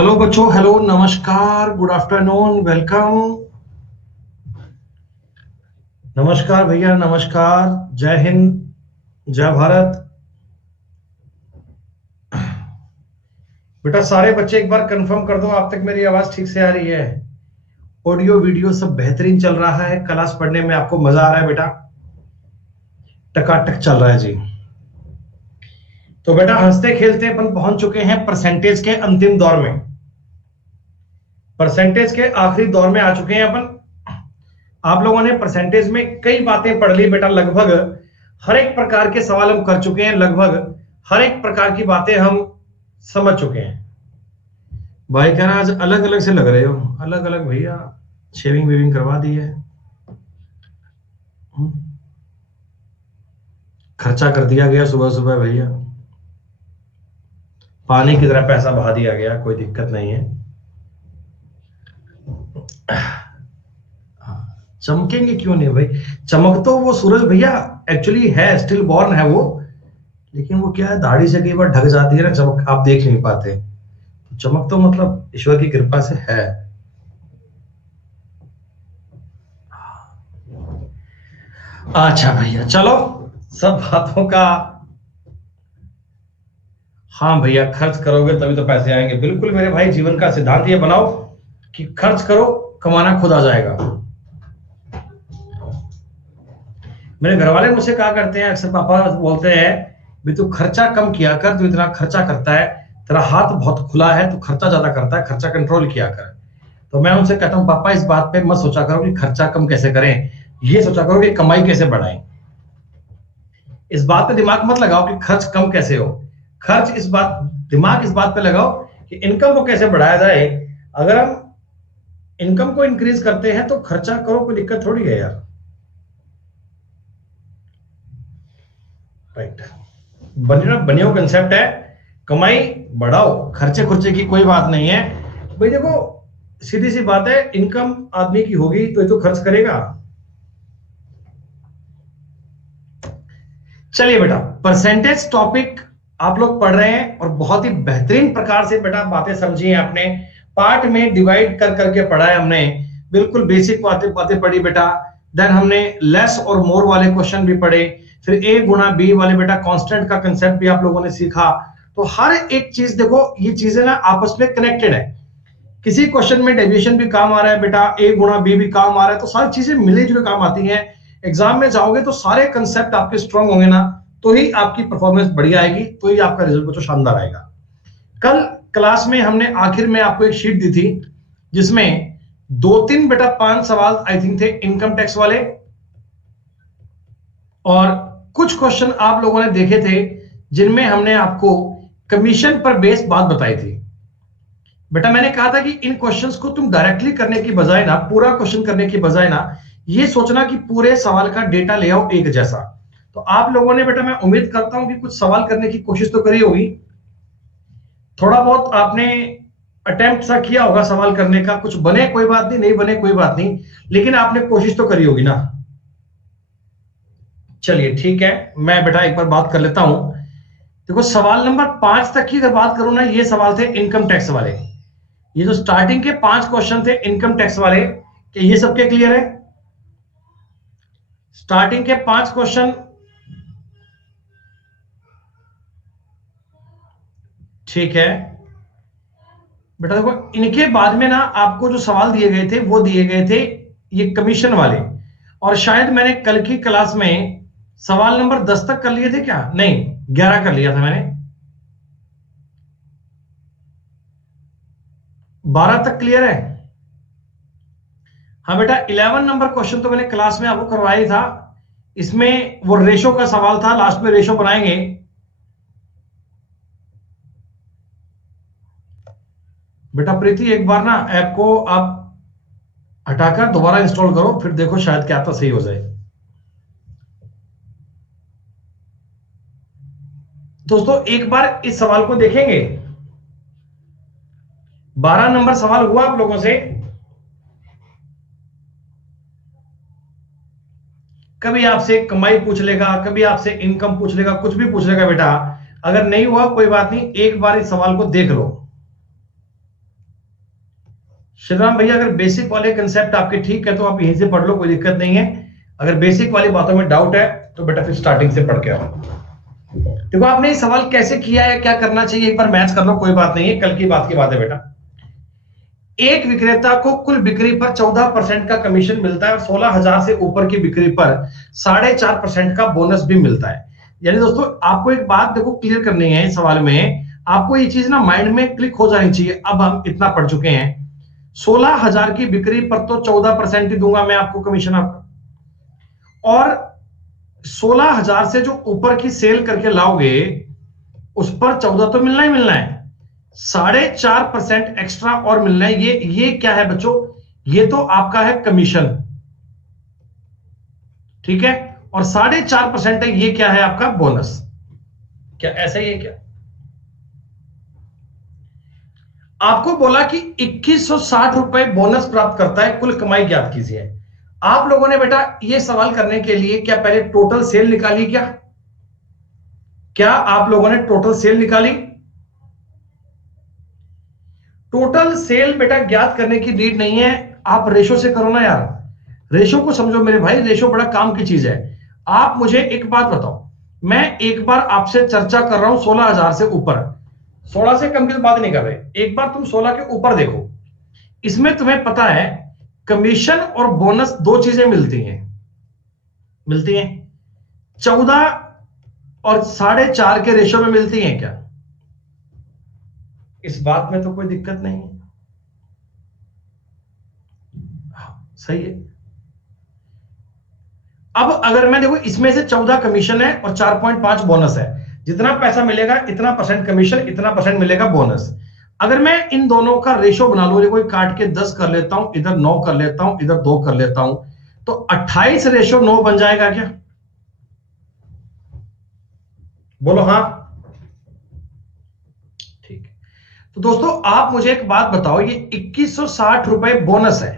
Hello बच्चों, hello, नमस्कार, good afternoon, welcome. नमस्कार भैया, नमस्कार। जय हिंद, जय भारत। बेटा सारे बच्चे एक बार कंफर्म कर दो, आप तक मेरी आवाज ठीक से आ रही है? ऑडियो वीडियो सब बेहतरीन चल रहा है? क्लास पढ़ने में आपको मजा आ रहा है बेटा? टकाटक चल रहा है जी। तो बेटा हंसते खेलते अपन पहुंच चुके हैं परसेंटेज के अंतिम दौर में। परसेंटेज के आखिरी दौर में आ चुके हैं अपन। आप लोगों ने परसेंटेज में कई बातें पढ़ ली बेटा। लगभग हर एक प्रकार के सवाल हम कर चुके हैं, लगभग हर एक प्रकार की बातें हम समझ चुके हैं। भाई कह रहा आज अलग अलग से लग रहे हो। अलग अलग भैया, शेविंग वेविंग करवा दी है, खर्चा कर दिया गया सुबह सुबह भैया, पानी की तरह पैसा बहा दिया गया, कोई दिक्कत नहीं है। चमकेंगे क्यों नहीं भाई? चमक तो वो सूरज भैया एक्चुअली है, स्टिल बॉर्न है वो, लेकिन वो क्या है, दाढ़ी से कई बार ढक जाती है ना, चमक आप देख नहीं पाते। तो चमक तो मतलब ईश्वर की कृपा से है। अच्छा भैया चलो, सब बातों का हाँ भैया, खर्च करोगे तभी तो पैसे आएंगे। बिल्कुल मेरे भाई, जीवन का सिद्धांत ये बनाओ कि खर्च करो, कमाना खुद आ जाएगा। मेरे घर वाले मुझसे कहा करते हैं अक्सर, पापा बोलते हैं भी तू खर्चा कम किया कर, तू इतना खर्चा करता है, तेरा हाथ बहुत खुला है, तू खर्चा ज्यादा करता है, खर्चा कंट्रोल किया कर। तो मैं उनसे कहता हूँ पापा इस बात पे मत सोचा करो कि खर्चा कम कैसे करें, ये सोचा करो कि कमाई कैसे बढ़ाएं। इस बात पे दिमाग मत लगाओ कि खर्च कम कैसे हो। खर्च इस बात दिमाग इस बात पे लगाओ कि इनकम को कैसे बढ़ाया जाए। अगर हम इनकम को इंक्रीज करते हैं तो खर्चा करो, कोई दिक्कत थोड़ी है यार। राइट, बनियो कंसेप्ट है, कमाई बढ़ाओ, खर्चे खुर्चे की कोई बात नहीं है भाई। देखो सीधी सी बात है, इनकम आदमी की होगी तो ये तो खर्च करेगा। चलिए बेटा, परसेंटेज टॉपिक आप लोग पढ़ रहे हैं और बहुत ही बेहतरीन प्रकार से बेटा बातें समझी हैं आपने। पार्ट में डिवाइड कर करके पढ़ा है हमने, बिल्कुल बेसिक बातें बातें पढ़ी बेटा। देन हमने लेस और मोर वाले क्वेश्चन भी पढ़े, फिर ए गुणा बी वाले बेटा कांस्टेंट का कंसेप्ट भी आप लोगों ने सीखा। तो हर एक चीज देखो, ये चीजें ना आपस में कनेक्टेड है। किसी क्वेश्चन में डेविएशन भी काम आ रहा है बेटा, ए गुणा बी भी काम आ रहा है, तो सारी चीजें मिले जुले काम आती हैं। एग्जाम में जाओगे तो सारे कंसेप्ट आपके स्ट्रांग होंगे ना, तो ही आपकी परफॉर्मेंस बढ़िया आएगी, तो ही आपका रिजल्ट बच्चों शानदार आएगा। कल क्लास में हमने आखिर में आपको एक शीट दी थी जिसमें 2-3 बेटा 5 सवाल आई थिंक थे इनकम टैक्स वाले, और कुछ क्वेश्चन आप लोगों ने देखे थे जिनमें हमने आपको कमीशन पर बेस्ड बात बताई थी। बेटा मैंने कहा था कि इन क्वेश्चंस को तुम डायरेक्टली करने की बजाय ना, पूरा क्वेश्चन करने की बजाय ना, ये सोचना कि पूरे सवाल का डेटा ले आओ एक जैसा। तो आप लोगों ने बेटा, मैं उम्मीद करता हूं कि कुछ सवाल करने की कोशिश तो करी होगी, थोड़ा बहुत आपने अटेम्प्ट सा किया होगा सवाल करने का। कुछ बने कोई बात नहीं, नहीं बने कोई बात नहीं, लेकिन आपने कोशिश तो करी होगी ना। चलिए ठीक है, मैं बेटा एक बार बात कर लेता हूं। देखो सवाल नंबर 5 तक की अगर बात करूं ना, ये सवाल थे इनकम टैक्स वाले। ये जो स्टार्टिंग के 5 क्वेश्चन थे इनकम टैक्स वाले, कि ये सबके क्लियर है? स्टार्टिंग के 5 क्वेश्चन ठीक है बेटा। देखो इनके बाद में ना आपको जो सवाल दिए गए थे वो दिए गए थे ये कमीशन वाले, और शायद मैंने कल की क्लास में सवाल नंबर 10 तक कर लिए थे क्या? नहीं, 11 कर लिया था मैंने, 12 तक क्लियर है? हाँ बेटा, 11 नंबर क्वेश्चन तो मैंने क्लास में आपको करवाया ही था। इसमें वो रेशो का सवाल था, लास्ट में रेशो बनाएंगे। बेटा प्रीति एक बार ना ऐप को आप हटाकर दोबारा इंस्टॉल करो, फिर देखो शायद क्या तो सही हो जाए। दोस्तों एक बार इस सवाल को देखेंगे। 12 नंबर सवाल हुआ आप लोगों से, कभी आपसे कमाई पूछ लेगा, कभी आपसे इनकम पूछ लेगा, कुछ भी पूछ लेगा बेटा। अगर नहीं हुआ कोई बात नहीं, एक बार इस सवाल को देख लो। श्रीराम भैया, अगर बेसिक वाले कंसेप्ट आपके ठीक है तो आप यहीं से पढ़ लो, कोई दिक्कत नहीं है। अगर बेसिक वाली बातों में डाउट है तो बेटा फिर स्टार्टिंग से पढ़ के आओ। देखो आपने ये सवाल कैसे किया है, क्या करना चाहिए, एक बार मैच कर लो, कोई बात नहीं है, कल की बात की बात है बेटा। एक विक्रेता को कुल बिक्री पर 14% का कमीशन मिलता है और 16,000 से ऊपर की बिक्री पर 4.5% का बोनस भी मिलता है। यानी दोस्तों आपको एक बात देखो क्लियर करनी है इस सवाल में, आपको ये चीज ना माइंड में क्लिक हो जानी चाहिए। अब हम इतना पढ़ चुके हैं, 16,000 की बिक्री पर तो 14% ही दूंगा मैं आपको कमीशन आपका, और 16,000 से जो ऊपर की सेल करके लाओगे उस पर 14 तो मिलना ही मिलना है, 4.5% एक्स्ट्रा और मिलना है। ये क्या है बच्चों, ये तो आपका है कमीशन, ठीक है, और 4.5% है, ये क्या है आपका बोनस। क्या ऐसा ही है क्या? आपको बोला कि 2160 रुपए बोनस प्राप्त करता है, कुल कमाई ज्ञात कीजिए। आप लोगों ने बेटा ये सवाल करने के लिए क्या पहले टोटल सेल निकाली? क्या आप लोगों ने टोटल सेल निकाली? टोटल सेल बेटा ज्ञात करने की नीड नहीं है, आप रेशो से करो ना यार। रेशो को समझो मेरे भाई, रेशो बड़ा काम की चीज है। आप मुझे एक बात बताओ, मैं एक बार आपसे चर्चा कर रहा हूं 16,000 से ऊपर, 16 से कम की तो बात नहीं कर रहे, एक बार तुम 16 के ऊपर देखो। इसमें तुम्हें पता है कमीशन और बोनस दो चीजें मिलती हैं, 14 और 4.5 के रेशो में मिलती हैं क्या? इस बात में तो कोई दिक्कत नहीं है, सही है। अब अगर मैं देखो इसमें से 14 कमीशन है और 4.5 बोनस है, जितना पैसा मिलेगा इतना परसेंट कमीशन, इतना परसेंट मिलेगा बोनस। अगर मैं इन दोनों का रेशो बना लूं, देखो काट के 10 कर लेता हूं, इधर 9 कर लेता हूं, इधर 2 कर लेता हूं, तो 28:9 बन जाएगा क्या? बोलो हाँ, ठीक है। तो दोस्तों आप मुझे एक बात बताओ, ये 2160 रुपए बोनस है,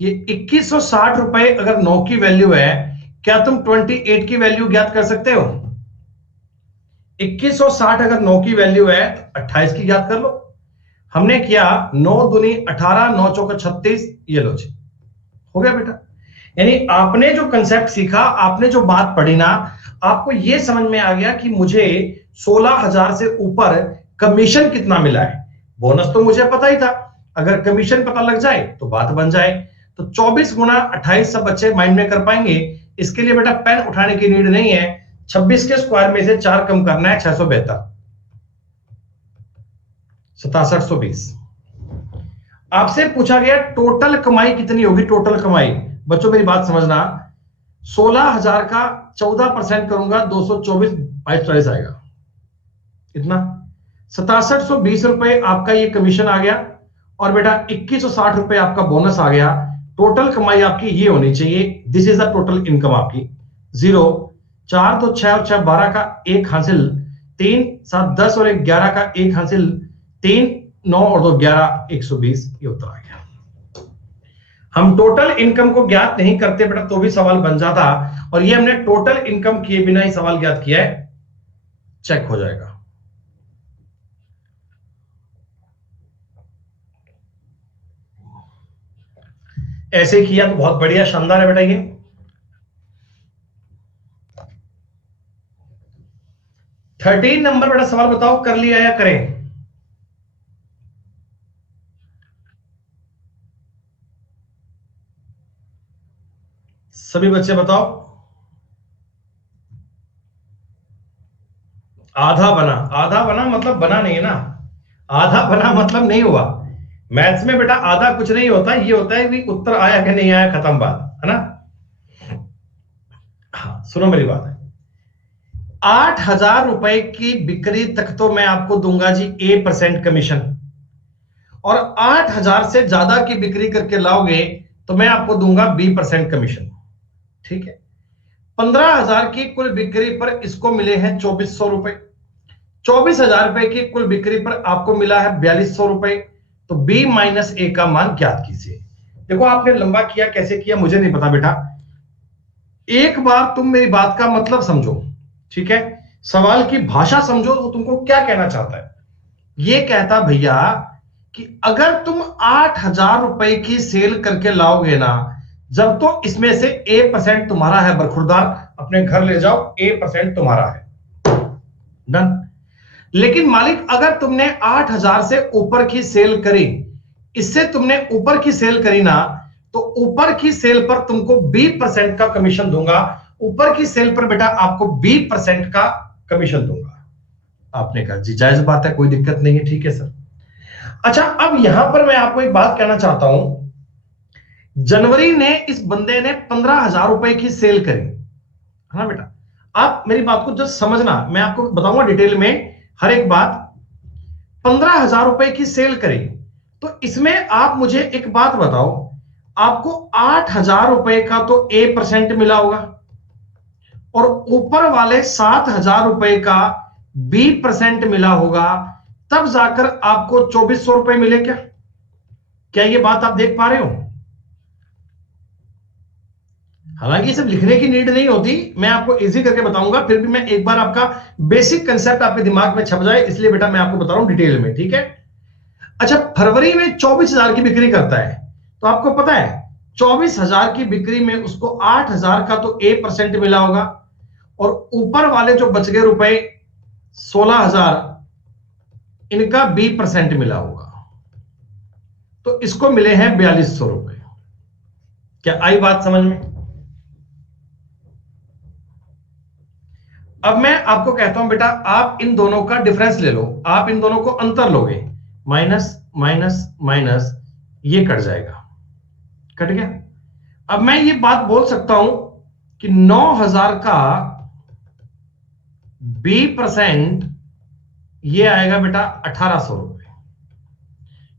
ये 2160 रुपए अगर 9 की वैल्यू है, क्या तुम 28 की वैल्यू ज्ञात कर सकते हो? 2160 अगर 9 की वैल्यू है तो 28 की ज्ञात कर लो। हमने किया 9 दूनी 18, 9 चौका 36, ये लो जी, हो गया बेटा। यानी आपने जो कंसेप्ट सीखा, आपने जो बात पढ़ी ना, आपको यह समझ में आ गया कि मुझे 16,000 से ऊपर कमीशन कितना मिला है। बोनस तो मुझे पता ही था, अगर कमीशन पता लग जाए तो बात बन जाए। तो 24 गुना 28 सब बच्चे माइंड में कर पाएंगे? इसके लिए बेटा पेन उठाने की नीड नहीं है, 26 के स्क्वायर में से 4 कम करना है, 672, 6720। आपसे पूछा गया टोटल कमाई कितनी होगी, टोटल कमाई। बच्चों मेरी बात समझना, 16,000 का 14% करूंगा, 224 22 आएगा, इतना 6720 रुपए आपका ये कमीशन आ गया, और बेटा 2160 रुपए आपका बोनस आ गया। टोटल कमाई आपकी ये होनी चाहिए, this is the total income आपकी। 0 4 तो 6 और 6 12 का 1 हासिल, 3 7 10 और 1 11 का 1 हासिल, 3 9 और 2 11, 120, ये उत्तर आ गया। हम टोटल इनकम को ज्ञात नहीं करते बेटा तो भी सवाल बन जाता, और ये हमने टोटल इनकम किए बिना ही सवाल ज्ञात किया है, चेक हो जाएगा। ऐसे किया तो बहुत बढ़िया, शानदार है बेटा। ये 13 नंबर बेटा सवाल बताओ, कर लिया या करें? सभी बच्चे बताओ। आधा बना मतलब बना नहीं है ना, आधा बना मतलब नहीं हुआ। मैथ्स में बेटा आधा कुछ नहीं होता, ये होता है कि उत्तर आया कि नहीं आया, खत्म बात है ना। हाँ सुनो मेरी बात है, 8,000 रुपए की बिक्री तक तो मैं आपको दूंगा जी A% कमीशन, और 8,000 से ज्यादा की बिक्री करके लाओगे तो मैं आपको दूंगा B% कमीशन, ठीक है। 15,000 की कुल बिक्री पर इसको मिले हैं 2,400 रुपए, 24,000 रुपए की कुल बिक्री पर आपको मिला है 4,200 रुपए, तो B-A का मान ज्ञात कीजिए। देखो आपने लंबा किया, कैसे किया मुझे नहीं पता बेटा, एक बार तुम मेरी बात का मतलब समझो, ठीक है, सवाल की भाषा समझो, वो तुमको क्या कहना चाहता है। ये कहता भैया कि अगर तुम 8,000 रुपए की सेल करके लाओगे ना, जब तो इसमें से A% तुम्हारा है बरखुरदार, अपने घर ले जाओ, A% तुम्हारा है, डन। लेकिन मालिक अगर तुमने 8,000 से ऊपर की सेल करी, इससे तुमने ऊपर की सेल करी ना, तो ऊपर की सेल पर तुमको 20% का कमीशन दूंगा, ऊपर की सेल पर बेटा आपको 20% का कमीशन दूंगा। आपने कहा जी जायज बात है, कोई दिक्कत नहीं है, ठीक है सर। अच्छा, अब यहां पर मैं आपको एक बात कहना चाहता हूं, जनवरी ने इस बंदे ने 15,000 रुपए की सेल करी, है ना बेटा। आप मेरी बात को जस्ट समझना, मैं आपको बताऊंगा डिटेल में हर एक बात। 15,000 रुपए की सेल करी, तो इसमें आप मुझे एक बात बताओ, आपको 8,000 रुपए का तो A% मिला होगा, और ऊपर वाले 7,000 रुपए का B% मिला होगा, तब जाकर आपको 2,400 रुपए मिले क्या? क्या ये बात आप देख पा रहे हो? हालांकि सब लिखने की नीड नहीं होती, मैं आपको इजी करके बताऊंगा, फिर भी मैं एक बार आपका बेसिक कंसेप्ट आपके दिमाग में छप जाए, इसलिए बेटा मैं आपको बता रहा हूं डिटेल में, ठीक है। अच्छा, फरवरी में 24,000 की बिक्री करता है, तो आपको पता है 24,000 की बिक्री में उसको 8,000 का तो A% मिला होगा, और ऊपर वाले जो बच गए रुपए 16,000, इनका B% मिला होगा, तो इसको मिले हैं 4,200 रुपए। क्या आई बात समझ में? अब मैं आपको कहता हूं बेटा, आप इन दोनों का डिफरेंस ले लो, आप इन दोनों को अंतर लोगे, माइनस माइनस माइनस, ये कट जाएगा, कट गया। अब मैं ये बात बोल सकता हूं कि 9,000 का B% ये आएगा बेटा 1,800 रुपए।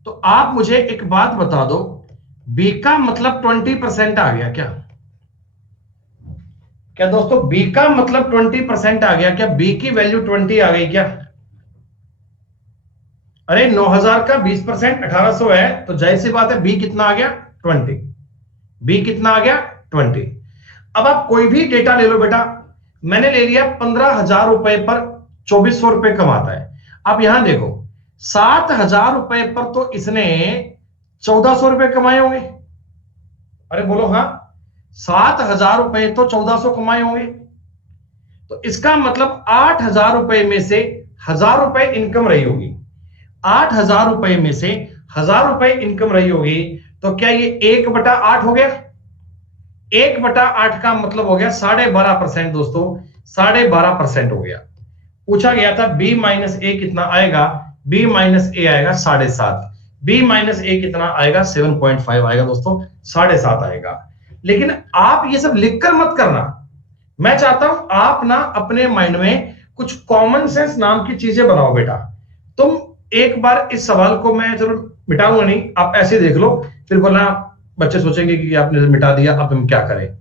तो आप मुझे एक बात बता दो, B का मतलब 20% आ गया क्या? क्या दोस्तों B का मतलब 20% आ गया क्या? B की वैल्यू 20 आ गई क्या? अरे 9,000 का 20% 1,800 है, तो जाहिर सी बात है B कितना आ गया? 20। B कितना आ गया? 20। अब आप कोई भी डेटा ले लो बेटा, मैंने ले लिया 15,000 रुपए पर 2,400 रुपए कमाता है। आप यहां देखो, 7,000 रुपए पर तो इसने 1,400 रुपए कमाए होंगे। अरे बोलो हाँ, 7,000 रुपए तो 1,400 कमाए होंगे, तो इसका मतलब 8,000 रुपए में से 1,000 रुपए इनकम रही होगी, 8,000 रुपए में से 1,000 रुपए इनकम रही होगी, तो क्या ये 1/8 हो गया? 1/8 का मतलब हो गया 12.5% दोस्तों, 12.5% हो गया। पूछा गया था B-A कितना आएगा, B-A आएगा 7.5, B-A कितना आएगा 7.5 आएगा दोस्तों, 7.5 आएगा। लेकिन आप ये सब लिखकर मत करना, मैं चाहता हूं आप ना अपने माइंड में कुछ कॉमन सेंस नाम की चीजें बनाओ बेटा। तुम एक बार इस सवाल को, मैं चलो मिटाऊंगा नहीं, आप ऐसे देख लो, फिर बोलना बच्चे सोचेंगे कि आपने मिटा दिया, अब हम क्या करें।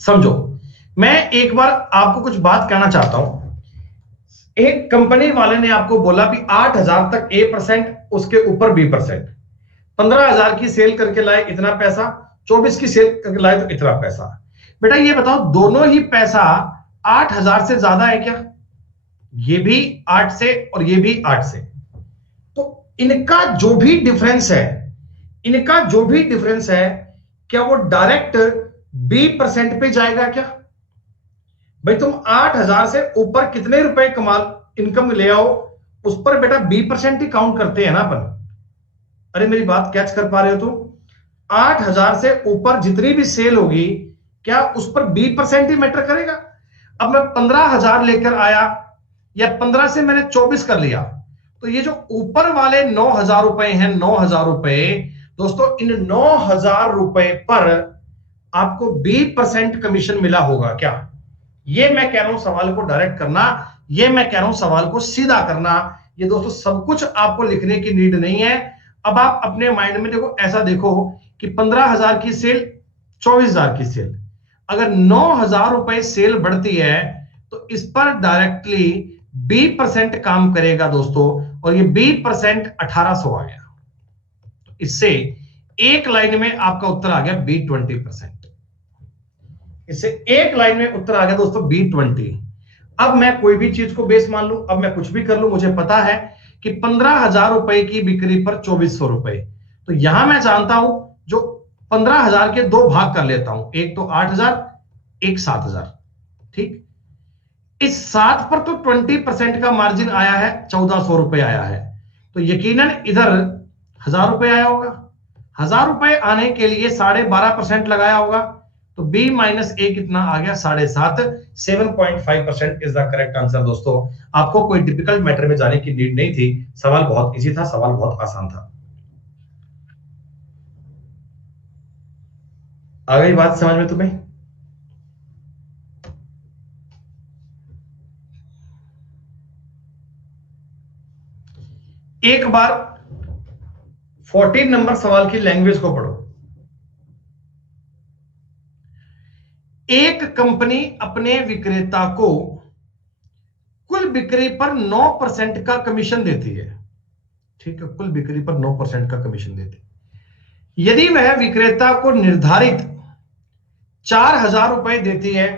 समझो, मैं एक बार आपको कुछ बात कहना चाहता हूं। एक कंपनी वाले ने आपको बोला भी 8,000 तक A%, उसके ऊपर B%, 15,000 की सेल करके लाए इतना पैसा, 24 की सेल करके लाए तो इतना पैसा। बेटा ये बताओ, दोनों ही पैसा 8,000 से ज्यादा है क्या? ये भी 8 से और ये भी 8 से, तो इनका जो भी डिफरेंस है, इनका जो भी डिफरेंस है, क्या वो डायरेक्ट B% पे जाएगा क्या? भाई तुम 8,000 से ऊपर कितने रुपए कमाल इनकम ले आओ, उस पर बेटा B% ही काउंट करते हैं ना अपन। अरे मेरी बात कैच कर पा रहे हो तुम? 8,000 से ऊपर जितनी भी सेल होगी, क्या उस पर B% ही मैटर करेगा? अब मैं 15,000 लेकर आया, या 15 से मैंने 24 कर लिया, तो ये जो ऊपर वाले 9,000 रुपए हैं, 9,000 रुपए दोस्तों, इन 9,000 रुपए पर आपको B% कमीशन मिला होगा क्या? ये मैं कह रहा हूं सवाल को डायरेक्ट करना, ये मैं कह रहा हूं सवाल को सीधा करना। ये दोस्तों सब कुछ आपको लिखने की नीड नहीं है। अब आप अपने माइंड में देखो, ऐसा देखो कि 15,000 की सेल, 24,000 की सेल, अगर 9,000 रुपए सेल बढ़ती है, तो इस पर डायरेक्टली B% काम करेगा दोस्तों, और ये B% 1,800 आ गया। तो इससे एक लाइन में आपका उत्तर आ गया B20%। इससे एक लाइन में उत्तर आ गया दोस्तों B20। अब मैं कोई भी चीज को बेस मान लूं, अब मैं कुछ भी कर लूं, मुझे पता है कि 15,000 रुपए की बिक्री पर 2400 रुपए। तो यहां मैं जानता हूं जो 15,000 के दो भाग कर लेता हूं, एक तो 8,000, एक 7,000। ठीक, इस 7 पर तो 20% का मार्जिन आया है, 1,400 रुपए आया है, तो यकीनन इधर 1,000 रुपए आया होगा। 1,000 रुपए आने के लिए 12.5% लगाया होगा, तो b माइनस ए कितना आ गया, 7.5। 7.5% इज द करेक्ट आंसर। दोस्तों, आपको कोई डिफिकल्ट मैटर में जाने की नीड नहीं थी, सवाल बहुत इजी था, सवाल बहुत आसान था। आ गई बात समझ में तुम्हें? एक बार 14 नंबर सवाल की लैंग्वेज को पढ़ो। एक कंपनी अपने विक्रेता को कुल बिक्री पर 9% का कमीशन देती है। ठीक है, कुल बिक्री पर 9% का कमीशन देती है। यदि वह विक्रेता को निर्धारित 4,000 रुपए देती है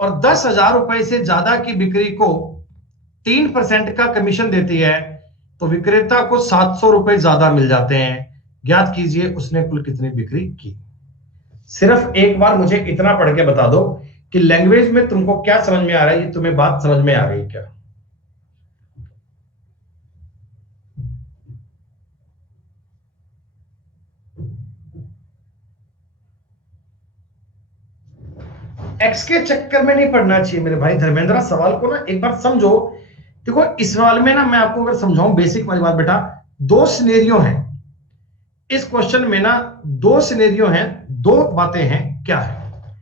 और 10,000 रुपए से ज्यादा की बिक्री को 3% का कमीशन देती है, तो विक्रेता को 700 रुपए ज्यादा मिल जाते हैं। ज्ञात कीजिए उसने कुल कितनी बिक्री की। सिर्फ एक बार मुझे इतना पढ़ के बता दो कि लैंग्वेज में तुमको क्या समझ में आ रहा है, ये तुम्हें बात समझ में आ रही क्या? एक्स के चक्कर में नहीं पढ़ना चाहिए मेरे भाई धर्मेंद्र, सवाल को ना एक बार समझो। देखो, इस सवाल में ना मैं आपको अगर समझाऊं बेसिक वाली बात बेटा, दो सिनेरियो हैं इस क्वेश्चन में ना, दो सिनेरियो हैं, दो बातें हैं। क्या है?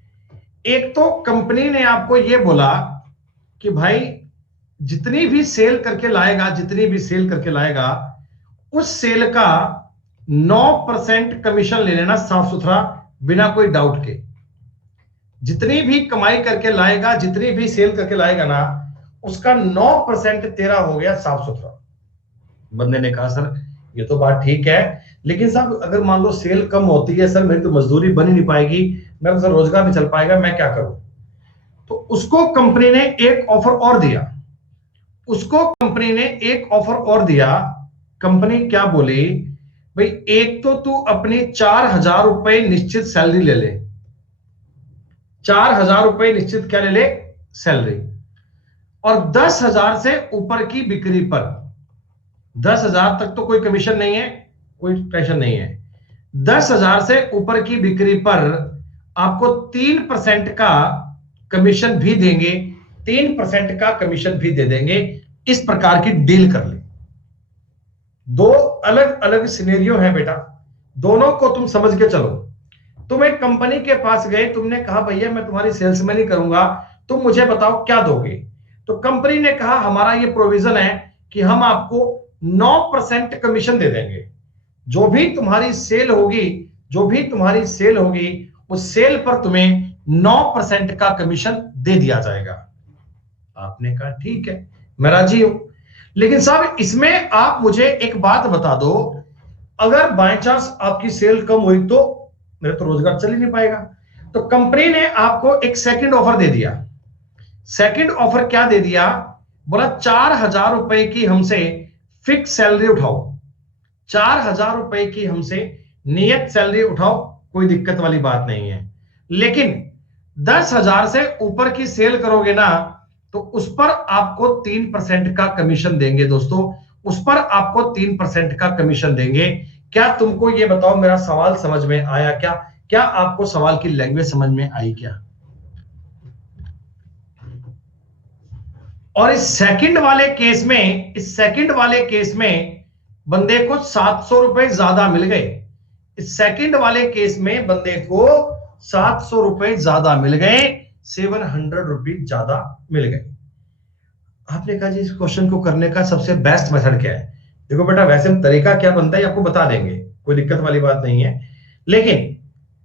एक तो कंपनी ने आपको यह बोला कि भाई जितनी भी सेल करके लाएगा, जितनी भी सेल करके लाएगा, उस सेल का 9% कमीशन ले लेना, साफ सुथरा, बिना कोई डाउट के। जितनी भी कमाई करके लाएगा, जितनी भी सेल करके लाएगा ना, उसका 9% तेरा हो गया, साफ सुथरा। बंदे ने कहा सर ये तो बात ठीक है, लेकिन साहब अगर मान लो सेल कम होती है, सर मेरी तो मजदूरी बन ही नहीं पाएगी, मेरा तो रोजगार नहीं चल पाएगा, मैं क्या करूं? तो उसको कंपनी ने एक ऑफर और दिया। उसको कंपनी ने एक ऑफर और दिया। कंपनी क्या बोली? भाई एक तो तू अपनी 4,000 रुपए निश्चित सैलरी ले ले। 4,000 रुपए निश्चित क्या ले ले? सैलरी। और 10,000 से ऊपर की बिक्री पर, 10,000 तक तो कोई कमीशन नहीं है, कोई टेंशन नहीं है। 10,000 से ऊपर की बिक्री पर आपको 3% का कमीशन भी देंगे, 3% का कमीशन भी दे देंगे। इस प्रकार की डील कर ले। दो अलग अलग सिनेरियो है बेटा, दोनों को तुम समझ के चलो। तुम एक कंपनी के पास गए, तुमने कहा भैया मैं तुम्हारी सेल्समैन ही करूंगा, तुम मुझे बताओ क्या दोगे? तो कंपनी ने कहा हमारा ये प्रोविजन है कि हम आपको 9% कमीशन दे देंगे। जो भी तुम्हारी सेल होगी, जो भी तुम्हारी सेल होगी, उस सेल पर तुम्हें 9% का कमीशन दे दिया जाएगा। आपने कहा ठीक है, मैं राजी हूं। लेकिन साहब इसमें आप मुझे एक बात बता दो, अगर बाय चांस आपकी सेल कम हुई तो मेरा तो रोजगार चल ही नहीं पाएगा। तो कंपनी ने आपको एक सेकंड ऑफर दे दिया। सेकंड ऑफर क्या दे दिया? बोला 4,000 रुपए की हमसे फिक्स सैलरी उठाओ, 4,000 रुपए की हमसे नियत सैलरी उठाओ, कोई दिक्कत वाली बात नहीं है। लेकिन 10,000 से ऊपर की सेल करोगे ना, तो उस पर आपको 3% का कमीशन देंगे। दोस्तों, उस पर आपको 3% का कमीशन देंगे। क्या तुमको ये बताओ मेरा सवाल समझ में आया क्या? क्या आपको सवाल की लैंग्वेज समझ में आई क्या? और इस सेकंड वाले केस में, इस सेकंड वाले केस में बंदे को 700 रुपए ज्यादा मिल गए। इस सेकंड वाले केस में बंदे को 700 रुपए ज्यादा मिल गए, 700 रुपीज ज्यादा मिल गए। आपने कहा जी इस क्वेश्चन को करने का सबसे बेस्ट मेथड क्या है? देखो बेटा, वैसे तरीका क्या बनता है आपको बता देंगे, कोई दिक्कत वाली बात नहीं है। लेकिन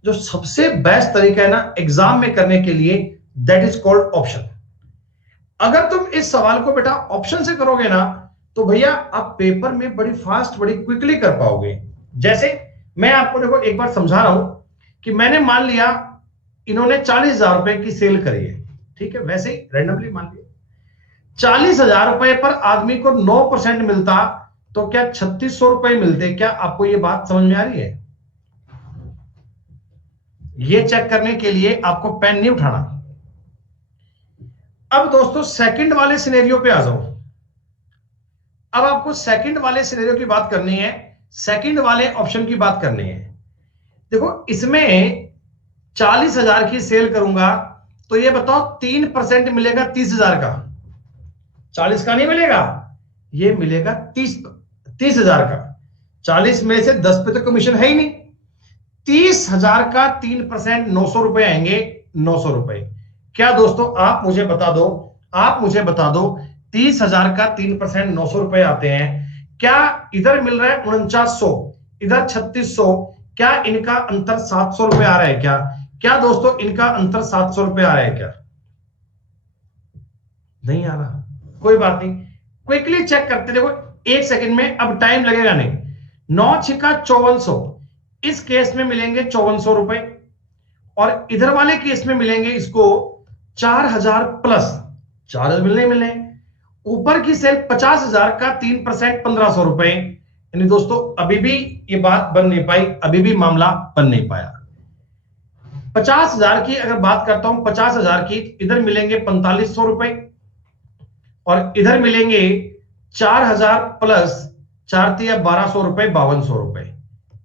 जो सबसे बेस्ट तरीका है ना एग्जाम में करने के लिए, दैट इज कॉल्ड ऑप्शन। अगर तुम इस सवाल को बेटा ऑप्शन से करोगे ना, तो भैया आप पेपर में बड़ी फास्ट, बड़ी क्विकली कर पाओगे। जैसे मैं आपको देखो एक बार समझा रहा हूं कि मैंने मान लिया इन्होंने 40,000 रुपए की सेल करी है, ठीक है, वैसे ही रैंडमली मान लिया 40,000 रुपए पर आदमी को 9% मिलता तो क्या 3600 रुपए मिलते? क्या आपको ये बात समझ में आ रही है? ये चेक करने के लिए आपको पेन नहीं उठाना। अब दोस्तों सेकंड वाले सिनेरियो पे आ जाओ। अब आपको सेकंड वाले सिनेरियो की बात करनी है, सेकंड वाले ऑप्शन की बात करनी है। देखो इसमें 40,000 की सेल करूंगा तो ये बताओ 3% मिलेगा 30,000 का, 40 का नहीं मिलेगा, ये मिलेगा 30,000 का। 40 में से 10 पे तो कमीशन है ही नहीं। 30,000 का 3% 900 रुपए आएंगे, 900 रुपए। क्या दोस्तों आप मुझे बता दो, आप मुझे बता दो 30,000 का 3% 900 रुपए आते हैं, क्या इधर मिल रहा है 4900, इधर 3600, क्या इनका अंतर 700 रुपए आ रहा है? क्या क्या दोस्तों इनका अंतर 700 रुपए आ रहा है? क्या नहीं आ रहा? कोई बात नहीं, क्विकली चेक करते, देखो 1 सेकंड में, अब टाइम लगेगा नहीं। 9 छिका 5400, इस केस में मिलेंगे 5400 रुपए, और इधर वाले केस में मिलेंगे इसको 4000 प्लस, 4000 मिलने मिलने। ऊपर की सेल 50,000 का 3% 1500 रुपए। यानी दोस्तों अभी भी ये बात बन नहीं पाई, अभी भी मामला बन नहीं पाया। 50,000 की अगर बात करता हूं, 50,000 की, इधर मिलेंगे 4500 रुपए और इधर मिलेंगे 4000 प्लस 4 तिया 1200 रुपए, 5200 रुपए।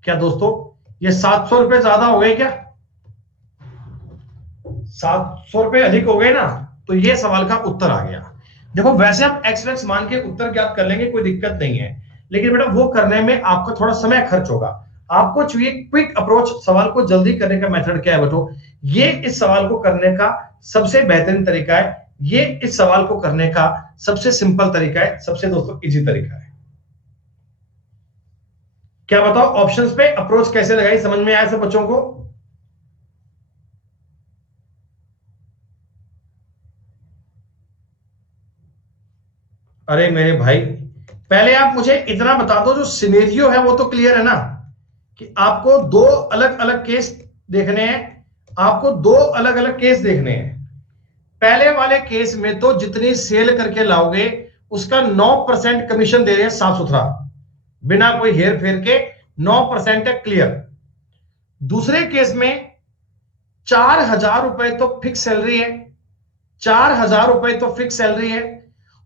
क्या दोस्तों ये 700 रुपए ज्यादा हो गए? क्या 700 रुपए अधिक हो गए ना? तो ये सवाल का उत्तर आ गया। देखो वैसे हम एक्स मान के उत्तर ज्ञात कर लेंगे, कोई दिक्कत नहीं है, लेकिन बेटा वो करने में आपका थोड़ा समय खर्च होगा। आपको चाहिए क्विक अप्रोच, सवाल को जल्दी करने का मेथड क्या है बेटो? ये इस सवाल को करने का सबसे बेहतरीन तरीका है, ये इस सवाल को करने का सबसे सिंपल तरीका है, सबसे दोस्तों इजी तरीका है। क्या बताओ ऑप्शंस पे अप्रोच कैसे लगाई, समझ में आया सब बच्चों को? अरे मेरे भाई पहले आप मुझे इतना बता दो, जो सिनेरियो है वो तो क्लियर है ना, कि आपको दो अलग अलग केस देखने हैं, आपको दो अलग अलग केस देखने हैं। पहले वाले केस में तो जितनी सेल करके लाओगे उसका 9% कमीशन दे रहे हैं, साफ सुथरा, बिना कोई हेर फेर के 9% है, क्लियर। दूसरे केस में 4,000 रुपए तो फिक्स सैलरी है, 4,000 रुपए तो फिक्स सैलरी है,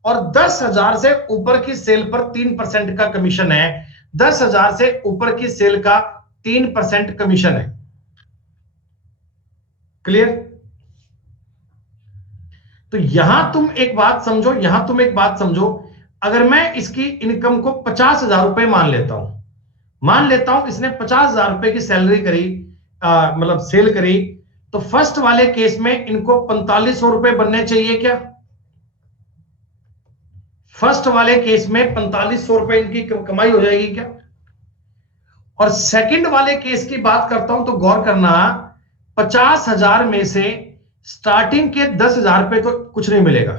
और 10,000 से ऊपर की सेल पर 3% का कमीशन है। 10,000 से ऊपर की सेल का 3% कमीशन है, क्लियर? तो यहां तुम एक बात समझो, यहां तुम एक बात समझो, अगर मैं इसकी इनकम को 50,000 रुपए मान लेता हूं, मान लेता हूं इसने 50,000 रुपए की सैलरी करी, मतलब सेल करी, तो फर्स्ट वाले केस में इनको 4500 रुपए बनने चाहिए। क्या फर्स्ट वाले केस में 4500 रुपए इनकी कमाई हो जाएगी क्या? और सेकंड वाले केस की बात करता हूं तो गौर करना, 50,000 में से स्टार्टिंग के 10,000 रुपए तो कुछ नहीं मिलेगा,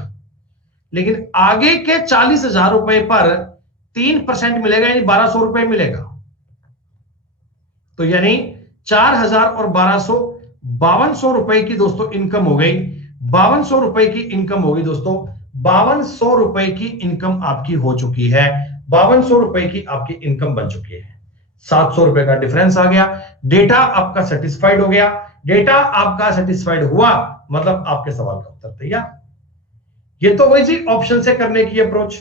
लेकिन आगे के 40,000 रुपए पर 3% मिलेगा, यानी 1200 रुपए मिलेगा। तो यानी 4,000 और 1200, 5200 रुपए की दोस्तों इनकम हो गई। 5200 रुपए की इनकम होगी दोस्तों, 5200 रुपए की इनकम आपकी हो चुकी है, 5200 रुपए की आपकी इनकम बन चुकी है। 700 रुपए का डिफरेंस आ गया, डेटा आपका सेटिस्फाइड हो गया। डेटा आपका सेटिस्फाइड हुआ मतलब आपके सवाल का उत्तर तैयार। ये तो वही जी ऑप्शन से करने की अप्रोच,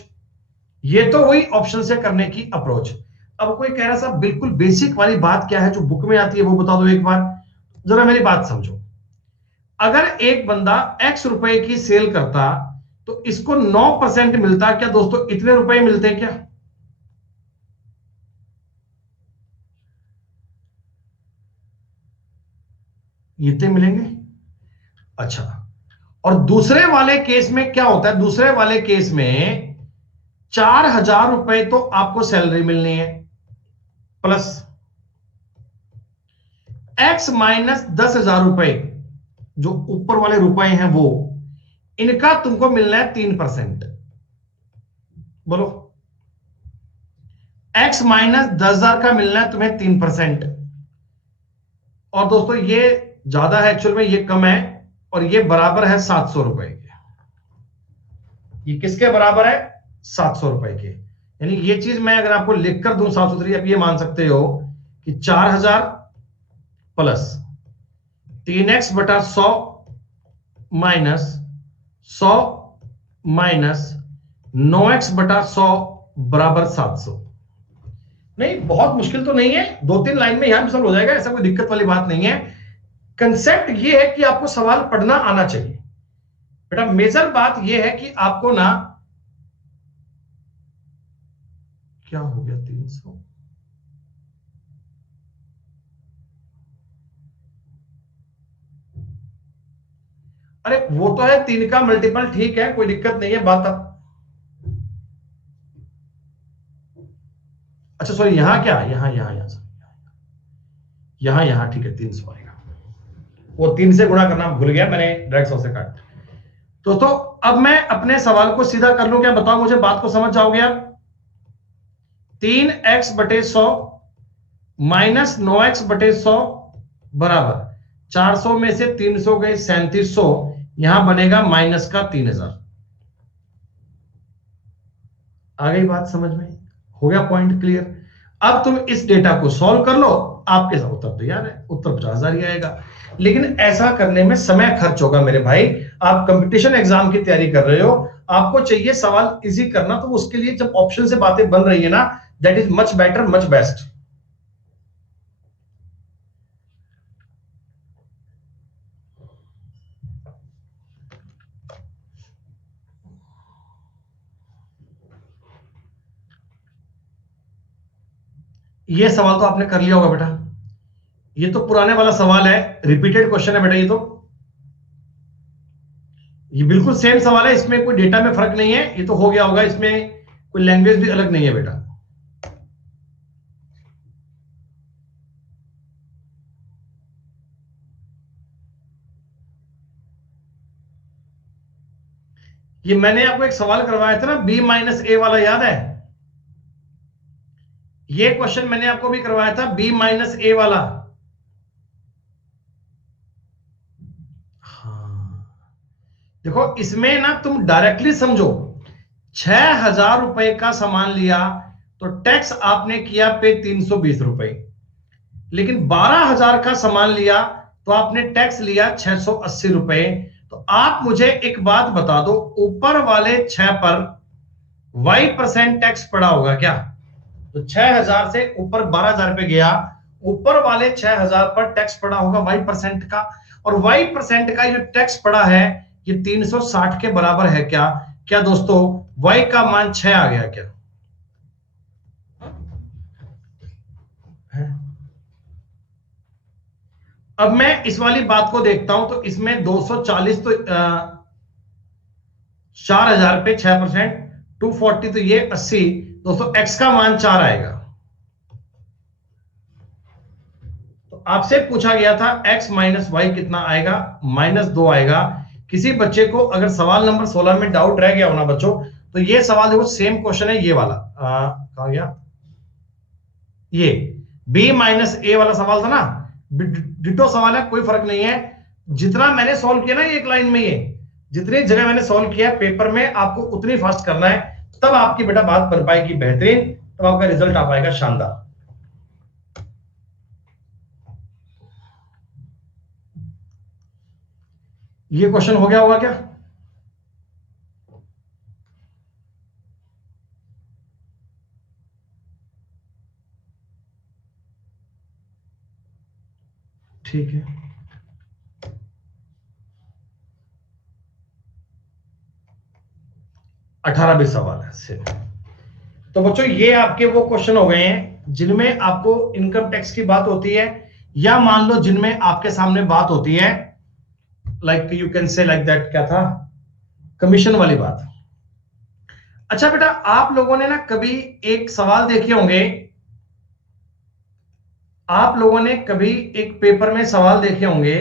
ये तो वही ऑप्शन से करने की अप्रोच। अब कोई कह रहा साहब बिल्कुल बेसिक वाली बात क्या है जो बुक में आती है वो बता दो एक बार, जरा मेरी बात समझो। अगर एक बंदा x रुपए की सेल करता तो इसको 9% मिलता, क्या दोस्तों इतने रुपए मिलते क्या? इतने मिलेंगे। अच्छा, और दूसरे वाले केस में क्या होता है? दूसरे वाले केस में 4,000 रुपए तो आपको सैलरी मिलनी है, प्लस x माइनस 10,000 रुपए, जो ऊपर वाले रुपए हैं वो, इनका तुमको मिलना है 3%। बोलो, x माइनस 10,000 का मिलना है तुम्हें 3%। और दोस्तों ये ज्यादा है एक्चुअल में, ये कम है, और ये बराबर है 700 रुपए के। ये किसके बराबर है? 700 रुपए के। यानी ये चीज मैं अगर आपको लिख कर दूं साफ सुथरी, आप ये मान सकते हो कि 4000 प्लस 3x बटा 100 माइनस 100 माइनस 9x बटा 100 बराबर 700। नहीं, बहुत मुश्किल तो नहीं है, 2-3 लाइन में यहां भी सॉल्व हो जाएगा, ऐसा कोई दिक्कत वाली बात नहीं है। कंसेप्ट ये है कि आपको सवाल पढ़ना आना चाहिए बेटा। मेजर बात ये है कि आपको ना, क्या हो गया 300, अरे वो तो है 3 का मल्टीपल, ठीक है, कोई दिक्कत नहीं है बात। अब अच्छा सॉरी, यहां क्या, यहां यहां यहां यहां यहां ठीक है, 300 आएगा। वो 3 से गुणा करना भूल गया मैंने, डायरेक्ट 100 से काट। तो अब मैं अपने सवाल को सीधा कर लूं क्या? बताओ मुझे, बात को समझ जाओगे आप? 3x बटे 100 माइनस 9x बटे 100 बराबर 400 में से 300 गए 3700, यहां बनेगा माइनस का 3000। आ गई बात समझ में? हो गया पॉइंट क्लियर? अब तुम इस डेटा को सॉल्व कर लो, आपके साथ उत्तर तैयार है, उत्तर 50,000 ही आएगा। लेकिन ऐसा करने में समय खर्च होगा मेरे भाई। आप कंपटीशन एग्जाम की तैयारी कर रहे हो, आपको चाहिए सवाल इजी करना, तो उसके लिए जब ऑप्शन से बातें बन रही है ना, that is much better, much best. ये सवाल तो आपने कर लिया होगा बेटा, ये तो पुराने वाला सवाल है, रिपीटेड क्वेश्चन है बेटा। ये बिल्कुल सेम सवाल है, इसमें कोई डेटा में फर्क नहीं है, ये तो हो गया होगा, इसमें कोई लैंग्वेज भी अलग नहीं है बेटा। ये मैंने आपको एक सवाल करवाया था ना, बी माइनस ए वाला, याद है? ये क्वेश्चन मैंने आपको भी करवाया था, बी माइनस ए वाला। हाँ, देखो इसमें ना तुम डायरेक्टली समझो, 6,000 रुपए का सामान लिया तो टैक्स आपने किया पे 320 रुपए, लेकिन 12,000 का सामान लिया तो आपने टैक्स लिया 680 रुपए। तो आप मुझे एक बात बता दो, ऊपर वाले 6 पर y% टैक्स पड़ा होगा क्या? तो 6,000 से ऊपर 12,000 पे गया, ऊपर वाले 6,000 पर टैक्स पड़ा होगा y% का, और y% का जो टैक्स पड़ा है ये 360 के बराबर है क्या? क्या दोस्तों y का मान 6 आ गया क्या? अब मैं इस वाली बात को देखता हूं, तो इसमें 240 तो 4,000 पे 6%, 240 तो ये 80, दोस्तों x का मान 4 आएगा। तो आपसे पूछा गया था x माइनस वाई कितना आएगा? -2 आएगा। किसी बच्चे को अगर सवाल नंबर 16 में डाउट रह गया हो ना बच्चों, तो ये सवाल देखो, सेम क्वेश्चन है ये वाला, कहा गया ये b माइनस ए वाला सवाल था ना, डिटो सवाल है, कोई फर्क नहीं है। जितना मैंने सॉल्व किया ना एक लाइन में, ये जितनी जगह मैंने सॉल्व किया पेपर में, आपको उतनी फास्ट करना है, तब आपकी बेटा बात बन पाएगी बेहतरीन, तब आपका रिजल्ट आ पाएगा शानदार। ये क्वेश्चन हो गया होगा क्या? ठीक है, अठारह 20 सवाल है से। तो बच्चों ये आपके वो क्वेश्चन हो गए हैं जिनमें आपको इनकम टैक्स की बात होती है, या मान लो जिनमें आपके सामने बात होती है, like you can say like that, क्या था, कमीशन वाली बात। अच्छा बेटा, आप लोगों ने ना कभी एक सवाल देखे होंगे, आप लोगों ने कभी एक पेपर में सवाल देखे होंगे,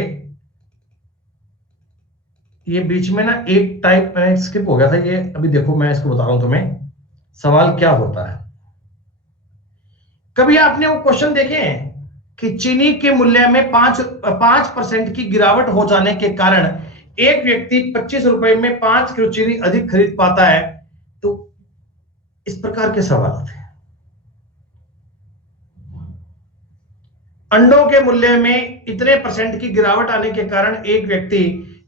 ये बीच में ना एक टाइप स्किप हो गया था, ये अभी देखो मैं इसको बता रहा हूं तुम्हें सवाल क्या होता है। कभी आपने वो क्वेश्चन देखे हैं कि चीनी के मूल्य में 5% की गिरावट हो जाने के कारण एक व्यक्ति 25 रुपए में 5 किलो चीनी अधिक खरीद पाता है, तो इस प्रकार के सवाल आते हैं। अंडों के मूल्य में इतने परसेंट की गिरावट आने के कारण एक व्यक्ति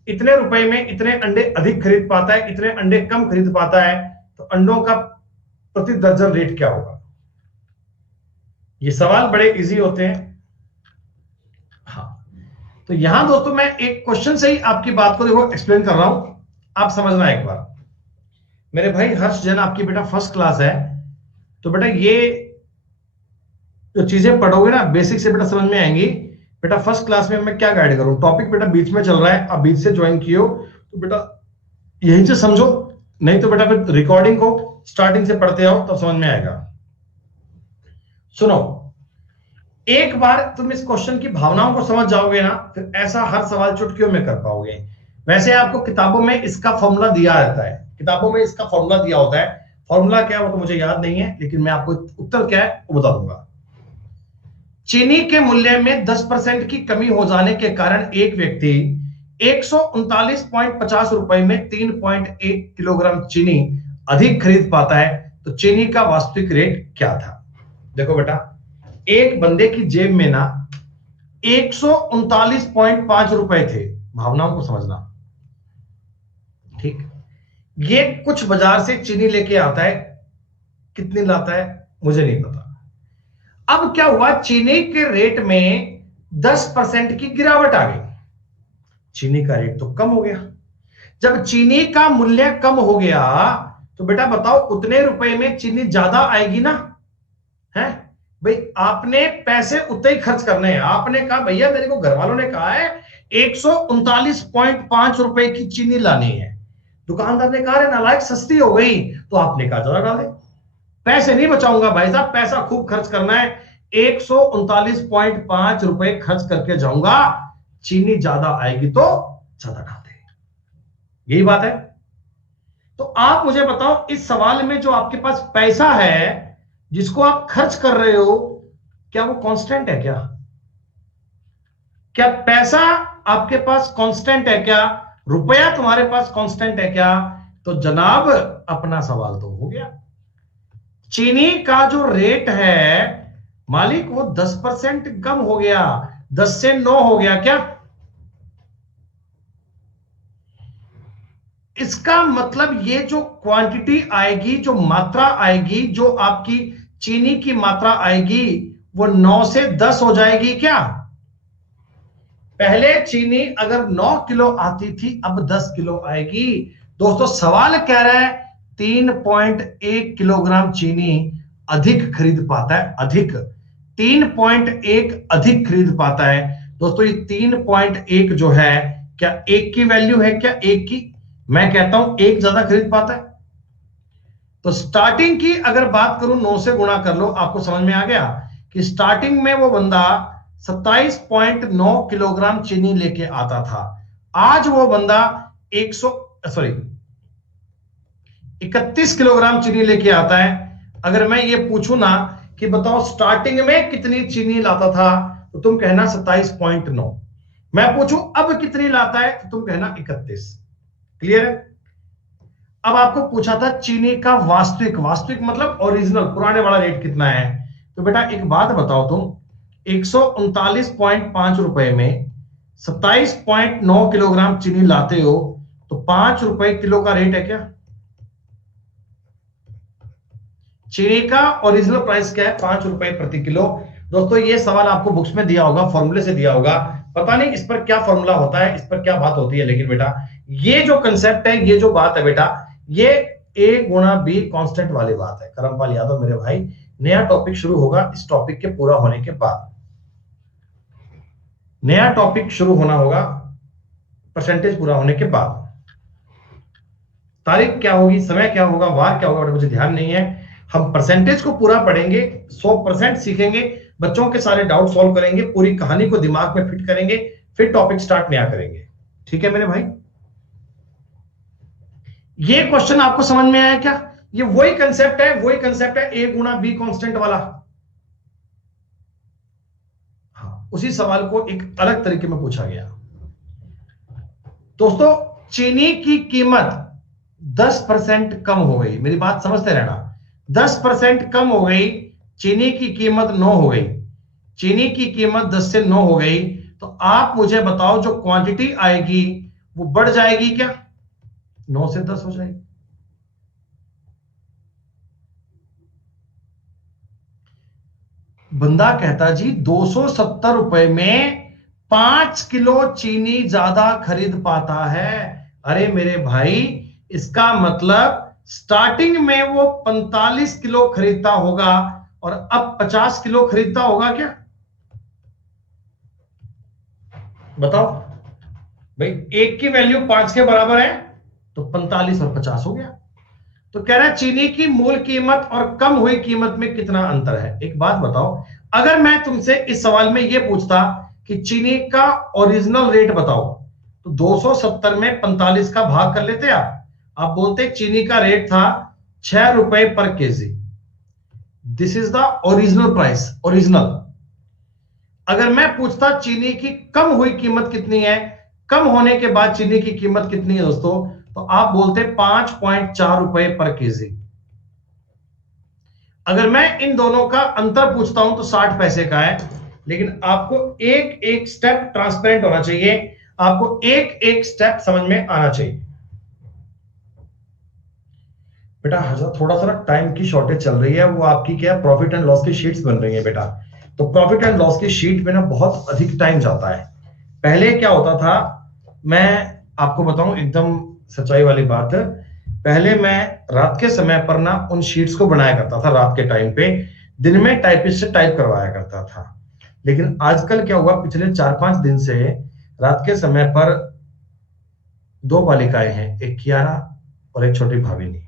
इतने रुपए में इतने अंडे अधिक खरीद पाता है, इतने अंडे कम खरीद पाता है, तो अंडों का प्रति दर्जन रेट क्या होगा? ये सवाल बड़े इजी होते हैं। हाँ, तो यहां दोस्तों मैं एक क्वेश्चन से ही आपकी बात को देखो एक्सप्लेन कर रहा हूं, आप समझना एक बार। मेरे भाई हर्ष जैन, आपकी बेटा फर्स्ट क्लास है, तो बेटा ये जो चीजें पढ़ोगे ना बेसिक से बेटा समझ में आएंगी। बेटा फर्स्ट क्लास में मैं क्या गाइड करूं, टॉपिक बेटा बीच में चल रहा है, आप बीच से ज्वाइन किए हो तो बेटा यहीं से समझो, नहीं तो बेटा फिर रिकॉर्डिंग को स्टार्टिंग से पढ़ते आओ तब समझ में आएगा। सुनो, एक बार तुम इस क्वेश्चन की भावनाओं को समझ जाओगे ना, फिर ऐसा हर सवाल चुटकियों में कर पाओगे। वैसे आपको किताबों में इसका फॉर्मूला दिया रहता है, किताबों में इसका फॉर्मूला दिया होता है, फॉर्मूला क्या है वो तो मुझे याद नहीं है, लेकिन मैं आपको उत्तर क्या है वो बता दूंगा। चीनी के मूल्य में 10% की कमी हो जाने के कारण एक व्यक्ति 139.50 रुपए में 3.1 किलोग्राम चीनी अधिक खरीद पाता है, तो चीनी का वास्तविक रेट क्या था? देखो बेटा, एक बंदे की जेब में ना 139.5 रुपए थे, भावनाओं को समझना, ठीक। ये कुछ बाजार से चीनी लेके आता है, कितनी लाता है मुझे नहीं पता। अब क्या हुआ, चीनी के रेट में 10% की गिरावट आ गई, चीनी का रेट तो कम हो गया। जब चीनी का मूल्य कम हो गया तो बेटा बताओ उतने रुपए में चीनी ज्यादा आएगी ना, है भाई? आपने पैसे उतने ही खर्च करने हैं। आपने कहा भैया मेरे को घर वालों ने कहा है 139.5 रुपए की चीनी लानी है, दुकानदार ने कहा नालायक सस्ती हो गई, तो आपने कहा ज्यादा डाले, पैसे नहीं बचाऊंगा भाई साहब, पैसा खूब खर्च करना है, 139.5 रुपए खर्च करके जाऊंगा, चीनी ज्यादा आएगी तो ज्यादा डाल दे। यही बात है। तो आप मुझे बताओ इस सवाल में जो आपके पास पैसा है जिसको आप खर्च कर रहे हो, क्या वो कांस्टेंट है? क्या पैसा आपके पास कांस्टेंट है? क्या रुपया तुम्हारे पास कांस्टेंट है क्या? तो जनाब अपना सवाल तो हो गया। चीनी का जो रेट है मालिक वो 10% कम हो गया, 10 से 9 हो गया। क्या इसका मतलब ये जो क्वांटिटी आएगी, जो मात्रा आएगी, जो आपकी चीनी की मात्रा आएगी वो 9 से 10 हो जाएगी क्या? पहले चीनी अगर 9 किलो आती थी, अब 10 किलो आएगी। दोस्तों सवाल कह रहा है 3.1 किलोग्राम चीनी अधिक खरीद पाता है, अधिक 3.1 अधिक खरीद पाता है। दोस्तों ये 3.1 जो है क्या एक की वैल्यू है? क्या एक की? मैं कहता हूं एक ज्यादा खरीद पाता है। तो स्टार्टिंग की अगर बात करूं 9 से गुणा कर लो, आपको समझ में आ गया कि स्टार्टिंग में वो बंदा 27.9 किलोग्राम चीनी लेके आता था, आज वो बंदा 31 किलोग्राम चीनी लेके आता है। अगर मैं ये पूछूं ना कि बताओ स्टार्टिंग में कितनी चीनी लाता था, तो तुम कहना 27.9। मैं पूछूं अब कितनी लाता है, तो तुम कहना 31। क्लियर है? अब आपको पूछा था चीनी का वास्तविक, वास्तविक मतलब ओरिजिनल पुराने वाला रेट कितना है। तो बेटा एक बात बताओ, तुम 139.5 रुपए में 27.9 किलोग्राम चीनी लाते हो, तो 5 रुपए किलो का रेट है क्या? चीनी का ओरिजिनल प्राइस क्या है? 5 रुपए प्रति किलो। दोस्तों ये सवाल आपको बुक्स में दिया होगा, फॉर्मूले से दिया होगा, पता नहीं इस पर क्या फॉर्मूला होता है, इस पर क्या बात होती है, लेकिन बेटा ये जो कंसेप्ट है, ये जो बात है बेटा, ये ए गुणा बी कांस्टेंट वाली बात है। करमपाल यादव मेरे भाई, नया टॉपिक शुरू होगा इस टॉपिक के पूरा होने के बाद, नया टॉपिक शुरू होना होगा परसेंटेज पूरा होने के बाद। तारीख क्या होगी, समय क्या होगा, वार क्या होगा, मुझे ध्यान नहीं है। हम परसेंटेज को पूरा पढ़ेंगे, 100% सीखेंगे, बच्चों के सारे डाउट सॉल्व करेंगे, पूरी कहानी को दिमाग में फिट करेंगे, फिर टॉपिक स्टार्ट नया करेंगे। ठीक है मेरे भाई? ये क्वेश्चन आपको समझ में आया क्या? ये वही कंसेप्ट है, वही कंसेप्ट है ए गुणा बी कांस्टेंट वाला। हाँ, उसी सवाल को एक अलग तरीके में पूछा गया। दोस्तों चीनी की कीमत 10% कम हो गई, मेरी बात समझते रहना, 10% कम हो गई, चीनी की कीमत 9 हो गई, चीनी की कीमत 10 से 9 हो गई, तो आप मुझे बताओ जो क्वांटिटी आएगी वो बढ़ जाएगी क्या? 9 से 10 हो जाएगी। बंदा कहता जी 270 रुपए में 5 किलो चीनी ज्यादा खरीद पाता है। अरे मेरे भाई, इसका मतलब स्टार्टिंग में वो 45 किलो खरीदता होगा और अब 50 किलो खरीदता होगा क्या? बताओ भाई, एक की वैल्यू 5 के बराबर है तो 45 और 50 हो गया। तो कह रहा है चीनी की मूल कीमत और कम हुई कीमत में कितना अंतर है। एक बात बताओ, अगर मैं तुमसे इस सवाल में यह पूछता कि चीनी का ओरिजिनल रेट बताओ, तो 270 में 45 का भाग कर लेते आप बोलते चीनी का रेट था 6 रुपए पर KG, this is the original price, original. अगर मैं पूछता चीनी की कम हुई कीमत कितनी है, कम होने के बाद चीनी की कीमत कितनी है दोस्तों, तो आप बोलते 5.4 रुपए पर केजी। अगर मैं इन दोनों का अंतर पूछता हूं तो 60 पैसे का है, लेकिन आपको एक एक स्टेप ट्रांसपेरेंट होना चाहिए, आपको एक एक स्टेप समझ में आना चाहिए। बेटा हजार थोड़ा सा टाइम की शॉर्टेज चल रही है, वो आपकी क्या प्रॉफिट एंड लॉस की शीट्स बन रही है बेटा, तो प्रॉफिट एंड लॉस की शीट में ना बहुत अधिक टाइम जाता है। पहले क्या होता था, मैं आपको बताऊं एकदम सच्चाई वाली बात, पहले मैं रात के समय पर ना उन शीट्स को बनाया करता था, रात के टाइम पे, दिन में टाइपिस्ट से टाइप करवाया करता था। लेकिन आजकल क्या हुआ, पिछले 4-5 दिन से रात के समय पर 2 बालिकाएं हैं, एक कियारा और एक छोटी भाविनी।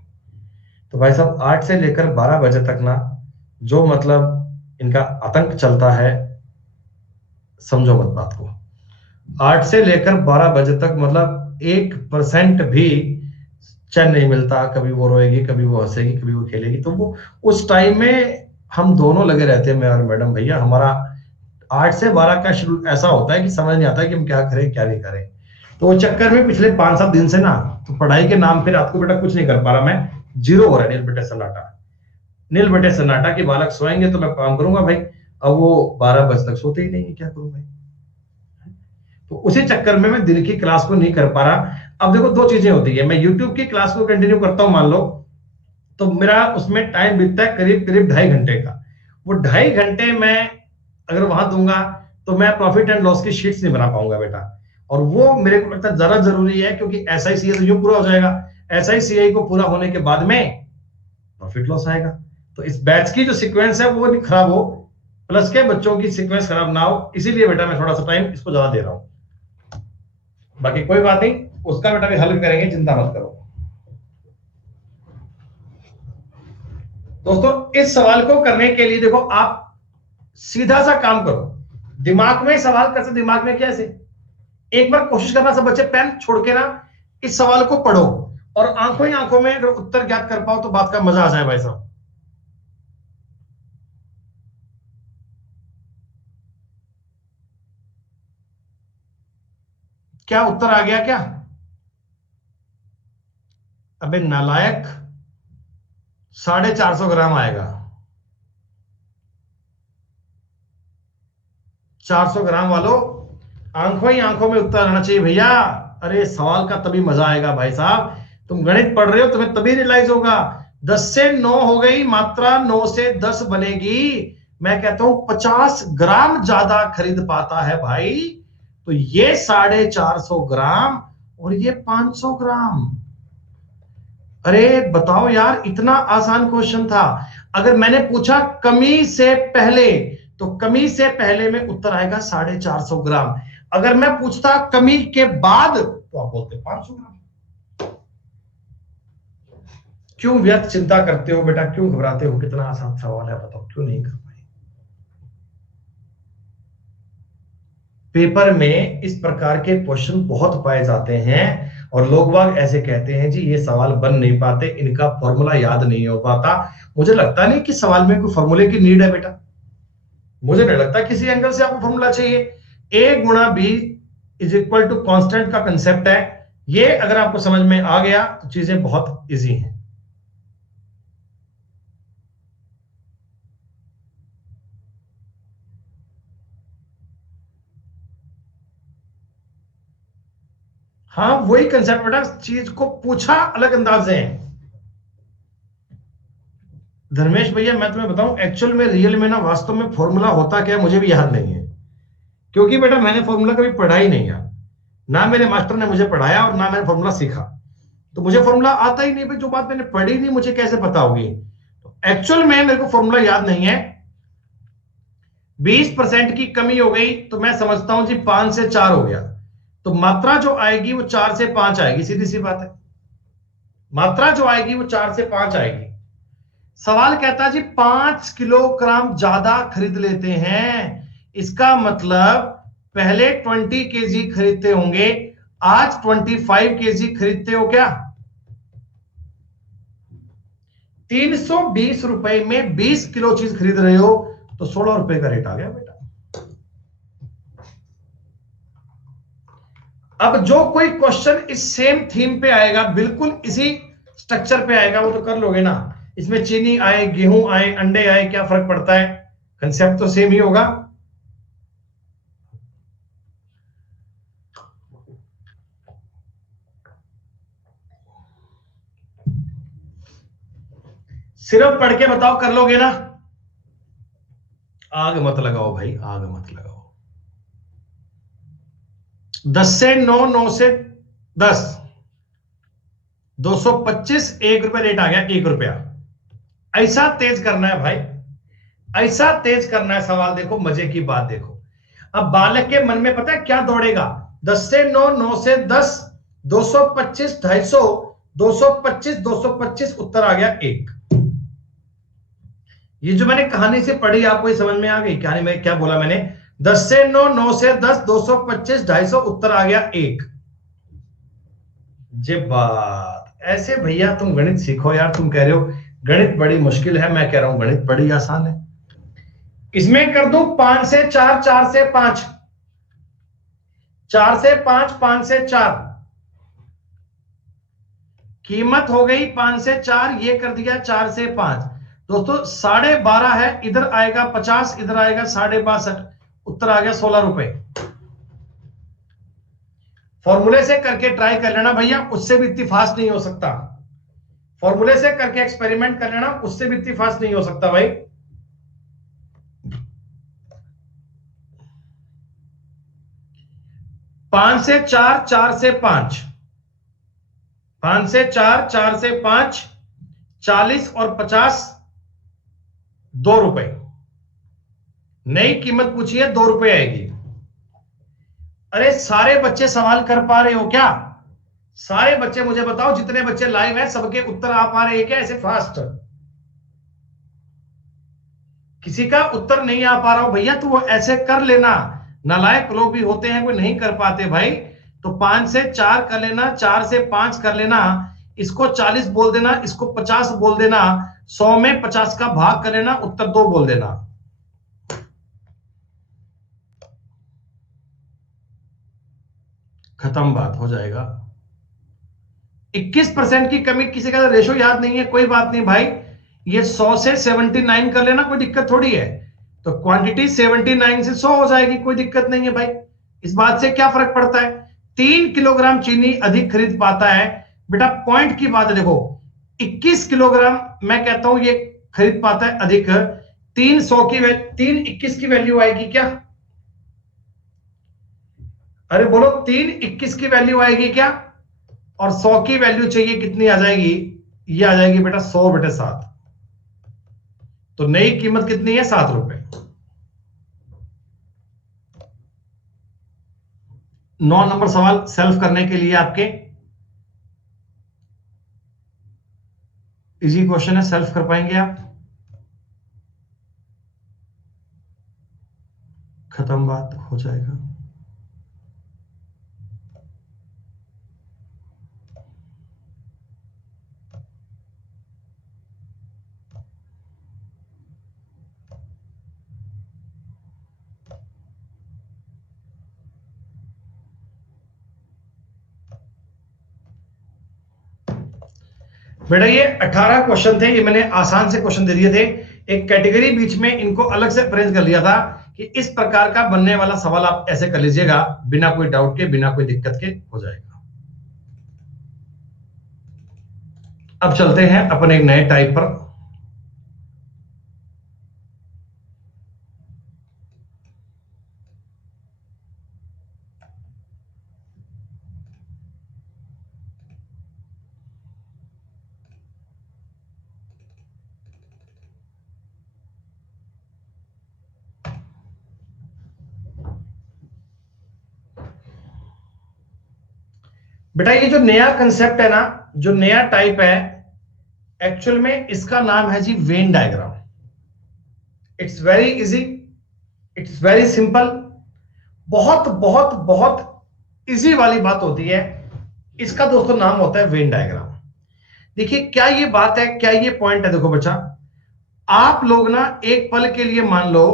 तो भाई साहब 8 से लेकर 12 बजे तक ना जो मतलब इनका आतंक चलता है, समझो मत बात को। 8 से लेकर 12 बजे तक मतलब 1% भी चैन नहीं मिलता, कभी वो रोएगी, कभी वो हंसेगी, कभी वो खेलेगी। तो वो उस टाइम में हम दोनों लगे रहते हैं, मैं और मैडम भैया। हमारा 8 से 12 का शेड्यूल ऐसा होता है कि समझ नहीं आता कि हम क्या करें क्या नहीं करें। तो वो चक्कर में पिछले 5-7 दिन से ना, तो पढ़ाई के नाम पे रात को बेटा कुछ नहीं कर पा रहा मैं, जीरो हो रहा है, नील बेटे सन्नाटा, नील बेटे सन्नाटा। कि बालक सोएंगे तो मैं काम करूंगा भाई, अब वो 12 बजे तक सोते ही नहीं है, क्या करूं भाई। तो उसी चक्कर में मैं दिन की क्लास को नहीं कर पा रहा। अब देखो दो चीजें होती है, मैं यूट्यूब की क्लास को कंटिन्यू करता हूं मान लो, तो मेरा उसमें टाइम बीतता है करीब करीब 2.5 घंटे का। वो 2.5 घंटे मैं अगर वहां दूंगा तो मैं प्रॉफिट एंड लॉस की शीट्स नहीं बना पाऊंगा बेटा, और वो मेरे को लगता है ज्यादा जरूरी है, क्योंकि SICA तो यूं पूरा हो जाएगा, SICA को पूरा होने के बाद में प्रॉफिट लॉस आएगा। तो इस बैच की जो सीक्वेंस है वो नहीं खराब हो, प्लस के बच्चों की सीक्वेंस खराब ना हो, इसीलिए बेटा मैं थोड़ा सा टाइम इसको ज्यादा दे रहा हूं। बाकी कोई बात नहीं, उसका बेटा भी हल करेंगे, चिंता मत करो। दोस्तों इस सवाल को करने के लिए देखो, आप सीधा सा काम करो, दिमाग में सवाल कैसे, दिमाग में कैसे, एक बार कोशिश करना सब बच्चे, पेन छोड़ के ना इस सवाल को पढ़ो, और आंखों ही आंखों में अगर उत्तर ज्ञात कर पाओ तो बात का मजा आ जाए भाई साहब। क्या उत्तर आ गया क्या? अबे नालायक, 450 ग्राम आएगा, 400 ग्राम वालों, आंखों ही आंखों में उत्तर आना चाहिए भैया। अरे सवाल का तभी मजा आएगा भाई साहब, तुम गणित पढ़ रहे हो, तुम्हें तभी रियलाइज होगा। 10 से 9 हो गई, मात्रा 9 से 10 बनेगी। मैं कहता हूं 50 ग्राम ज्यादा खरीद पाता है भाई, तो ये 450 ग्राम और ये 500 ग्राम। अरे बताओ यार, इतना आसान क्वेश्चन था। अगर मैंने पूछा कमी से पहले, तो कमी से पहले में उत्तर आएगा 450 ग्राम। अगर मैं पूछता कमी के बाद, तो आप बोलते 500 ग्राम। क्यों व्यर्थ चिंता करते हो बेटा, क्यों घबराते हो? कितना आसान सवाल है, बताओ क्यों नहीं कर पाए। पेपर में इस प्रकार के क्वेश्चन बहुत पाए जाते हैं, और लोग बाग ऐसे कहते हैं जी ये सवाल बन नहीं पाते, इनका फॉर्मूला याद नहीं हो पाता। मुझे लगता नहीं कि सवाल में कोई फॉर्मूले की नीड है बेटा, मुझे नहीं लगता किसी एंगल से आपको फॉर्मूला चाहिए। A गुणा B is equal to constant का कंसेप्ट है, ये अगर आपको समझ में आ गया तो चीजें बहुत इजी हैं। हाँ वही कंसेप्ट बेटा, चीज को पूछा अलग अंदाज से है। धर्मेश भैया मैं तुम्हें बताऊं, एक्चुअल में रियल में ना वास्तव में फॉर्मूला होता क्या है मुझे भी याद नहीं है, क्योंकि बेटा मैंने फॉर्मूला कभी पढ़ा ही नहीं यार। ना मेरे मास्टर ने मुझे पढ़ाया और ना मैंने फॉर्मूला सीखा, तो मुझे फॉर्मूला आता ही नहीं भाई। जो बात मैंने पढ़ी नहीं मुझे कैसे पता होगी। तो एक्चुअल में मेरे को फॉर्मूला याद नहीं है। 20% की कमी हो गई तो मैं समझता हूं जी 5 से 4 हो गया, तो मात्रा जो आएगी वो 4 से 5 आएगी, सीधी सी बात है। मात्रा जो आएगी वो 4 से 5 आएगी। सवाल कहता है जी 5 किलोग्राम ज्यादा खरीद लेते हैं, इसका मतलब पहले 20 kg खरीदते होंगे, आज 25 kg खरीदते हो क्या? 320 रुपए में 20 किलो चीज खरीद रहे हो, तो 16 रुपए का रेट आ गया बेटा। अब जो कोई क्वेश्चन इस सेम थीम पे आएगा, बिल्कुल इसी स्ट्रक्चर पे आएगा, वो तो कर लोगे ना। इसमें चीनी आए, गेहूं आए, अंडे आए, क्या फर्क पड़ता है, कंसेप्ट तो सेम ही होगा। सिर्फ पढ़ के बताओ, कर लोगे ना? आग मत लगाओ भाई, आग मत लगाओ। 10 से 9, 9 से 10, 225, 1 रुपया रेट आ गया, 1 रुपया। ऐसा तेज करना है भाई, ऐसा तेज करना है सवाल। देखो मजे की बात देखो, अब बालक के मन में पता है क्या दौड़ेगा? 10 से 9, 9 से 10, 225, 250, 225, 225, उत्तर आ गया 1। ये जो मैंने कहानी से पढ़ी आपको ये समझ में आ गई? कहानी में क्या बोला मैंने? 10 से 9, 9 से 10, 225, 250, उत्तर आ गया 1। जे बात ऐसे भैया, तुम गणित सीखो यार। तुम कह रहे हो गणित बड़ी मुश्किल है, मैं कह रहा हूं गणित बड़ी आसान है। इसमें कर दूं 5 से 4, 4 से 5, 4 से 5, 5 से 4, कीमत हो गई 5 से 4, ये कर दिया 4 से 5। दोस्तों 12.5 है, इधर आएगा 50, इधर आएगा 62.5, उत्तर आ गया 16 रुपए। फॉर्मूले से करके ट्राई कर लेना भैया, उससे भी इतनी फास्ट नहीं हो सकता। फॉर्मूले से करके एक्सपेरिमेंट कर लेना, उससे भी इतनी फास्ट नहीं हो सकता भाई। 5 से 4, 4 से 5, 5 से 4, 4 से 5, 40 और 50, 2 रुपए। नई कीमत पूछी है, 2 रुपए आएगी। अरे सारे बच्चे सवाल कर पा रहे हो क्या? सारे बच्चे मुझे बताओ, जितने बच्चे लाइव हैं सबके उत्तर आ पा रहे हैं क्या ऐसे फास्ट? किसी का उत्तर नहीं आ पा रहा हो भैया, तो वो ऐसे कर लेना। नालायक लोग भी होते हैं, कोई नहीं कर पाते भाई। तो 5 से 4 कर लेना, 4 से 5 कर लेना, इसको 40 बोल देना, इसको 50 बोल देना, 100 में 50 का भाग कर लेना, उत्तर 2 बोल देना। खत्म, बात हो जाएगा। 21% की कमी, किसी का रेशो याद नहीं है, कोई बात नहीं भाई। ये 100 से 79 कर लेना, कोई दिक्कत थोड़ी है। तो क्वांटिटी 79 से 100 हो जाएगी, कोई दिक्कत नहीं है भाई। इस बात से क्या फर्क पड़ता है? 3 किलोग्राम चीनी अधिक खरीद पाता है। बेटा पॉइंट की बात है, देखो 21 किलोग्राम मैं कहता हूं ये खरीद पाता है अधिक। 300 की 321 की वैल्यू आएगी क्या? अरे बोलो, 321 की वैल्यू आएगी क्या? और 100 की वैल्यू चाहिए, कितनी आ जाएगी? ये आ जाएगी बेटा 100/7। तो नई कीमत कितनी है? 7 रुपए। 9 नंबर सवाल सेल्फ करने के लिए आपके इजी क्वेश्चन है, सेल्फ कर पाएंगे आप? खत्म, बात हो जाएगा। बेटा ये 18 क्वेश्चन थे, ये मैंने आसान से क्वेश्चन दे दिए थे, एक कैटेगरी बीच में इनको अलग से अरेंज कर लिया था कि इस प्रकार का बनने वाला सवाल आप ऐसे कर लीजिएगा, बिना कोई डाउट के, बिना कोई दिक्कत के हो जाएगा। अब चलते हैं अपने एक नए टाइप पर। बेटा ये जो नया कंसेप्ट है ना, जो नया टाइप है, एक्चुअल में इसका नाम है जी Venn diagram. It's very easy, it's very simple, बहुत बहुत बहुत इजी वाली बात होती है। इसका दोस्तों नाम होता है वेन डायग्राम। देखिए क्या ये बात है, क्या ये पॉइंट है, देखो बच्चा, आप लोग ना एक पल के लिए मान लो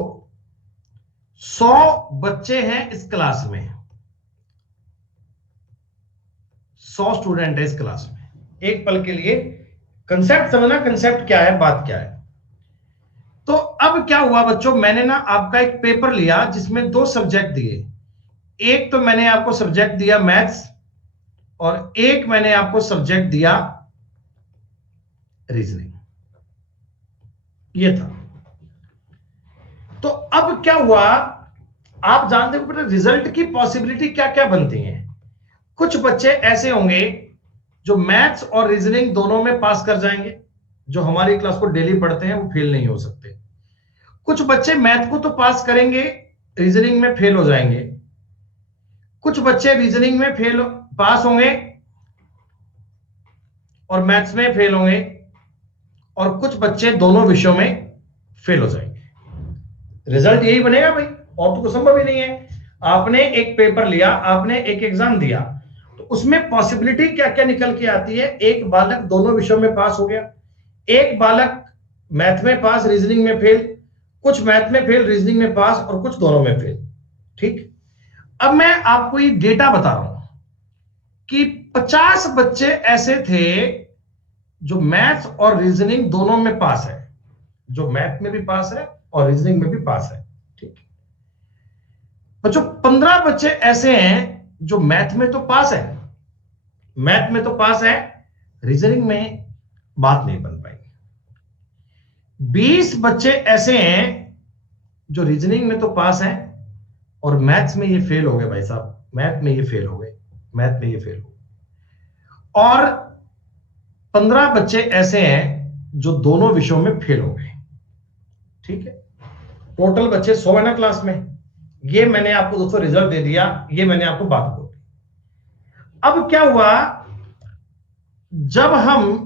100 बच्चे हैं इस क्लास में, 100 स्टूडेंट है इस क्लास में, एक पल के लिए कंसेप्ट समझना, कंसेप्ट क्या है, बात क्या है। तो अब क्या हुआ बच्चों, मैंने ना आपका एक पेपर लिया जिसमें 2 सब्जेक्ट दिए, एक तो मैंने आपको सब्जेक्ट दिया मैथ्स और एक मैंने आपको सब्जेक्ट दिया रीजनिंग, ये था। तो अब क्या हुआ, आप जानते हो बेटा रिजल्ट की पॉसिबिलिटी क्या क्या बनती है। कुछ बच्चे ऐसे होंगे जो मैथ्स और रीजनिंग दोनों में पास कर जाएंगे, जो हमारी क्लास को डेली पढ़ते हैं, वो फेल नहीं हो सकते। कुछ बच्चे मैथ को तो पास करेंगे, रीजनिंग में फेल हो जाएंगे। कुछ बच्चे रीजनिंग में फेल पास होंगे और मैथ्स में फेल होंगे, और कुछ बच्चे दोनों विषयों में फेल हो जाएंगे। रिजल्ट यही बनेगा भाई, और तो कुछ संभव ही नहीं है। आपने एक पेपर लिया, आपने एक एग्जाम दिया, तो उसमें पॉसिबिलिटी क्या क्या निकल के आती है। एक बालक दोनों विषयों में पास हो गया, एक बालक मैथ में पास, रीजनिंग में फेल, कुछ मैथ में फेल, रीजनिंग में पास, और कुछ दोनों में फेल। ठीक, अब मैं आपको ये डेटा बता रहा हूं कि 50 बच्चे ऐसे थे जो मैथ्स और रीजनिंग दोनों में पास है, जो मैथ में भी पास है और रीजनिंग में भी पास है। ठीक, बच्चों 15 बच्चे ऐसे हैं जो मैथ में तो पास है, मैथ में तो पास है, रीजनिंग में बात नहीं बन पाई। 20 बच्चे ऐसे हैं जो रीजनिंग में तो पास हैं और मैथ्स में ये फेल हो गए भाई साहब, मैथ में ये फेल हो गए, मैथ में ये फेल हो गए। और 15 बच्चे ऐसे हैं जो दोनों विषयों में फेल हो गए। ठीक है, टोटल बच्चे 100 है ना क्लास में। ये मैंने आपको दोस्तों रिजल्ट दे दिया, ये मैंने आपको बात बोल दी। अब क्या हुआ, जब हम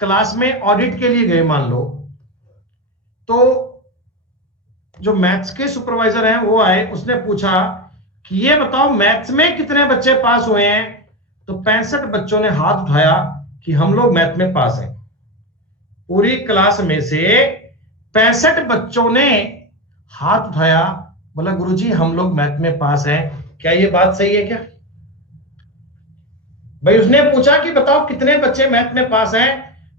क्लास में ऑडिट के लिए गए मान लो, तो जो मैथ्स के सुपरवाइजर हैं वो आए, उसने पूछा कि ये बताओ मैथ्स में कितने बच्चे पास हुए हैं। तो 65 बच्चों ने हाथ उठाया कि हम लोग मैथ में पास हैं। पूरी क्लास में से 65 बच्चों ने हाथ उठाया, बोला गुरुजी हम लोग मैथ में पास हैं। क्या ये बात सही है क्या भाई? उसने पूछा कि बताओ कितने बच्चे मैथ में पास हैं,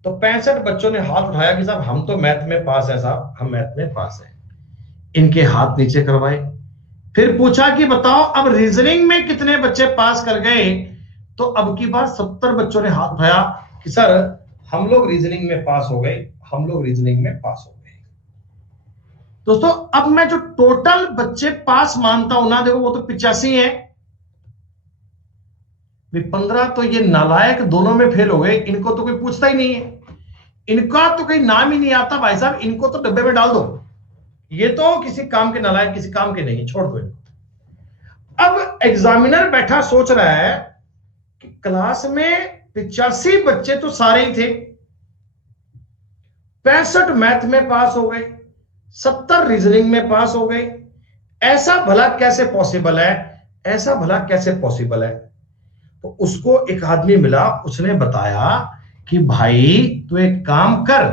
तो 65 बच्चों ने हाथ उठाया कि साहब हम तो मैथ में पास हैं, साहब हम मैथ में पास हैं। इनके हाथ नीचे करवाए। फिर पूछा कि बताओ अब रीजनिंग में कितने बच्चे पास कर गए, तो अब की बार 70 बच्चों ने हाथ उठाया कि सर हम लोग रीजनिंग में पास हो गए, हम लोग रीजनिंग में पास हो गए। दोस्तों अब मैं जो टोटल बच्चे पास मानता हूं ना, देखो वो तो 85 है। 15 तो ये नालायक दोनों में फेल हो गए, इनको तो कोई पूछता ही नहीं है, इनका तो कोई नाम ही नहीं आता भाई साहब, इनको तो डब्बे में डाल दो, ये तो किसी काम के नालायक, किसी काम के नहीं, छोड़ दो इनको। अब एग्जामिनर बैठा सोच रहा है कि क्लास में 85 बच्चे तो सारे ही थे, 65 मैथ में पास हो गए, 70 रीजनिंग में पास हो गए, ऐसा भला कैसे पॉसिबल है, ऐसा भला कैसे पॉसिबल है। तो उसको एक आदमी मिला, उसने बताया कि भाई तू एक काम कर,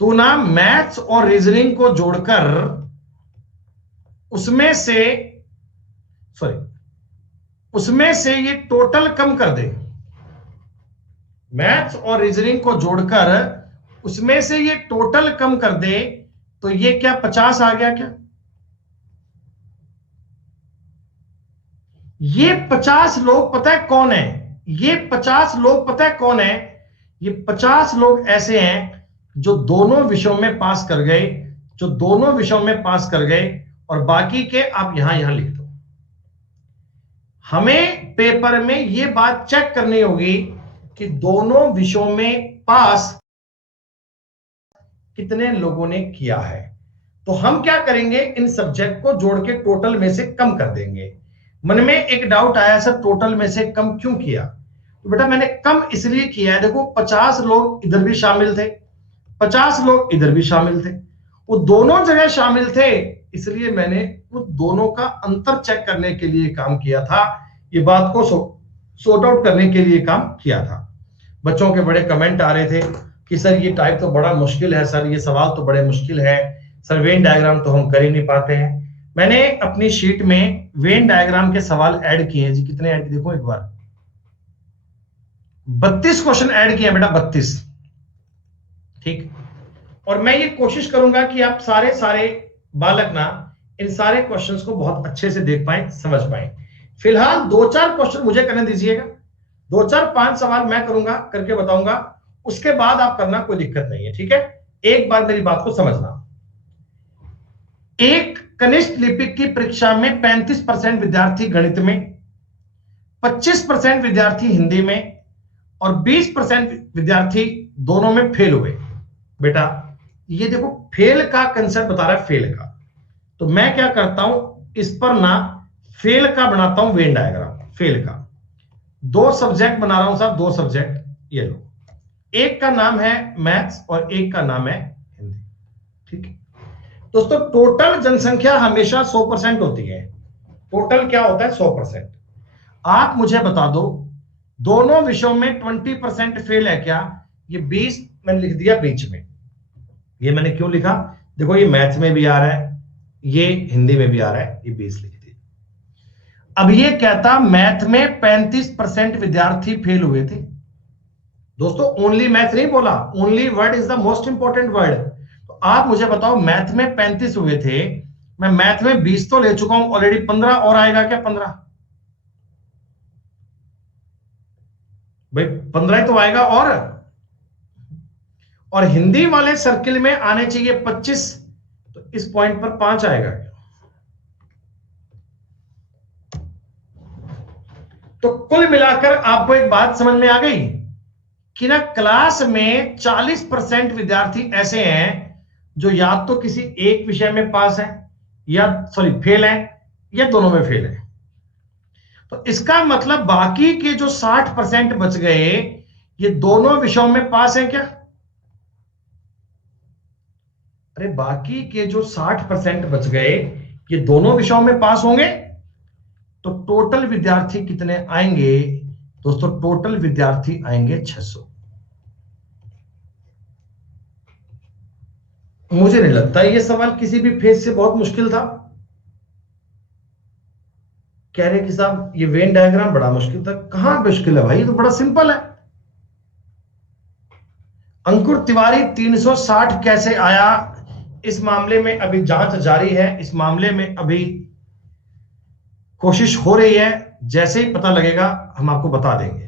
तू ना मैथ्स और रीजनिंग को जोड़कर उसमें से ये टोटल कम कर दे, मैथ्स और रीजनिंग को जोड़कर उसमें से ये टोटल कम कर दे तो ये क्या 50 आ गया क्या? ये 50 लोग पता है कौन है? ये 50 लोग पता है कौन है? ये 50 लोग ऐसे हैं जो दोनों विषयों में पास कर गए, जो दोनों विषयों में पास कर गए, और बाकी के आप यहां लिख दो। हमें पेपर में यह बात चेक करनी होगी कि दोनों विषयों में पास कितने लोगों ने किया है। तो हम क्या करेंगे, इन सब्जेक्ट को जोड़ के टोटल में से कम कर देंगे। मन में एक डाउट आया, सर टोटल में से कम क्यों किया? तो बेटा मैंने कम इसलिए किया है, देखो 50 लोग इधर भी शामिल थे, 50 लोग इधर भी शामिल थे, वो दोनों जगह शामिल थे, इसलिए मैंने वो दोनों का अंतर चेक करने के लिए काम किया था, ये बात को सॉर्ट आउट करने के लिए काम किया था। बच्चों के बड़े कमेंट आ रहे थे कि सर ये टाइप तो बड़ा मुश्किल है, सर ये सवाल तो बड़े मुश्किल है, सर वेन डायग्राम तो हम कर ही नहीं पाते हैं। मैंने अपनी शीट में वेन डायग्राम के सवाल ऐड किए हैं जी। कितने ऐड किए देखो एक बार, 32 क्वेश्चन ऐड किए बेटा, 32। ठीक, और मैं ये कोशिश करूंगा कि आप सारे बालक ना इन सारे क्वेश्चंस को बहुत अच्छे से देख पाए, समझ पाए। फिलहाल 2-4 क्वेश्चन मुझे करने दीजिएगा, 2-4-5 सवाल मैं करूंगा, करके बताऊंगा, उसके बाद आप करना, कोई दिक्कत नहीं है, ठीक है। एक बार मेरी बात को समझना, एक कनिष्ठ लिपिक की परीक्षा में 35% विद्यार्थी गणित में, 25% विद्यार्थी हिंदी में और 20% विद्यार्थी दोनों में फेल हुए। बेटा ये देखो फेल का कंसेप्ट बता रहा है, फेल का, तो मैं क्या करता हूं, इस पर ना फेल का बनाता हूं वेन डायग्राम, फेल का। 2 सब्जेक्ट बना रहा हूं साहब, 2 सब्जेक्ट, ये लो, एक का नाम है मैथ्स और एक का नाम है हिंदी, ठीक है दोस्तों। टोटल जनसंख्या हमेशा 100% होती है, टोटल क्या होता है 100%। आप मुझे बता दो दोनों विषयों में 20% फेल है क्या? ये 20 मैंने लिख दिया बीच में, ये मैंने क्यों लिखा, देखो ये मैथ्स में भी आ रहा है, ये हिंदी में भी आ रहा है, ये 20 लिख दिया। अब ये कहता मैथ में 35% विद्यार्थी फेल हुए थे। दोस्तों ओनली मैथ नहीं बोला, only word is the most important word. तो आप मुझे बताओ मैथ में 35 हुए थे, मैं मैथ में 20 तो ले चुका हूं ऑलरेडी, 15 और आएगा क्या? 15 भाई 15 ही तो आएगा, और हिंदी वाले सर्किल में आने चाहिए 25, तो इस पॉइंट पर 5 आएगा। तो कुल मिलाकर आपको एक बात समझ में आ गई कि ना क्लास में 40% विद्यार्थी ऐसे हैं जो या तो किसी एक विषय में पास है, या फेल है, या दोनों में फेल है। तो इसका मतलब बाकी के जो 60% बच गए, ये दोनों विषयों में पास है क्या? अरे बाकी के जो 60% बच गए, ये दोनों विषयों में पास होंगे। तो टोटल विद्यार्थी कितने आएंगे दोस्तों? टोटल विद्यार्थी आएंगे 600। मुझे नहीं लगता ये सवाल किसी भी फेज से बहुत मुश्किल था। कह रहे कि साहब ये वेन डायग्राम बड़ा मुश्किल था, कहां मुश्किल है भाई, ये तो बड़ा सिंपल है। अंकुर तिवारी 360 कैसे आया, इस मामले में अभी जांच जारी है, इस मामले में अभी कोशिश हो रही है, जैसे ही पता लगेगा हम आपको बता देंगे।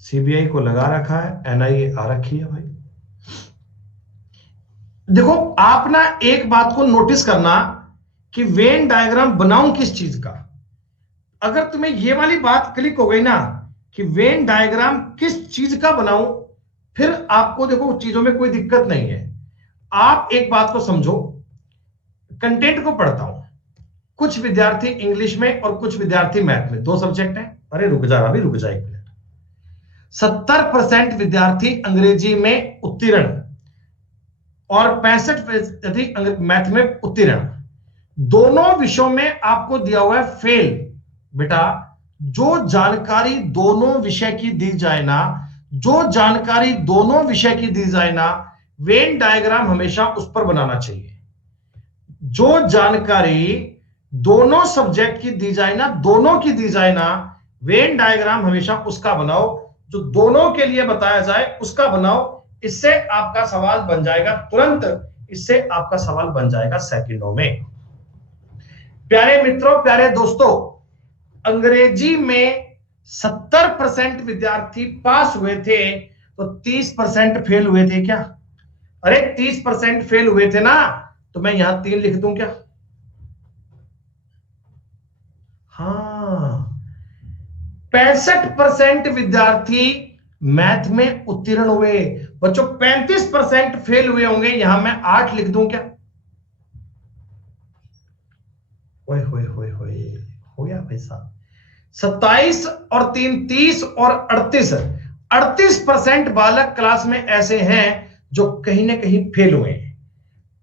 सीबीआई को लगा रखा है, एनआईए आ रखी है भाई। देखो आप ना एक बात को नोटिस करना कि वेन डायग्राम बनाऊं किस चीज का। अगर तुम्हें ये वाली बात क्लिक हो गई ना कि वेन डायग्राम किस चीज का बनाऊं, फिर आपको देखो चीजों में कोई दिक्कत नहीं है। आप एक बात को समझो, कंटेंट को पढ़ता हूं, कुछ विद्यार्थी इंग्लिश में और कुछ विद्यार्थी मैथ में, 2 सब्जेक्ट हैं। अरे रुक जा अभी, रुक जा एक मिनट। 70% विद्यार्थी अंग्रेजी में उत्तीर्ण और 65% मैथ में उत्तीर्ण। दोनों विषयों में आपको दिया हुआ है फेल। बेटा जो जानकारी दोनों विषय की दी जाए ना, जो जानकारी दोनों विषय की दी जाए ना, वेन डायग्राम हमेशा उस पर बनाना चाहिए। जो जानकारी दोनों सब्जेक्ट की दी जाए ना, दोनों की दी जाए ना, वेन डायग्राम हमेशा उसका बनाओ जो दोनों के लिए बताया जाए, उसका बनाओ। इससे आपका सवाल बन जाएगा तुरंत, इससे आपका सवाल बन जाएगा सेकंडों में। प्यारे मित्रों, प्यारे दोस्तों, अंग्रेजी में 70% विद्यार्थी पास हुए थे तो 30% फेल हुए थे क्या? अरे 30% फेल हुए थे ना, तो मैं यहां 3 लिख दूं क्या? हाँ, 65% विद्यार्थी मैथ में उत्तीर्ण हुए। बच्चों 35% फेल हुए होंगे, यहां मैं 8 लिख दूं क्या? ओए होए होए होए, हो गया भाई साहब। 27 और 3 30 और 38% बालक क्लास में ऐसे हैं जो कहीं ना कहीं फेल हुए हैं।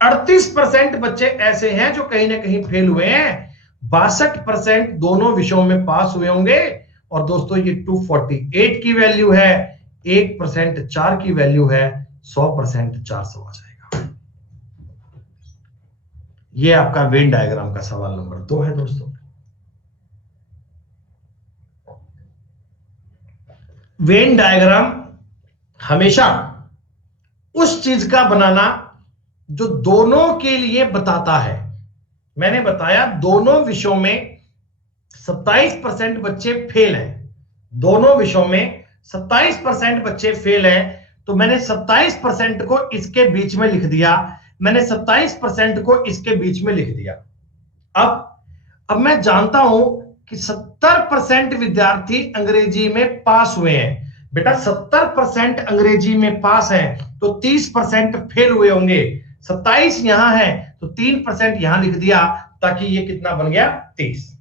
38% बच्चे ऐसे हैं जो कहीं ना कहीं फेल हुए हैं। 62% दोनों विषयों में पास हुए होंगे। और दोस्तों ये 248 की वैल्यू है, 1% 4 की वैल्यू है, 100% 400 आ जाएगा। ये आपका वेन डायग्राम का सवाल नंबर 2 है दोस्तों। वेन डायग्राम हमेशा उस चीज का बनाना जो दोनों के लिए बताता है। मैंने बताया दोनों विषयों में 27% बच्चे फेल हैं, दोनों विषयों में 27% बच्चे फेल हैं, तो मैंने 27% को इसके बीच में लिख दिया, मैंने 27% को इसके बीच में लिख दिया। अब मैं जानता हूं कि 70% विद्यार्थी अंग्रेजी में पास हुए हैं। बेटा 70% अंग्रेजी में पास है तो 30% फेल हुए होंगे। 27 यहां है तो 3% यहां लिख दिया, ताकि ये कितना बन गया? 30।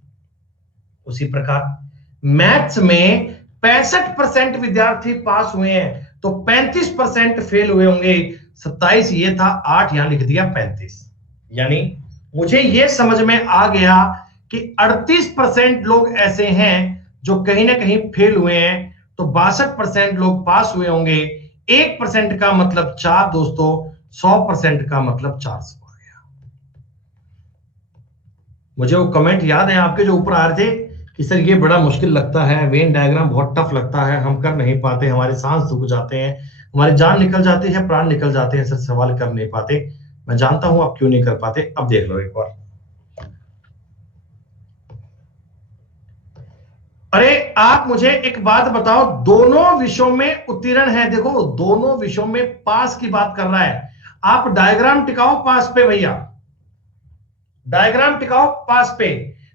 उसी प्रकार मैथ्स में 65% विद्यार्थी पास हुए हैं तो 35% फेल हुए होंगे। 27 ये था, 8 यहां लिख दिया, 35। यानी मुझे यह समझ में आ गया कि 38% लोग ऐसे हैं जो कहीं ना कहीं फेल हुए हैं, तो 62% लोग पास हुए होंगे। 1% का मतलब 4 दोस्तों, 100% का मतलब 400 आ गया। मुझे वो कमेंट याद है आपके जो ऊपर आ रहे थे कि सर ये बड़ा मुश्किल लगता है, वेन डायग्राम बहुत टफ लगता है, हम कर नहीं पाते, हमारे सांस रुक जाते हैं, हमारी जान निकल जाती है, प्राण निकल जाते हैं, सर सवाल कर नहीं पाते। मैं जानता हूं आप क्यों नहीं कर पाते। अब देख लो एक बार। अरे आप मुझे एक बात बताओ, दोनों विषयों में उत्तीर्ण है, देखो दोनों विषयों में पास की बात कर रहा है। आप डायग्राम टिकाओ पास पे भैया, डायग्राम टिकाओ पास पे।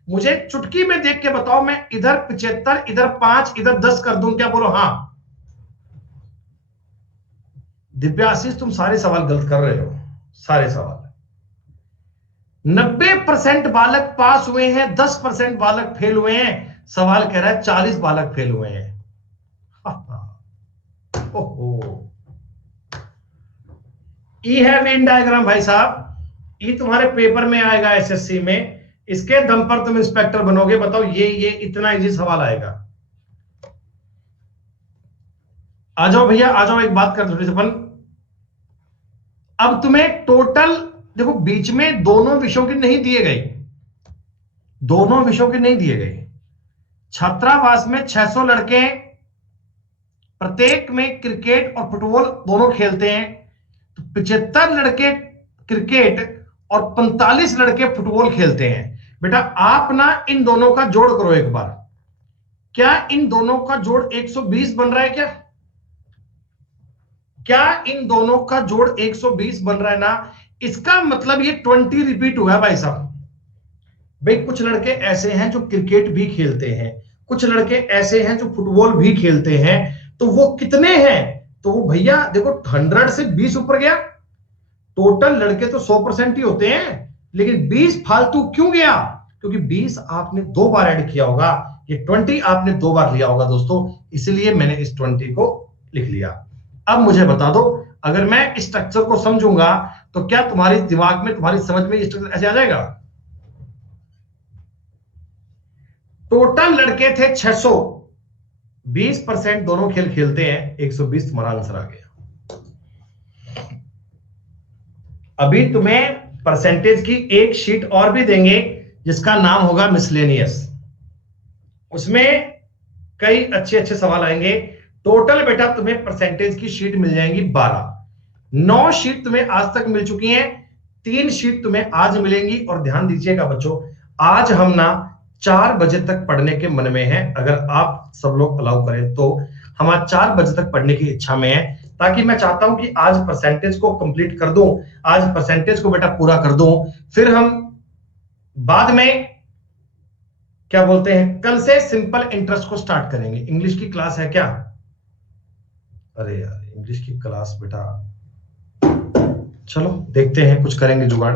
मुझे चुटकी में देख के बताओ, मैं इधर 75 इधर 5 इधर 10 कर दूं क्या? बोलो हाँ। दिव्याशीष तुम सारे सवाल गलत कर रहे हो, सारे सवाल। 90% बालक पास हुए हैं, 10% बालक फेल हुए हैं। सवाल कह रहा है 40 बालक फेल हुए हैं। ओहो, ई है वेन डायग्राम भाई साहब। ये तुम्हारे पेपर में आएगा एसएससी में, इसके दम पर तुम इंस्पेक्टर बनोगे। बताओ ये इतना इजी सवाल आएगा। आ जाओ भैया, आ जाओ, एक बात कर थोड़ी सी अपन। अब तुम्हें टोटल देखो, बीच में दोनों विषयों की नहीं दिए गए, दोनों विषयों के नहीं दिए गए। छात्रावास में 600 लड़के, प्रत्येक में क्रिकेट और फुटबॉल दोनों खेलते हैं, तो 75 लड़के क्रिकेट और 45 लड़के फुटबॉल खेलते हैं। बेटा आप ना इन दोनों का जोड़ करो एक बार। क्या इन दोनों का जोड़ 120 बन रहा है क्या? क्या इन दोनों का जोड़ 120 बन रहा है ना? इसका मतलब ये 20 रिपीट हुआ है भाई साहब। भाई कुछ लड़के ऐसे हैं जो क्रिकेट भी खेलते हैं, कुछ लड़के ऐसे हैं जो फुटबॉल भी खेलते हैं, तो वो कितने हैं? तो वो भैया देखो 100 से 20 ऊपर गया। टोटल लड़के तो 100% ही होते हैं, लेकिन 20 फालतू क्यों गया? क्योंकि 20 आपने 2 बार ऐड किया होगा, ये 20 आपने 2 बार लिया होगा दोस्तों, इसलिए मैंने इस 20 को लिख लिया। अब मुझे बता दो, अगर मैं इस स्ट्रक्चर को समझूंगा तो क्या तुम्हारे दिमाग में, तुम्हारी समझ में स्ट्रक्चर ऐसे आ जाएगा? टोटल लड़के थे 600, 20% दोनों खेल खेलते हैं, 120 तुम्हारा आंसर आ गया। अभी तुम्हें परसेंटेज की एक शीट और भी देंगे जिसका नाम होगा मिसलेनियस। उसमें कई अच्छे अच्छे सवाल आएंगे। टोटल बेटा तुम्हें परसेंटेज की शीट मिल जाएंगी 12। 9 शीट तुम्हें आज तक मिल चुकी हैं, 3 शीट तुम्हें आज मिलेंगी। और ध्यान दीजिएगा बच्चों, आज हम ना 4 बजे तक पढ़ने के मन में है, अगर आप सब लोग अलाउ करें तो। हम आज 4 बजे तक पढ़ने की इच्छा में है, ताकि मैं चाहता हूं कि आज परसेंटेज को कंप्लीट कर दूं, आज परसेंटेज को बेटा पूरा कर दूं। फिर हम बाद में क्या बोलते हैं, कल से सिंपल इंटरेस्ट को स्टार्ट करेंगे। इंग्लिश की क्लास है क्या? अरे यार, इंग्लिश की क्लास बेटा, चलो देखते हैं, कुछ करेंगे जुगाड़।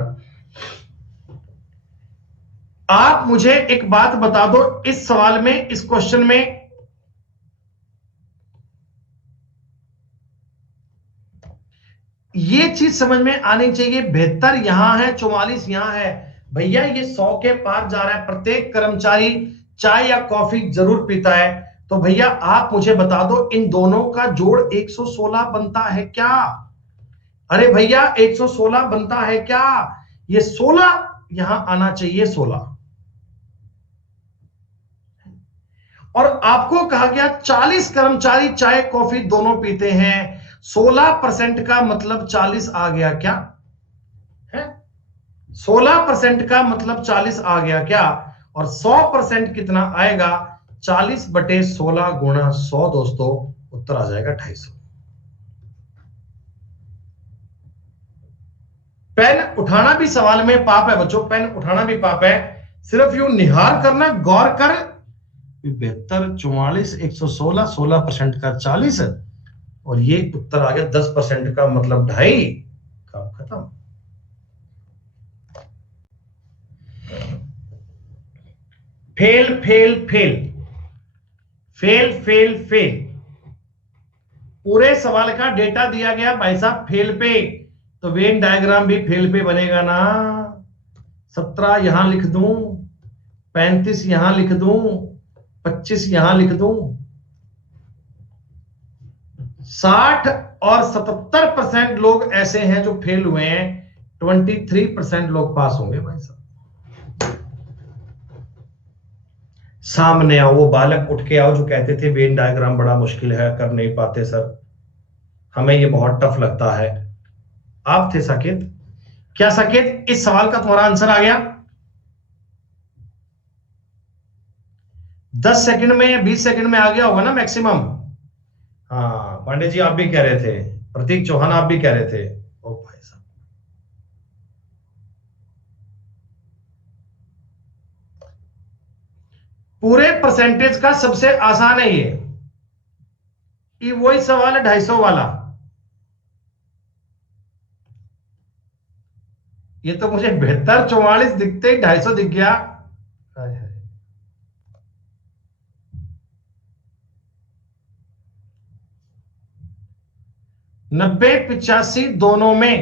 आप मुझे एक बात बता दो, इस सवाल में, इस क्वेश्चन में ये चीज समझ में आनी चाहिए। 72 यहां है, 44 यहां है। भैया ये 100 के पार जा रहा है। प्रत्येक कर्मचारी चाय या कॉफी जरूर पीता है। तो भैया आप मुझे बता दो, इन दोनों का जोड़ 116 बनता है क्या? अरे भैया 116 बनता है क्या? ये 16 यहां आना चाहिए, 16। और आपको कहा गया 40 कर्मचारी चाय कॉफी दोनों पीते हैं, 16% का मतलब 40 आ गया क्या है? 16% का मतलब 40 आ गया क्या? और 100% कितना आएगा? 40/16 गुणा 100 दोस्तों, उत्तर आ जाएगा 250। पेन उठाना भी सवाल में पाप है बच्चों, पेन उठाना भी पाप है। सिर्फ यूं निहार करना, गौर कर। 72, 44, 116, 16% का 40, और ये उत्तर आ गया 10% का मतलब 2.5। काम खत्म। Fail fail fail, fail fail fail. पूरे सवाल का डेटा दिया गया भाई साहब फेल पे, तो वेन डायग्राम भी फेल पे बनेगा ना। 17 यहां लिख दूं, 35 यहां लिख दूं, 25 यहां लिख दूं। 60 और 77% लोग ऐसे हैं जो फेल हुए हैं, 23% लोग पास होंगे भाई साहब। सामने आओ, वो बालक उठ के आओ जो कहते थे वेन डायग्राम बड़ा मुश्किल है, कर नहीं पाते सर, हमें ये बहुत टफ लगता है। आप थे साकेत। क्या साकेत, इस सवाल का तुम्हारा आंसर आ गया? 10 सेकंड में या 20 सेकंड में आ गया होगा ना मैक्सिमम। हाँ पांडे जी आप भी कह रहे थे, प्रतीक चौहान आप भी कह रहे थे। ओ भाई साहब, पूरे परसेंटेज का सबसे आसान है ये वही सवाल है 250 वाला। ये तो मुझे 72, 44 दिखते ही 250 दिख गया। हाय हाय। 90, 85 दोनों में,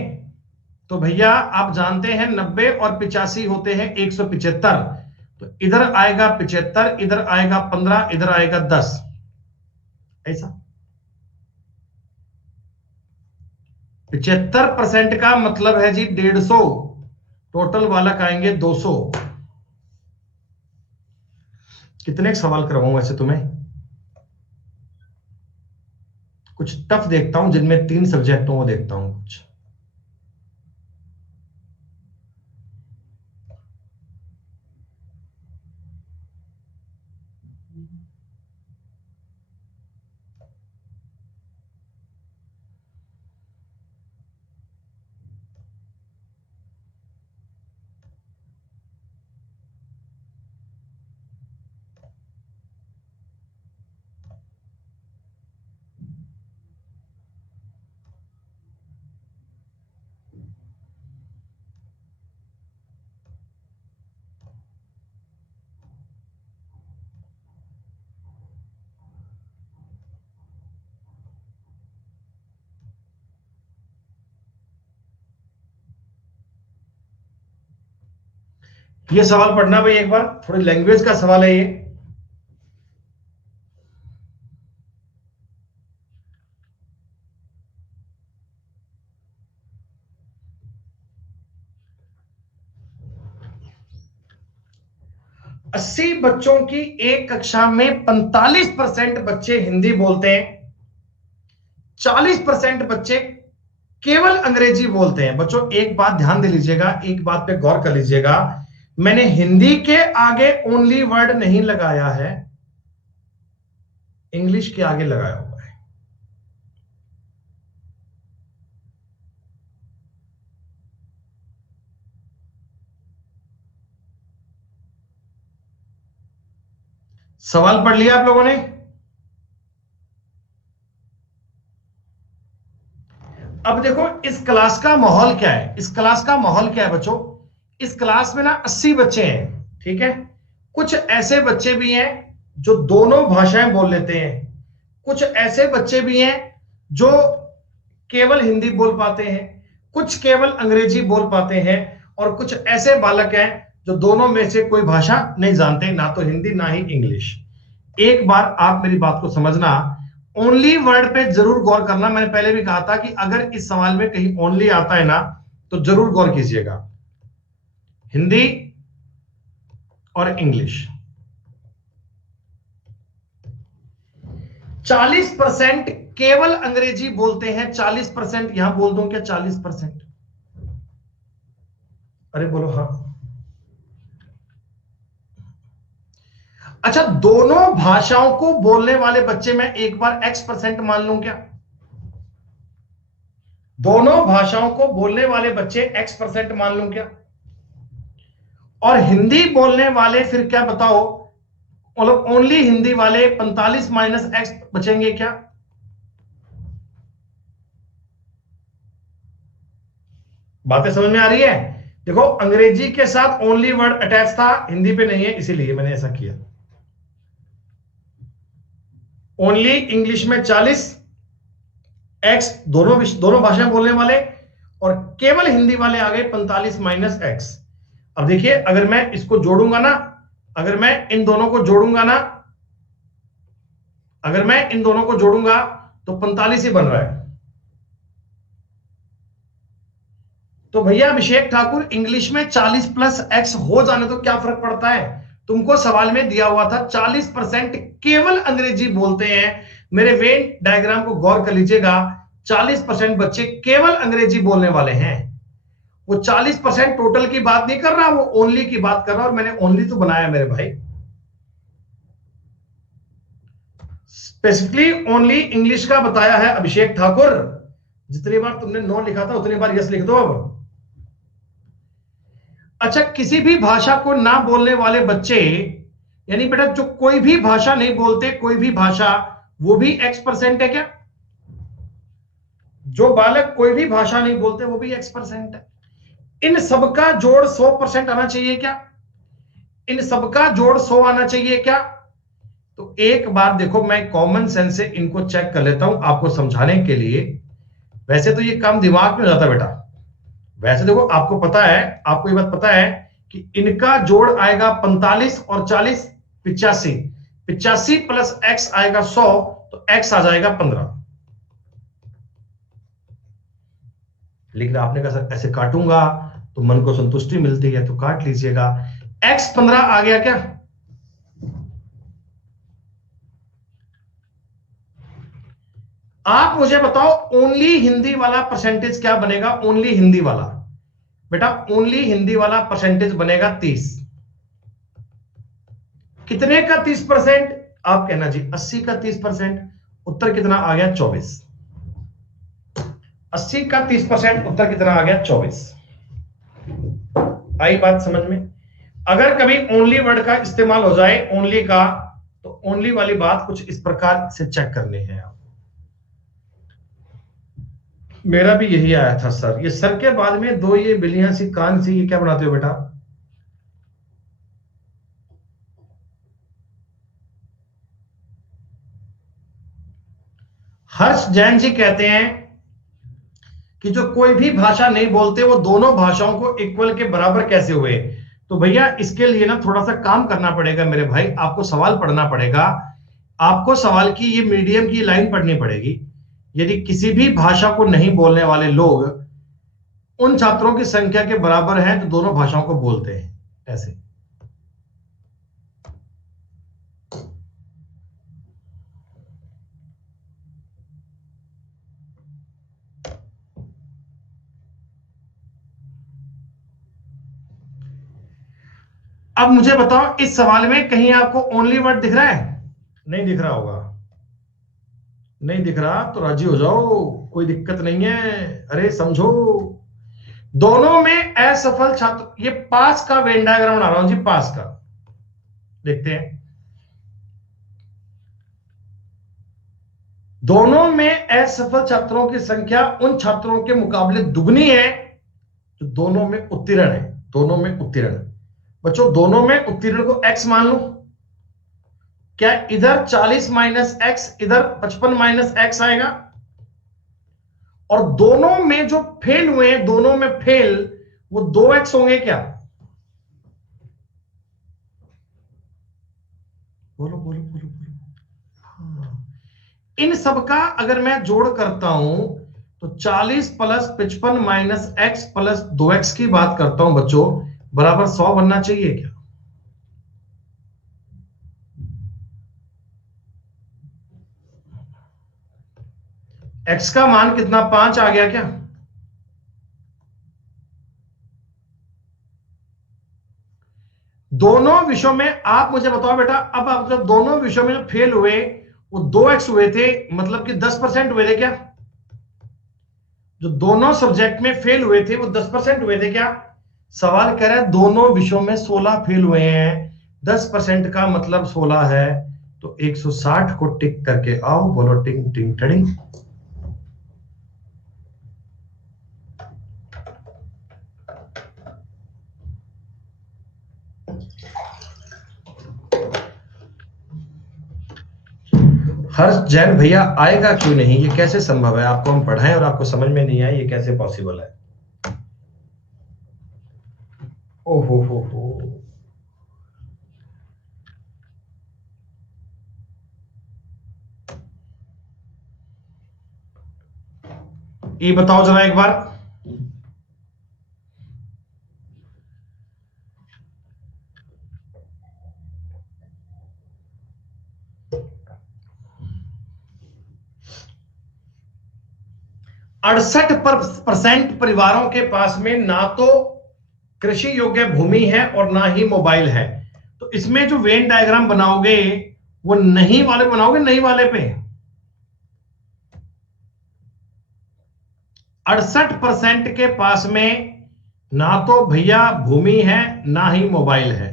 तो भैया आप जानते हैं 90 और 85 होते हैं 175। तो इधर आएगा 75, इधर आएगा 15, इधर आएगा 10, ऐसा। 75% का मतलब है जी 150, टोटल वाला आएंगे 200। कितने सवाल करवाऊं वैसे तुम्हें? कुछ टफ देखता हूं, जिनमें 3 सब्जेक्टों को देखता हूं कुछ। ये सवाल पढ़ना भाई एक बार, थोड़ी लैंग्वेज का सवाल है ये। 80 बच्चों की एक कक्षा में 45% बच्चे हिंदी बोलते हैं, 40% बच्चे केवल अंग्रेजी बोलते हैं। बच्चों एक बात ध्यान दे लीजिएगा, एक बात पे गौर कर लीजिएगा, मैंने हिंदी के आगे ओनली वर्ड नहीं लगाया है, इंग्लिश के आगे लगाया हुआ है। सवाल पढ़ लिया आप लोगों ने? अब देखो इस क्लास का माहौल क्या है, इस क्लास का माहौल क्या है बच्चों, इस क्लास में ना 80 बच्चे हैं, ठीक है। कुछ ऐसे बच्चे भी हैं जो दोनों भाषाएं बोल लेते हैं, कुछ ऐसे बच्चे भी हैं जो केवल हिंदी बोल पाते हैं, कुछ केवल अंग्रेजी बोल पाते हैं, और कुछ ऐसे बालक हैं जो दोनों में से कोई भाषा नहीं जानते, ना तो हिंदी ना ही इंग्लिश। एक बार आप मेरी बात को समझना, ओनली वर्ड पे जरूर गौर करना। मैंने पहले भी कहा था कि अगर इस सवाल में कहीं ओनली आता है ना तो जरूर गौर कीजिएगा, हिंदी और इंग्लिश। 40% केवल अंग्रेजी बोलते हैं, 40%, यहां बोल दूं क्या 40%? अरे बोलो हाँ। अच्छा, दोनों भाषाओं को बोलने वाले बच्चे मैं एक बार X% मान लूं क्या? दोनों भाषाओं को बोलने वाले बच्चे X% मान लूं क्या? और हिंदी बोलने वाले फिर क्या बताओ, मतलब ओनली हिंदी वाले 45 माइनस X बचेंगे क्या? बातें समझ में आ रही है? देखो अंग्रेजी के साथ ओनली वर्ड अटैच था, हिंदी पे नहीं है, इसीलिए मैंने ऐसा किया। ओनली इंग्लिश में 40 X, दोनों भाषाएं बोलने वाले, और केवल हिंदी वाले आ गए 45 माइनस X। अब देखिए अगर मैं इसको जोड़ूंगा ना, अगर मैं इन दोनों को जोड़ूंगा ना, अगर मैं इन दोनों को जोड़ूंगा तो 45 ही बन रहा है। तो भैया अभिषेक ठाकुर, इंग्लिश में 40 प्लस X हो जाने तो क्या फर्क पड़ता है? तुमको सवाल में दिया हुआ था 40% केवल अंग्रेजी बोलते हैं। मेरे वेन डायग्राम को गौर कर लीजिएगा, 40% बच्चे केवल अंग्रेजी बोलने वाले हैं। वो 40% टोटल की बात नहीं कर रहा, वो ओनली की बात कर रहा, और मैंने ओनली तो बनाया मेरे भाई। स्पेसिफिकली ओनली इंग्लिश का बताया है अभिषेक ठाकुर। जितनी बार तुमने नो लिखा था उतनी बार यस लिख दो अब। अच्छा, किसी भी भाषा को ना बोलने वाले बच्चे, यानी बेटा जो कोई भी भाषा नहीं बोलते, कोई भी भाषा, वो भी X% है क्या? जो बालक कोई भी भाषा नहीं बोलते वो भी X% है। इन सबका जोड़ 100% आना चाहिए क्या? इन सबका जोड़ 100 आना चाहिए क्या? तो एक बार देखो, मैं कॉमन सेंस से इनको चेक कर लेता हूं आपको समझाने के लिए। वैसे तो ये काम दिमाग में हो जाता बेटा, वैसे देखो आपको पता है, आपको ये बात पता है कि इनका जोड़ आएगा 45 और 40 85, 85 प्लस X आएगा 100, तो X आ जाएगा 15। लेकिन आपने कहा सर ऐसे काटूंगा तो मन को संतुष्टि मिलती है, तो काट लीजिएगा। X 15 आ गया क्या? आप मुझे बताओ ओनली हिंदी वाला परसेंटेज क्या बनेगा? ओनली हिंदी वाला बेटा, ओनली हिंदी वाला परसेंटेज बनेगा 30। कितने का 30%? आप कहना जी 80 का 30%। उत्तर कितना आ गया? 24। 80 का 30%, उत्तर कितना आ गया? 24। आई बात समझ में? अगर कभी ओनली वर्ड का इस्तेमाल हो जाए, ओनली का, तो ओनली वाली बात कुछ इस प्रकार से चेक करनी है आप। मेरा भी यही आया था सर। ये सर के बाद में दो ये बिलियां सी कान सी, ये क्या बनाते हो बेटा? हर्ष जैन जी कहते हैं कि जो कोई भी भाषा नहीं बोलते वो दोनों भाषाओं को इक्वल के बराबर कैसे हुए? तो भैया इसके लिए ना थोड़ा सा काम करना पड़ेगा मेरे भाई, आपको सवाल पढ़ना पड़ेगा। आपको सवाल की ये मीडियम की लाइन पढ़नी पड़ेगी। यदि किसी भी भाषा को नहीं बोलने वाले लोग उन छात्रों की संख्या के बराबर हैं तो दोनों भाषाओं को बोलते हैं, ऐसे। अब मुझे बताओ, इस सवाल में कहीं आपको ओनली वर्ड दिख रहा है? नहीं दिख रहा होगा। नहीं दिख रहा तो राजी हो जाओ, कोई दिक्कत नहीं है। अरे समझो, दोनों में असफल छात्र, ये पास का वेन डायग्राम बना रहा हूं जी, पास का। देखते हैं, दोनों में असफल छात्रों की संख्या उन छात्रों के मुकाबले दुगनी है जो दोनों में उत्तीर्ण है। दोनों में उत्तीर्ण, बच्चों दोनों में उत्तीर्ण को x मान लो। क्या इधर 40 माइनस एक्स, इधर 55 माइनस एक्स आएगा? और दोनों में जो फेल हुए हैं, दोनों में फेल, वो 2x होंगे क्या? बोलो बोलो बोलो बोलो। हाँ। इन सबका अगर मैं जोड़ करता हूं तो 40 plus 55 minus x plus 2x की बात करता हूं बच्चों, बराबर 100 बनना चाहिए क्या? x का मान कितना, 5 आ गया क्या? दोनों विषयों में आप मुझे बताओ बेटा, अब आप जब दोनों विषयों में जो फेल हुए वो 2x हुए थे, मतलब कि 10% हुए थे क्या? जो दोनों सब्जेक्ट में फेल हुए थे वो 10% हुए थे क्या? सवाल कह रहा है दोनों विषयों में 16 फेल हुए हैं, 10% का मतलब 16 है, तो 160 को टिक करके आओ, बोलो टिंग टिंग टडिंग। हर्ष जैन भैया आएगा क्यों नहीं? ये कैसे संभव है? आपको हम पढ़ाएं और आपको समझ में नहीं आए, ये कैसे पॉसिबल है? ओहो, ये बताओ जरा एक बार। अड़सठ % परिवारों के पास में ना तो कृषि योग्य भूमि है और ना ही मोबाइल है। तो इसमें जो वेन डायग्राम बनाओगे वो नहीं वाले बनाओगे, नहीं वाले पे। 68% के पास में ना तो भैया भूमि है ना ही मोबाइल है।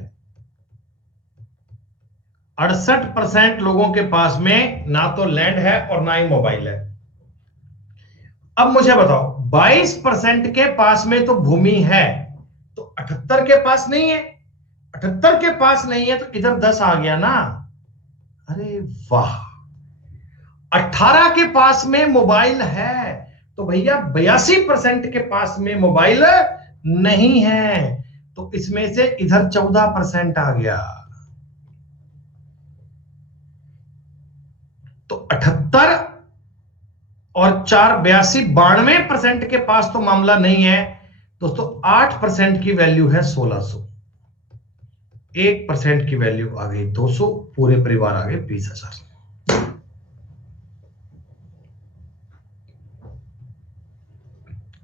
68% लोगों के पास में ना तो लैंड है और ना ही मोबाइल है। अब मुझे बताओ, 22% के पास में तो भूमि है, तो 78 के पास नहीं है। 78 के पास नहीं है तो इधर 10 आ गया ना। अरे वाह। 18 के पास में मोबाइल है, तो भैया 82% के पास में मोबाइल नहीं है, तो इसमें से इधर 14% आ गया। तो 78 और 4 82, 92% के पास तो मामला नहीं है दोस्तों। 8% की वैल्यू है 1600, 1% की वैल्यू आ गई 200, पूरे परिवार आ गए 20,000।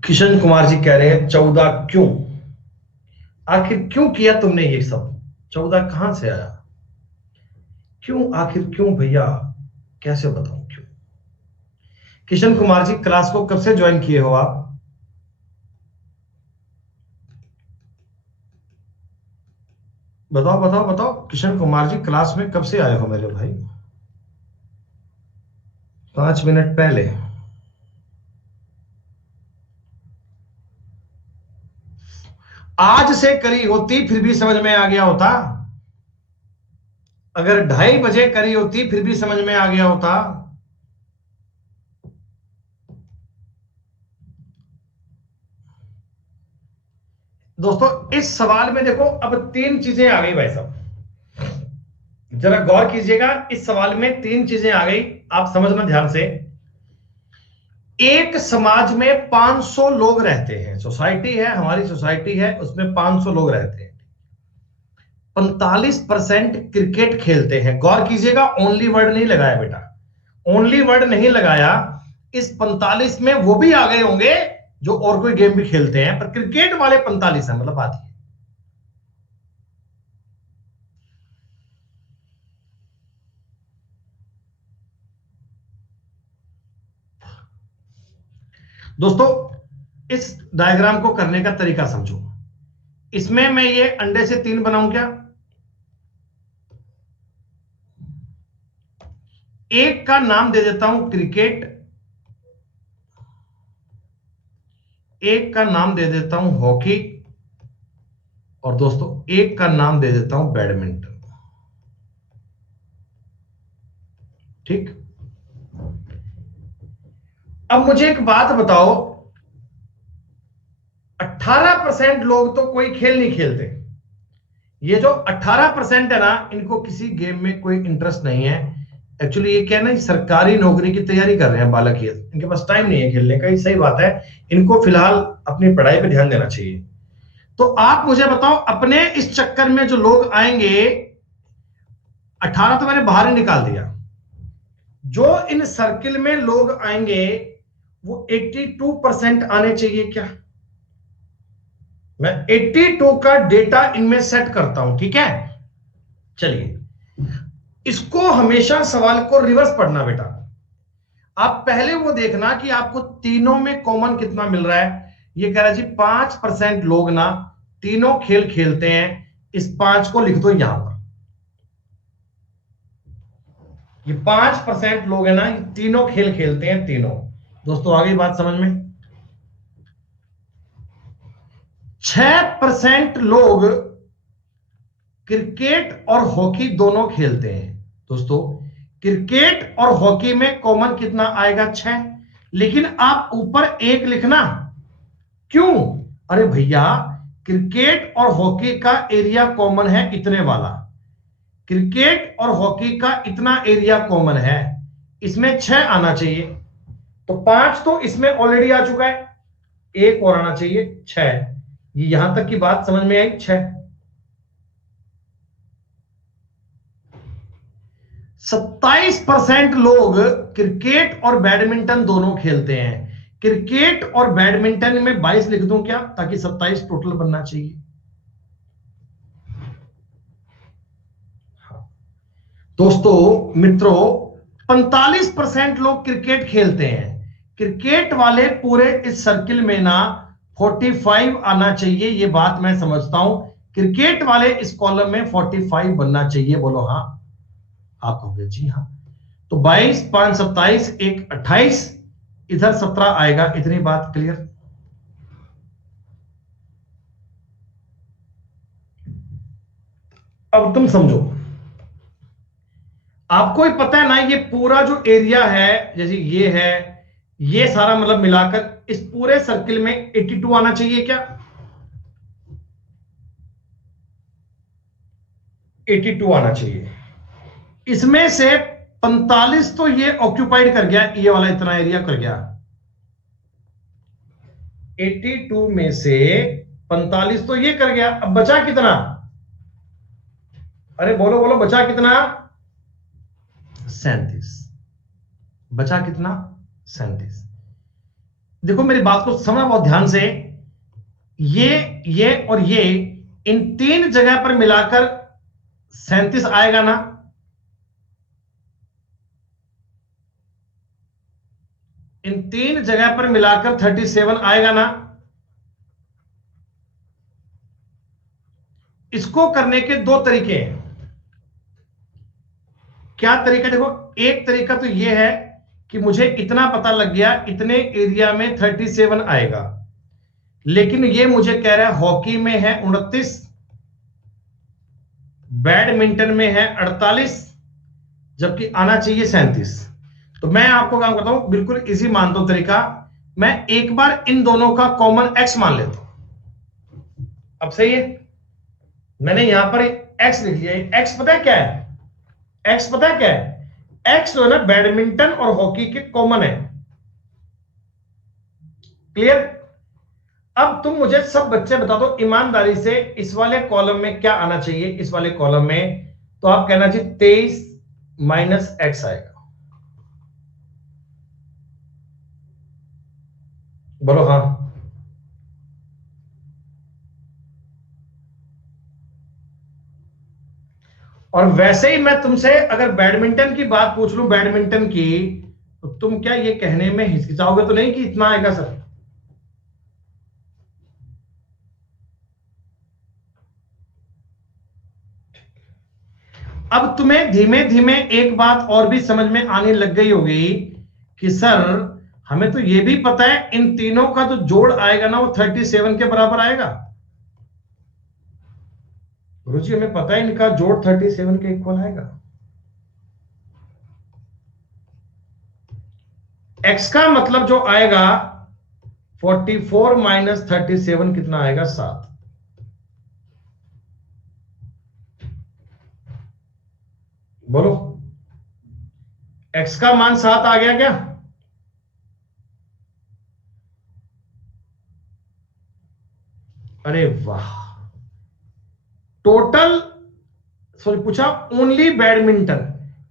किशन कुमार जी कह रहे हैं 14 क्यों? आखिर क्यों किया तुमने ये सब? 14 कहां से आया? क्यों, आखिर क्यों भैया? कैसे बताऊं क्यों? किशन कुमार जी क्लास को कब से ज्वाइन किए हो आप? बताओ बताओ बताओ, किशन कुमार जी क्लास में कब से आए हो मेरे भाई? 5 मिनट पहले। आज से करी होती फिर भी समझ में आ गया होता। अगर 2:30 बजे करी होती फिर भी समझ में आ गया होता। दोस्तों इस सवाल में देखो, अब 3 चीजें आ गई भाई साहब, जरा गौर कीजिएगा। इस सवाल में 3 चीजें आ गई, आप समझना ध्यान से। एक समाज में 500 लोग रहते हैं, सोसाइटी है, हमारी सोसाइटी है, उसमें 500 लोग रहते हैं। 45% क्रिकेट खेलते हैं। गौर कीजिएगा, ओनली वर्ड नहीं लगाया बेटा, ओनली वर्ड नहीं लगाया। इस 45 में वो भी आ गए होंगे जो और कोई गेम भी खेलते हैं, पर क्रिकेट वाले 45 है, मतलब बात है। दोस्तों इस डायग्राम को करने का तरीका समझो। इसमें मैं ये अंडे से 3 बनाऊं क्या? एक का नाम दे देता हूं क्रिकेट, एक का नाम दे देता हूं हॉकी, और दोस्तों एक का नाम दे देता हूं बैडमिंटन। ठीक। अब मुझे एक बात बताओ, 18% लोग तो कोई खेल नहीं खेलते। ये जो 18% है ना, इनको किसी गेम में कोई इंटरेस्ट नहीं है। एक्चुअली ये क्या है ना, सरकारी नौकरी की तैयारी कर रहे हैं बालक, ये इनके पास टाइम नहीं है खेलने का। ये सही बात है, इनको फिलहाल अपनी पढ़ाई पे ध्यान देना चाहिए। तो आप मुझे बताओ, अपने इस चक्कर में जो लोग आएंगे, 18 तो मैंने बाहर ही निकाल दिया, जो इन सर्किल में लोग आएंगे वो 82% आने चाहिए क्या? मैं 82 का डेटा इनमें सेट करता हूं, ठीक है। चलिए, इसको हमेशा सवाल को रिवर्स पढ़ना बेटा। आप पहले वो देखना कि आपको तीनों में कॉमन कितना मिल रहा है। ये कह रहा है जी 5% लोग ना तीनों खेल खेलते हैं। इस 5 को लिख दो यहां पर। ये 5% लोग है ना, ये तीनों खेल खेलते हैं, तीनों। दोस्तों आ गई बात समझ में? 6% लोग क्रिकेट और हॉकी दोनों खेलते हैं। दोस्तों क्रिकेट और हॉकी में कॉमन कितना आएगा? 6। लेकिन आप ऊपर 1 लिखना, क्यों? अरे भैया, क्रिकेट और हॉकी का एरिया कॉमन है इतने वाला, क्रिकेट और हॉकी का इतना एरिया कॉमन है, इसमें 6 आना चाहिए। तो 5 तो इसमें ऑलरेडी आ चुका है, 1 और आना चाहिए, 6। ये यहां तक की बात समझ में आई? 6। 27% लोग क्रिकेट और बैडमिंटन दोनों खेलते हैं। क्रिकेट और बैडमिंटन में 22 लिख दूं क्या, ताकि 27 टोटल बनना चाहिए। दोस्तों मित्रों, 45% लोग क्रिकेट खेलते हैं। क्रिकेट वाले पूरे इस सर्किल में ना 45 आना चाहिए, ये बात मैं समझता हूं। क्रिकेट वाले इस कॉलम में 45 बनना चाहिए। बोलो हाँ। आप कहोगे जी हाँ। तो 22, 5 27, 1 28, इधर 17 आएगा। इतनी बात क्लियर? अब तुम समझो, आपको ही पता है ना, ये पूरा जो एरिया है, जैसे ये है, ये सारा मतलब मिलाकर इस पूरे सर्किल में 82 आना चाहिए क्या? 82 आना चाहिए। इसमें से 45 तो ये ऑक्यूपाइड कर गया, ये वाला इतना एरिया कर गया। 82 में से 45 तो ये कर गया। अब बचा कितना? अरे बोलो बोलो, बचा कितना? 37। बचा कितना? 37। देखो मेरी बात को समझना बहुत ध्यान से। ये और ये, इन 3 जगह पर मिलाकर 37 आएगा ना? इन 3 जगह पर मिलाकर 37 आएगा ना? इसको करने के 2 तरीके हैं। क्या तरीका? देखो, एक तरीका तो यह है कि मुझे इतना पता लग गया, इतने एरिया में 37 आएगा। लेकिन ये मुझे कह रहा है हॉकी में है 29, बैडमिंटन में है 48, जबकि आना चाहिए 37। तो मैं आपको काम करता हूं, बिल्कुल इजी मानता हूं तरीका। मैं एक बार इन दोनों का कॉमन एक्स मान लेता हूं। अब सही है, मैंने यहां पर एक्स लिख लिया। एक्स पता है क्या है? एक्स पता है क्या है? एक्स जो है ना, बैडमिंटन और हॉकी के कॉमन है। क्लियर? अब तुम मुझे सब बच्चे बता दो ईमानदारी से, इस वाले कॉलम में क्या आना चाहिए? इस वाले कॉलम में तो आप कहना चाहिए 23 माइनस एक्स आएगा। बोलो हाँ। और वैसे ही मैं तुमसे अगर बैडमिंटन की बात पूछ लूं, बैडमिंटन की, तो तुम क्या ये कहने में हिचकिचाओगे तो नहीं कि इतना आएगा सर? अब तुम्हें धीमे धीमे एक बात और भी समझ में आने लग गई होगी कि सर हमें तो ये भी पता है इन तीनों का जो जोड़ आएगा ना वो 37 के बराबर आएगा। गुरुजी हमें पता है इनका जोड़ 37 के इक्वल आएगा। x का मतलब जो आएगा 44 माइनस 37 कितना आएगा 7। बोलो x का मान 7 आ गया क्या? अरे वाह। टोटल सॉरी पूछा ओनली बैडमिंटन,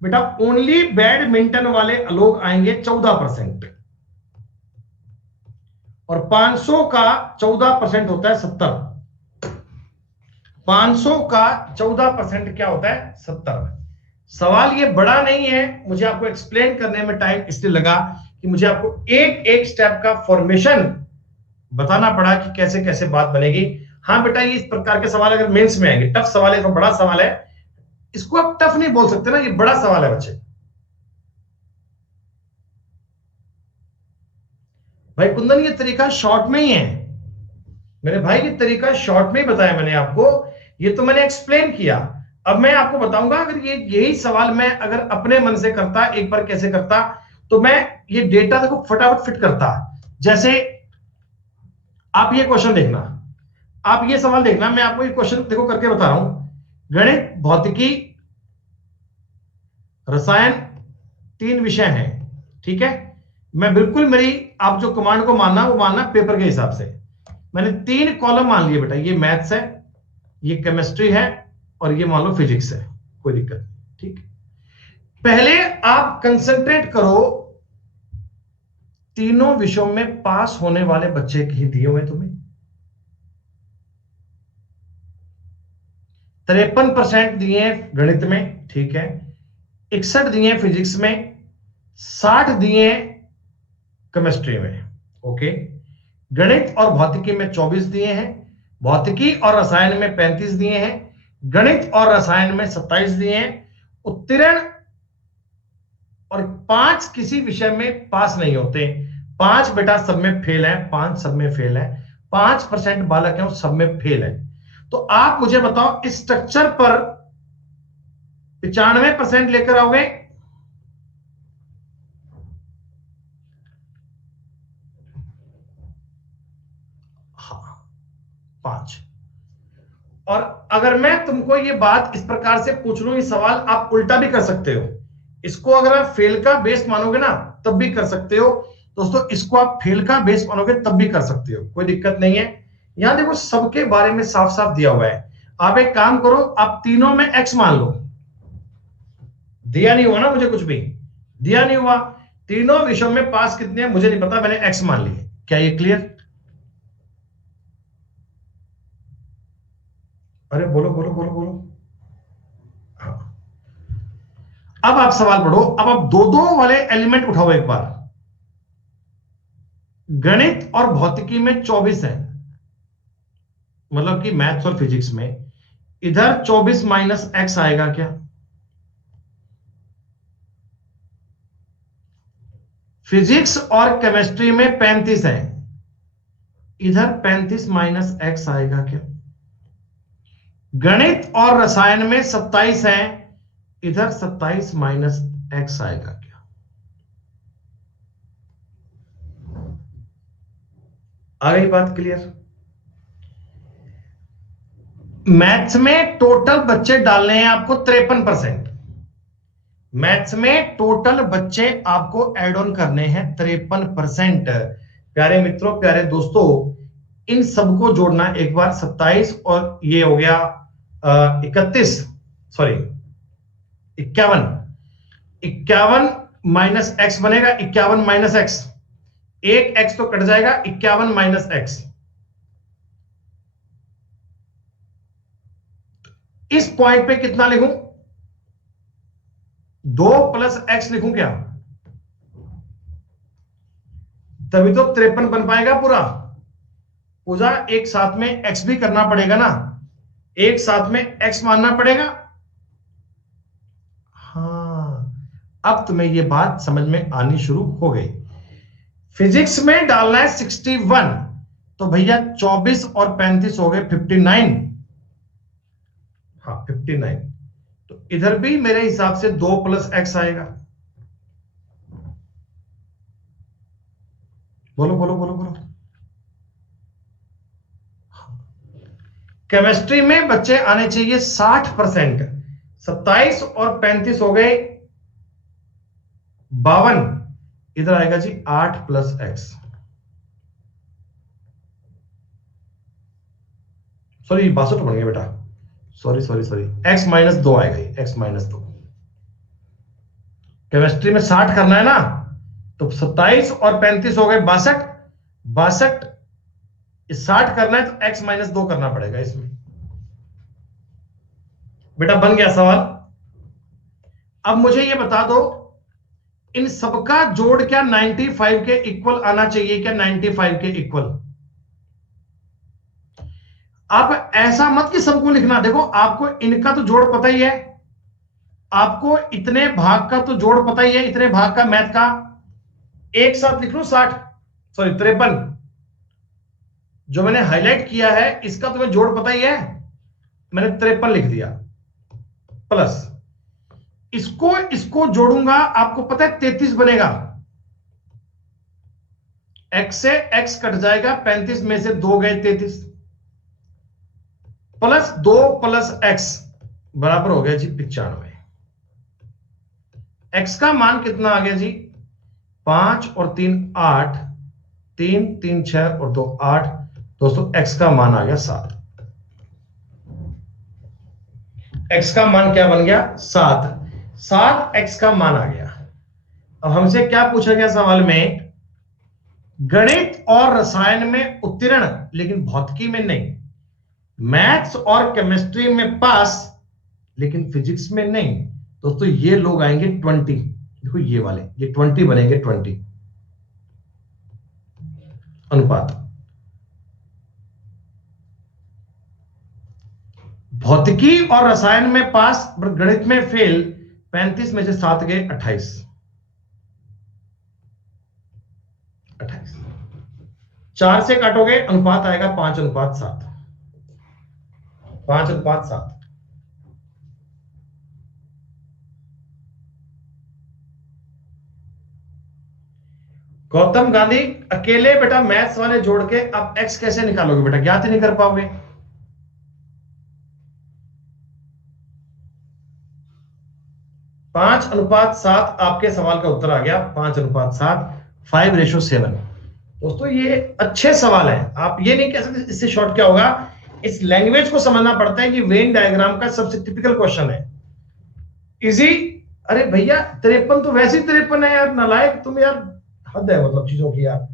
बेटा ओनली बैडमिंटन वाले लोग आएंगे 14% और 500 का 14% होता है 70। 500 का 14% क्या होता है 70। सवाल ये बड़ा नहीं है, मुझे आपको एक्सप्लेन करने में टाइम इसलिए लगा कि मुझे आपको एक एक स्टेप का फॉर्मेशन बताना पड़ा कि कैसे कैसे बात बनेगी। हाँ बेटा ये इस प्रकार के सवाल अगर मेंस में आएंगे, टफ सवाल है तो बड़ा सवाल है, इसको आप टफ नहीं बोल सकते ना, ये बड़ा सवाल है बच्चे। भाई कुंदन ये तरीका शॉर्ट में ही है मेरे भाई, ये तरीका शॉर्ट में ही बताया मैंने आपको, ये तो मैंने एक्सप्लेन किया। अब मैं आपको बताऊंगा अगर ये यही सवाल मैं अगर अपने मन से करता एक बार कैसे करता, तो मैं ये डेटा देखो फटाफट फिट करता। जैसे आप ये क्वेश्चन देखना, आप ये सवाल देखना, मैं आपको ये क्वेश्चन देखो करके बता रहा हूं। गणित, भौतिकी, रसायन 3 विषय हैं, ठीक है। मैं बिल्कुल मेरी आप जो कमांड को मानना वो मानना पेपर के हिसाब से। मैंने 3 कॉलम मान लिए बेटा, ये मैथ्स है, ये केमिस्ट्री है और ये मान लो फिजिक्स है, कोई दिक्कत नहीं, ठीक। पहले आप कंसंट्रेट करो तीनों विषयों में पास होने वाले बच्चे ही दिए हुए तुम्हें। 53% दिए गणित में, ठीक है, 61 दिए फिजिक्स में, 60 दिए केमिस्ट्री में, ओके। गणित और भौतिकी में 24 दिए हैं, भौतिकी और रसायन में 35 दिए हैं, गणित और रसायन में 27 दिए हैं। उत्तीर्ण और 5 किसी विषय में पास नहीं होते, 5 बेटा सब में फेल है, 5 सब में फेल है, 5% बालक हैं सब में फेल है। तो आप मुझे बताओ इस स्ट्रक्चर पर 95% लेकर आओगे? हाँ 5। और अगर मैं तुमको ये बात इस प्रकार से पूछ लूं, ये सवाल आप उल्टा भी कर सकते हो। इसको अगर आप फेल का बेस मानोगे ना तब भी कर सकते हो दोस्तों, इसको आप फेल का बेस मानोगे तब भी कर सकते हो, कोई दिक्कत नहीं है। यहां देखो सबके बारे में साफ साफ दिया हुआ है। आप एक काम करो, आप तीनों में एक्स मान लो। दिया नहीं हुआ ना मुझे, कुछ भी दिया नहीं हुआ। तीनों विषयों में पास कितने हैं मुझे नहीं पता, मैंने एक्स मान लिए। क्या ये क्लियर? अरे बोलो बोलो बोलो बोलो। हाँ। अब आप सवाल पढ़ो, अब आप दो दो वाले एलिमेंट उठाओ एक बार। गणित और भौतिकी में 24 है, मतलब कि मैथ्स और फिजिक्स में, इधर 24 माइनस एक्स आएगा क्या? फिजिक्स और केमिस्ट्री में 35 है, इधर 35 माइनस एक्स आएगा क्या? गणित और रसायन में 27 है, इधर 27 माइनस एक्स आएगा क्या? आ गई बात क्लियर? मैथ्स में टोटल बच्चे डालने हैं आपको 53%। मैथ्स में टोटल बच्चे आपको एड ऑन करने हैं 53%। प्यारे मित्रों, प्यारे दोस्तों, इन सबको जोड़ना एक बार 27 और ये हो गया 31, सॉरी 51, 51 माइनस एक्स बनेगा 51 माइनस एक्स, एक एक्स तो कट जाएगा, 51 माइनस एक्स। इस पॉइंट पे कितना लिखूं? 2 प्लस एक्स लिखूं क्या? तभी तो 53 बन पाएगा पूरा। पूजा एक साथ में एक्स भी करना पड़ेगा ना, एक साथ में एक्स मानना पड़ेगा। अब तुम्हें ये बात समझ में आनी शुरू हो गई। फिजिक्स में डालना है 61, तो भैया 24 और 35 हो गए 59। हाँ 59, तो इधर भी मेरे हिसाब से 2 + x आएगा। बोलो बोलो बोलो बोलो। केमिस्ट्री में बच्चे आने चाहिए 60%। 27 और 35 हो गए 52, इधर आएगा जी 8 + x। सॉरी 62 बन गया बेटा, सॉरी सॉरी सॉरी, x - 2 आएगा ये, x - 2। केमिस्ट्री में 60 करना है ना, तो 27 और 35 हो गए 62। 62 60 करना है तो x - 2 करना पड़ेगा इसमें। बेटा बन गया सवाल। अब मुझे ये बता दो, इन सबका जोड़ क्या 95 के इक्वल आना चाहिए क्या? 95 के इक्वल। आप ऐसा मत कि सबको लिखना, देखो आपको इनका तो जोड़ पता ही है, आपको इतने भाग का तो जोड़ पता ही है, इतने भाग का मैथ का एक साथ लिख लो 60, सॉरी 53। जो मैंने हाईलाइट किया है इसका तुम्हें जोड़ पता ही है, मैंने 53 लिख दिया। प्लस इसको इसको जोड़ूंगा, आपको पता है 33 बनेगा। x से x कट जाएगा, 35 में से 2 गए 33, प्लस 2 + x बराबर हो गया जी 95। x का मान कितना आ गया जी? 5 और 3 8, 3 3 6 और 2 8। दोस्तों x का मान आ गया 7। x का मान क्या बन गया? 7। 7 x का मान आ गया। अब हमसे क्या पूछा गया सवाल में? गणित और रसायन में उत्तीर्ण, लेकिन भौतिकी में नहीं। मैथ्स और केमिस्ट्री में पास, लेकिन फिजिक्स में नहीं। दोस्तों ये लोग आएंगे 20, देखो ये वाले, ये 20 बनेंगे, 20 अनुपात। भौतिकी और रसायन में पास, गणित में फेल, 35 में से 7 गए 28। 4 से काटोगे अनुपात आएगा 5:7। 5:7। गौतम गांधी अकेले बेटा मैथ्स वाले जोड़ के अब x कैसे निकालोगे बेटा? ज्ञात ही नहीं कर पाओगे। 5:7 आपके सवाल का उत्तर आ गया। 5:7, 5:7। दोस्तों ये अच्छे सवाल हैं, आप ये नहीं कह सकते इससे शॉर्ट क्या होगा। इस लैंग्वेज को समझना पड़ता है कि वेन डायग्राम का सबसे टिपिकल क्वेश्चन है। इजी। अरे भैया 53 तो वैसे ही 53 है यार, नालायक तुम यार, हद है मतलब चीजों की यार।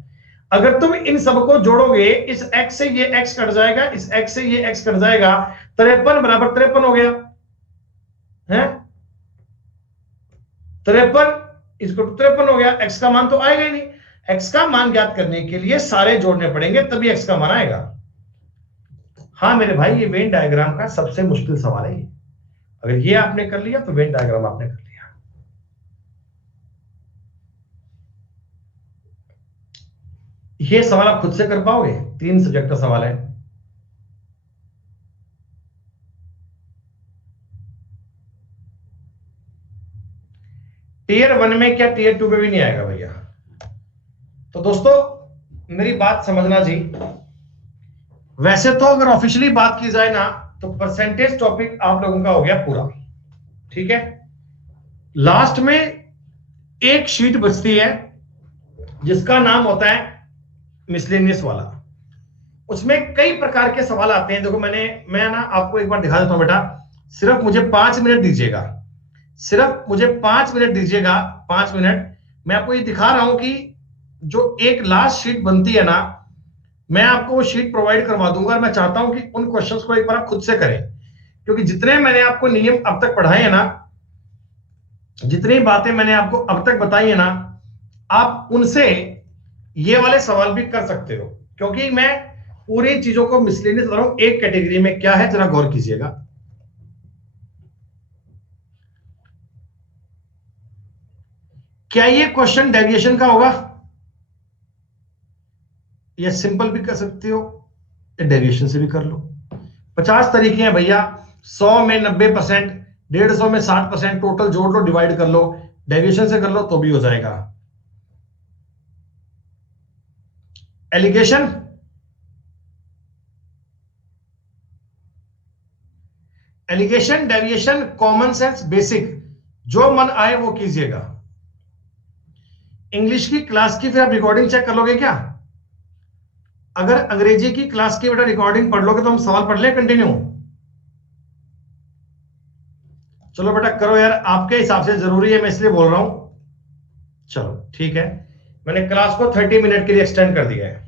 अगर तुम इन सबको जोड़ोगे, इस x से ये x कट जाएगा, इस x से ये x कट जाएगा, 53 बराबर 53 हो गया है। 53 इसको 53 हो गया। x का मान तो आएगा ही नहीं। x का मान ज्ञात करने के लिए सारे जोड़ने पड़ेंगे, तभी x का मान आएगा। हाँ मेरे भाई, ये वेन डायग्राम का सबसे मुश्किल सवाल है। अगर ये आपने कर लिया तो वेन डायग्राम आपने कर लिया। ये सवाल आप खुद से कर पाओगे? 3 सब्जेक्ट का सवाल है। टियर 1 में क्या टियर 2 में भी नहीं आएगा भैया। तो दोस्तों मेरी बात समझना जी, वैसे तो अगर ऑफिशियली बात की जाए ना, तो परसेंटेज टॉपिक आप लोगों का हो गया पूरा, ठीक है। लास्ट में एक शीट बचती है जिसका नाम होता है मिसलेनियस वाला। उसमें कई प्रकार के सवाल आते हैं। देखो मैं ना आपको एक बार दिखा देता हूं बेटा, सिर्फ मुझे 5 मिनट दीजिएगा, सिर्फ मुझे 5 मिनट दीजिएगा, 5 मिनट। मैं आपको ये दिखा रहा हूं कि जो एक लास्ट शीट बनती है ना, मैं आपको वो शीट प्रोवाइड करवा दूंगा। मैं चाहता हूं कि उन क्वेश्चंस को एक बार आप खुद से करें, क्योंकि जितने मैंने आपको नियम अब तक पढ़ाए हैं ना, जितनी बातें मैंने आपको अब तक बताई है ना, आप उनसे ये वाले सवाल भी कर सकते हो, क्योंकि मैं पूरी चीजों को मिसलेनियस कर रहा हूं। एक कैटेगरी में क्या है जरा गौर कीजिएगा। क्या ये क्वेश्चन डेविएशन का होगा? या सिंपल भी कर सकते हो, या डेविएशन से भी कर लो। 50 तरीके हैं भैया। 100 में 90%, 150 में 60%, टोटल जोड़ लो, डिवाइड कर लो, डेविएशन से कर लो तो भी हो जाएगा। Alligation, alligation, deviation, common sense, basic, जो मन आए वो कीजिएगा। इंग्लिश की क्लास की फिर आप रिकॉर्डिंग चेक कर लोगे क्या? अगर अंग्रेजी की क्लास की बेटा रिकॉर्डिंग पढ़ लोगे तो हम सवाल पढ़ लें कंटिन्यू? चलो बेटा करो यार, आपके हिसाब से जरूरी है मैं इसलिए बोल रहा हूं। चलो ठीक है, मैंने क्लास को 30 मिनट के लिए एक्सटेंड कर दिया है।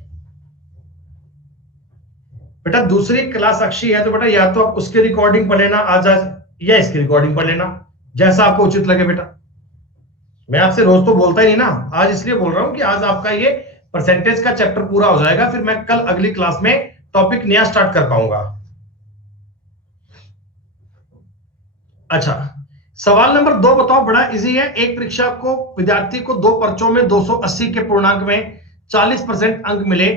बेटा दूसरी क्लास अक्षी है तो बेटा या तो आप उसकी रिकॉर्डिंग पढ़ लेना आज आज, या इसकी रिकॉर्डिंग पढ़ लेना, जैसा आपको उचित लगे बेटा। मैं आपसे रोज तो बोलता ही नहीं ना, आज इसलिए बोल रहा हूं कि आज आपका ये परसेंटेज का चैप्टर पूरा हो जाएगा, फिर मैं कल अगली क्लास में टॉपिक नया स्टार्ट कर पाऊंगा। अच्छा, सवाल नंबर 2 बताओ, बड़ा इजी है। एक परीक्षा को विद्यार्थी को 2 पर्चों में 280 के पूर्णांक में 40% अंक मिले,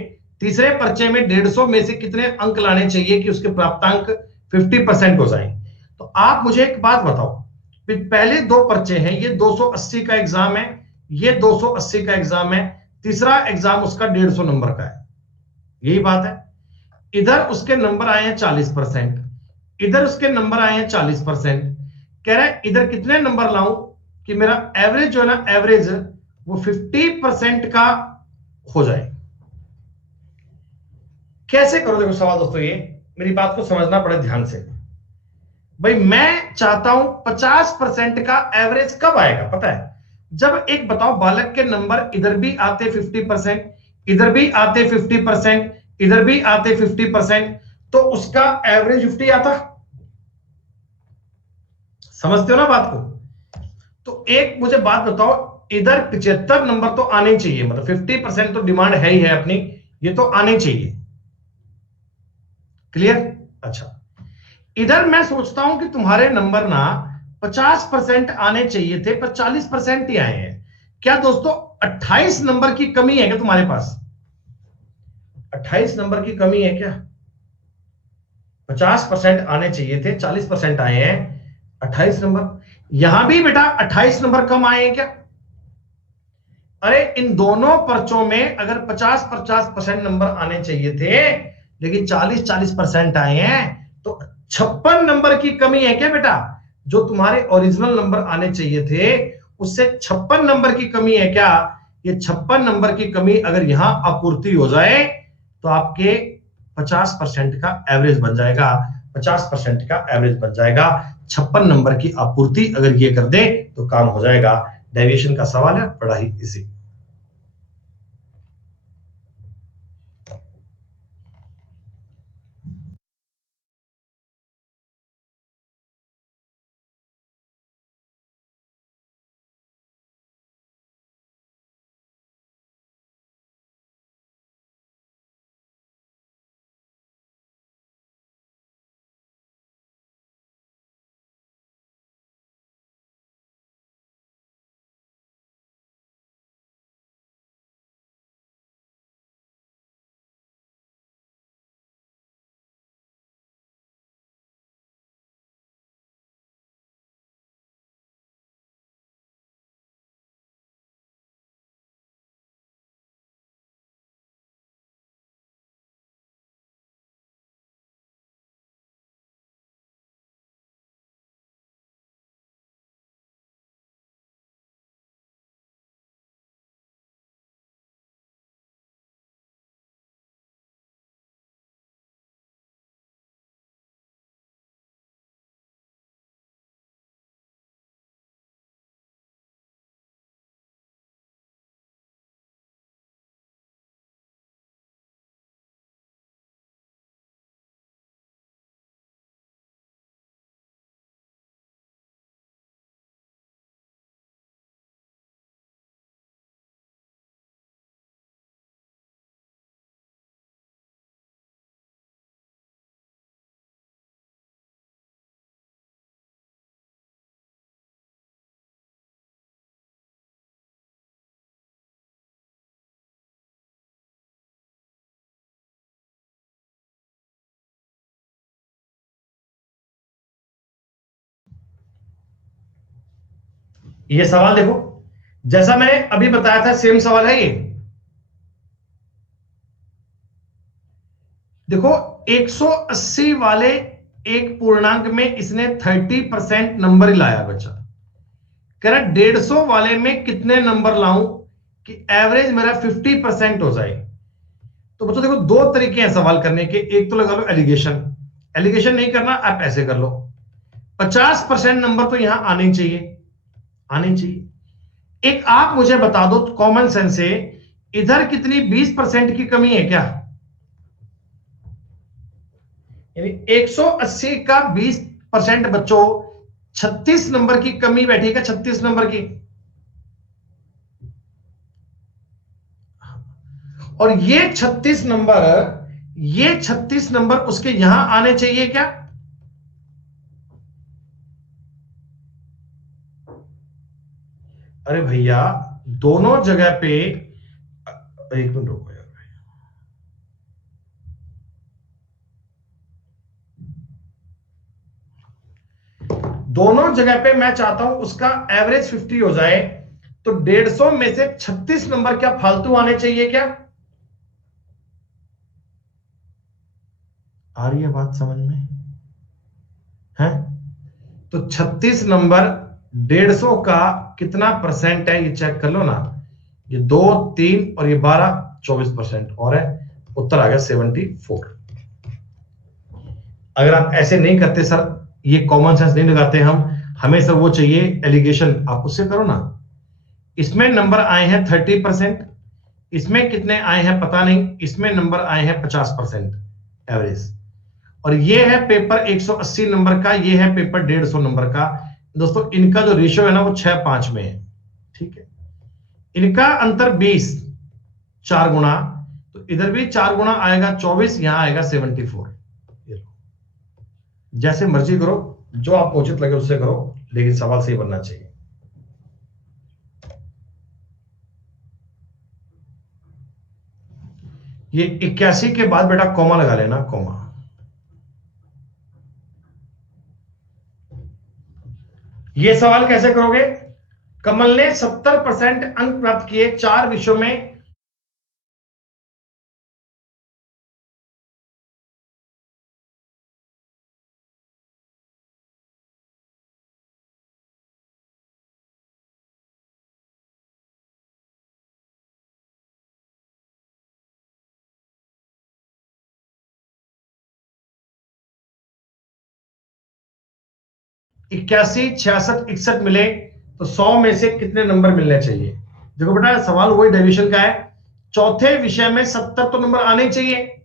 तीसरे पर्चे में 150 में से कितने अंक लाने चाहिए कि उसके प्राप्तांक 50% हो जाएं? तो आप मुझे एक बात बताओ, पहले 2 पर्चे हैं, ये 280 का एग्जाम है, ये 280 का एग्जाम है, तीसरा एग्जाम उसका 150 नंबर का है, यही बात है। इधर उसके नंबर आए हैं 40%, इधर उसके नंबर आए हैं 40%। कह रहे हैं इधर कितने नंबर लाऊं कि मेरा एवरेज जो है ना, एवरेज वो 50% का हो जाए। कैसे करो? देखो सवाल दोस्तों, ये मेरी बात को समझना पड़े ध्यान से। भाई मैं चाहता हूं 50% का एवरेज कब आएगा पता है? जब एक बताओ बालक के नंबर इधर भी आते 50%, इधर भी आते 50%, इधर भी आते 50%, तो उसका एवरेज 50 आता। समझते हो ना बात को? तो एक मुझे बात बताओ, इधर 75 नंबर तो आने चाहिए, मतलब 50% तो डिमांड है ही है अपनी, ये तो आने चाहिए। क्लियर? अच्छा, इधर मैं सोचता हूं कि तुम्हारे नंबर ना 50% आने चाहिए थे, पर 40% ही आए हैं। क्या दोस्तों 28 नंबर की कमी है क्या तुम्हारे पास? 28 नंबर की कमी है क्या? 50% आने चाहिए थे, 40% आए हैं, 28 नंबर। यहां भी बेटा 28 नंबर कम आए हैं क्या? अरे इन दोनों पर्चों में अगर 50-50% नंबर आने चाहिए थे, लेकिन 40-40% आए हैं, तो 56 नंबर की कमी है क्या बेटा? जो तुम्हारे ओरिजिनल नंबर आने चाहिए थे उससे 56 नंबर की कमी है क्या? ये 56 नंबर की कमी अगर यहां आपूर्ति हो जाए तो आपके 50% का एवरेज बन जाएगा, 50% का एवरेज बन जाएगा। 56 नंबर की आपूर्ति अगर ये कर दे तो काम हो जाएगा। डेविएशन का सवाल है, बड़ा ही इजी। ये सवाल देखो, जैसा मैंने अभी बताया था सेम सवाल है ये। देखो 180 वाले एक पूर्णांक में इसने 30% नंबर ही लाया बच्चा। कह रहा 150 वाले में कितने नंबर लाऊं कि एवरेज मेरा 50% हो जाए। तो बच्चों देखो दो तरीके हैं सवाल करने के, एक तो लगा लो एलिगेशन, एलिगेशन नहीं करना आप ऐसे कर लो, 50% नंबर तो यहां आने ही चाहिए, आने चाहिए। एक आप मुझे बता दो कॉमन सेंस से, इधर कितनी 20% की कमी है क्या? यानी 180 का 20% बच्चों 36 नंबर की कमी बैठी है, 36 नंबर की। और ये 36 नंबर उसके यहां आने चाहिए क्या? अरे भैया दोनों जगह पे, एक मिनट रुको यार, दोनों जगह पे मैं चाहता हूं उसका एवरेज 50 हो जाए, तो 150 में से 36 नंबर क्या फालतू आने चाहिए क्या? आ रही है बात समझ में है? तो 36 नंबर 150 का कितना परसेंट है ये चेक कर लो ना, ये 2 3 और ये 12 24% और है, उत्तर आ गया 74। अगर आप ऐसे नहीं करते सर, ये कॉमन सेंस नहीं लगाते हम, हमें सर वो चाहिए एलिगेशन, आप उससे करो ना। इसमें नंबर आए हैं 30%, इसमें कितने आए हैं पता नहीं, इसमें नंबर आए हैं 50% एवरेज। और ये है पेपर 180 नंबर का, ये है पेपर 150 नंबर का। दोस्तों इनका जो रेशियो है ना वो 6-5 में है, ठीक है। इनका अंतर 20, 4 गुना, तो इधर भी 4 गुना आएगा 24, यहां आएगा 74। जैसे मर्जी करो, जो आपको उचित लगे उससे करो, लेकिन सवाल सही बनना चाहिए। ये 81 के बाद बेटा कॉमा लगा लेना, कॉमा। ये सवाल कैसे करोगे? कमल ने 70% अंक प्राप्त किए 4 विषयों में, इक्यासी 66 61 मिले, तो 100 में से कितने नंबर मिलने चाहिए? देखो बेटा सवाल वही डेविएशन का है, चौथे विषय में 70 तो नंबर आने चाहिए,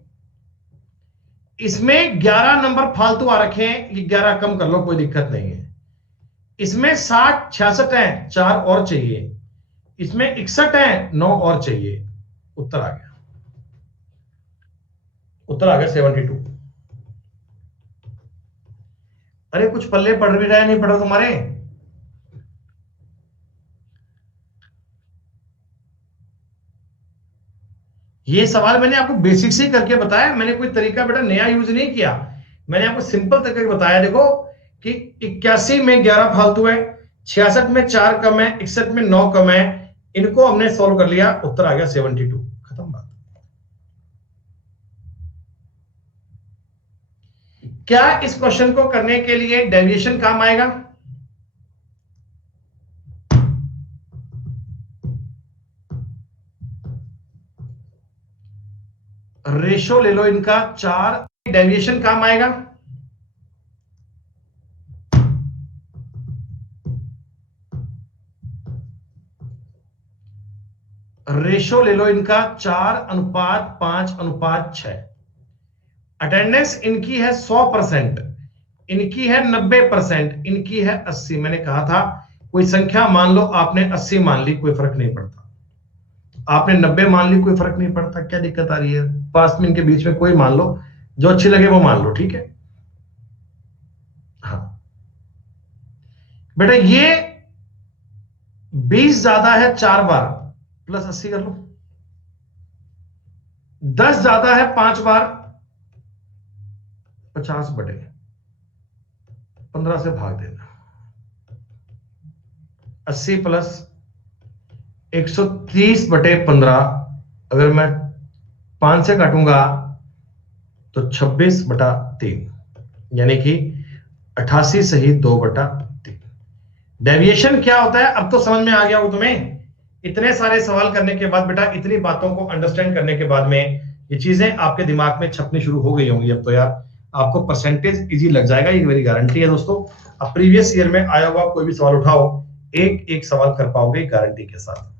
इसमें 11 नंबर फालतू आ रखे हैं, ये 11 कम कर लो कोई दिक्कत नहीं है। इसमें 60 66 है, 4 और चाहिए, इसमें 61 है, 9 और चाहिए, उत्तर आ गया, उत्तर आ गया 72। अरे कुछ पल्ले पढ़ भी रहे नहीं पढ़ रहे तुम्हारे? ये सवाल मैंने आपको बेसिक से करके बताया, मैंने कोई तरीका बेटा नया यूज नहीं किया, मैंने आपको सिंपल तरीके बताया। देखो कि 81 में 11 फालतू है, 66 में 4 कम है, 61 में 9 कम है, इनको हमने सॉल्व कर लिया, उत्तर आ गया 72, खत्म बात। क्या इस क्वेश्चन को करने के लिए डेविएशन काम आएगा? रेशो ले लो इनका 4, डेविएशन काम आएगा? रेशो ले लो इनका 4:5:6। अटेंडेंस इनकी है 100%, इनकी है 90%, इनकी है 80। मैंने कहा था कोई संख्या मान लो, आपने 80 मान ली कोई फर्क नहीं पड़ता, आपने 90 मान ली कोई फर्क नहीं पड़ता, क्या दिक्कत आ रही है? पास में इनके बीच में कोई मान लो, जो अच्छी लगे वो मान लो, ठीक है। हाँ बेटा ये 20 ज्यादा है 4 बार, प्लस 80 कर लो। 10 ज्यादा है 5 बार, 50/15 से भाग देना। 80 प्लस 130/15, अगर मैं 5 से काटूंगा तो 26/3, यानी कि 88 सही 2/3। डेविएशन क्या होता है अब तो समझ में आ गया हो तुम्हें। इतने सारे सवाल करने के बाद बेटा, इतनी बातों को अंडरस्टैंड करने के बाद में ये चीजें आपके दिमाग में छपनी शुरू हो गई होंगी। अब तो यार आपको परसेंटेज इजी लग जाएगा, ये मेरी गारंटी है दोस्तों। अब प्रीवियस ईयर में आया हुआ कोई भी सवाल उठाओ, एक एक सवाल कर पाओगे गारंटी के साथ।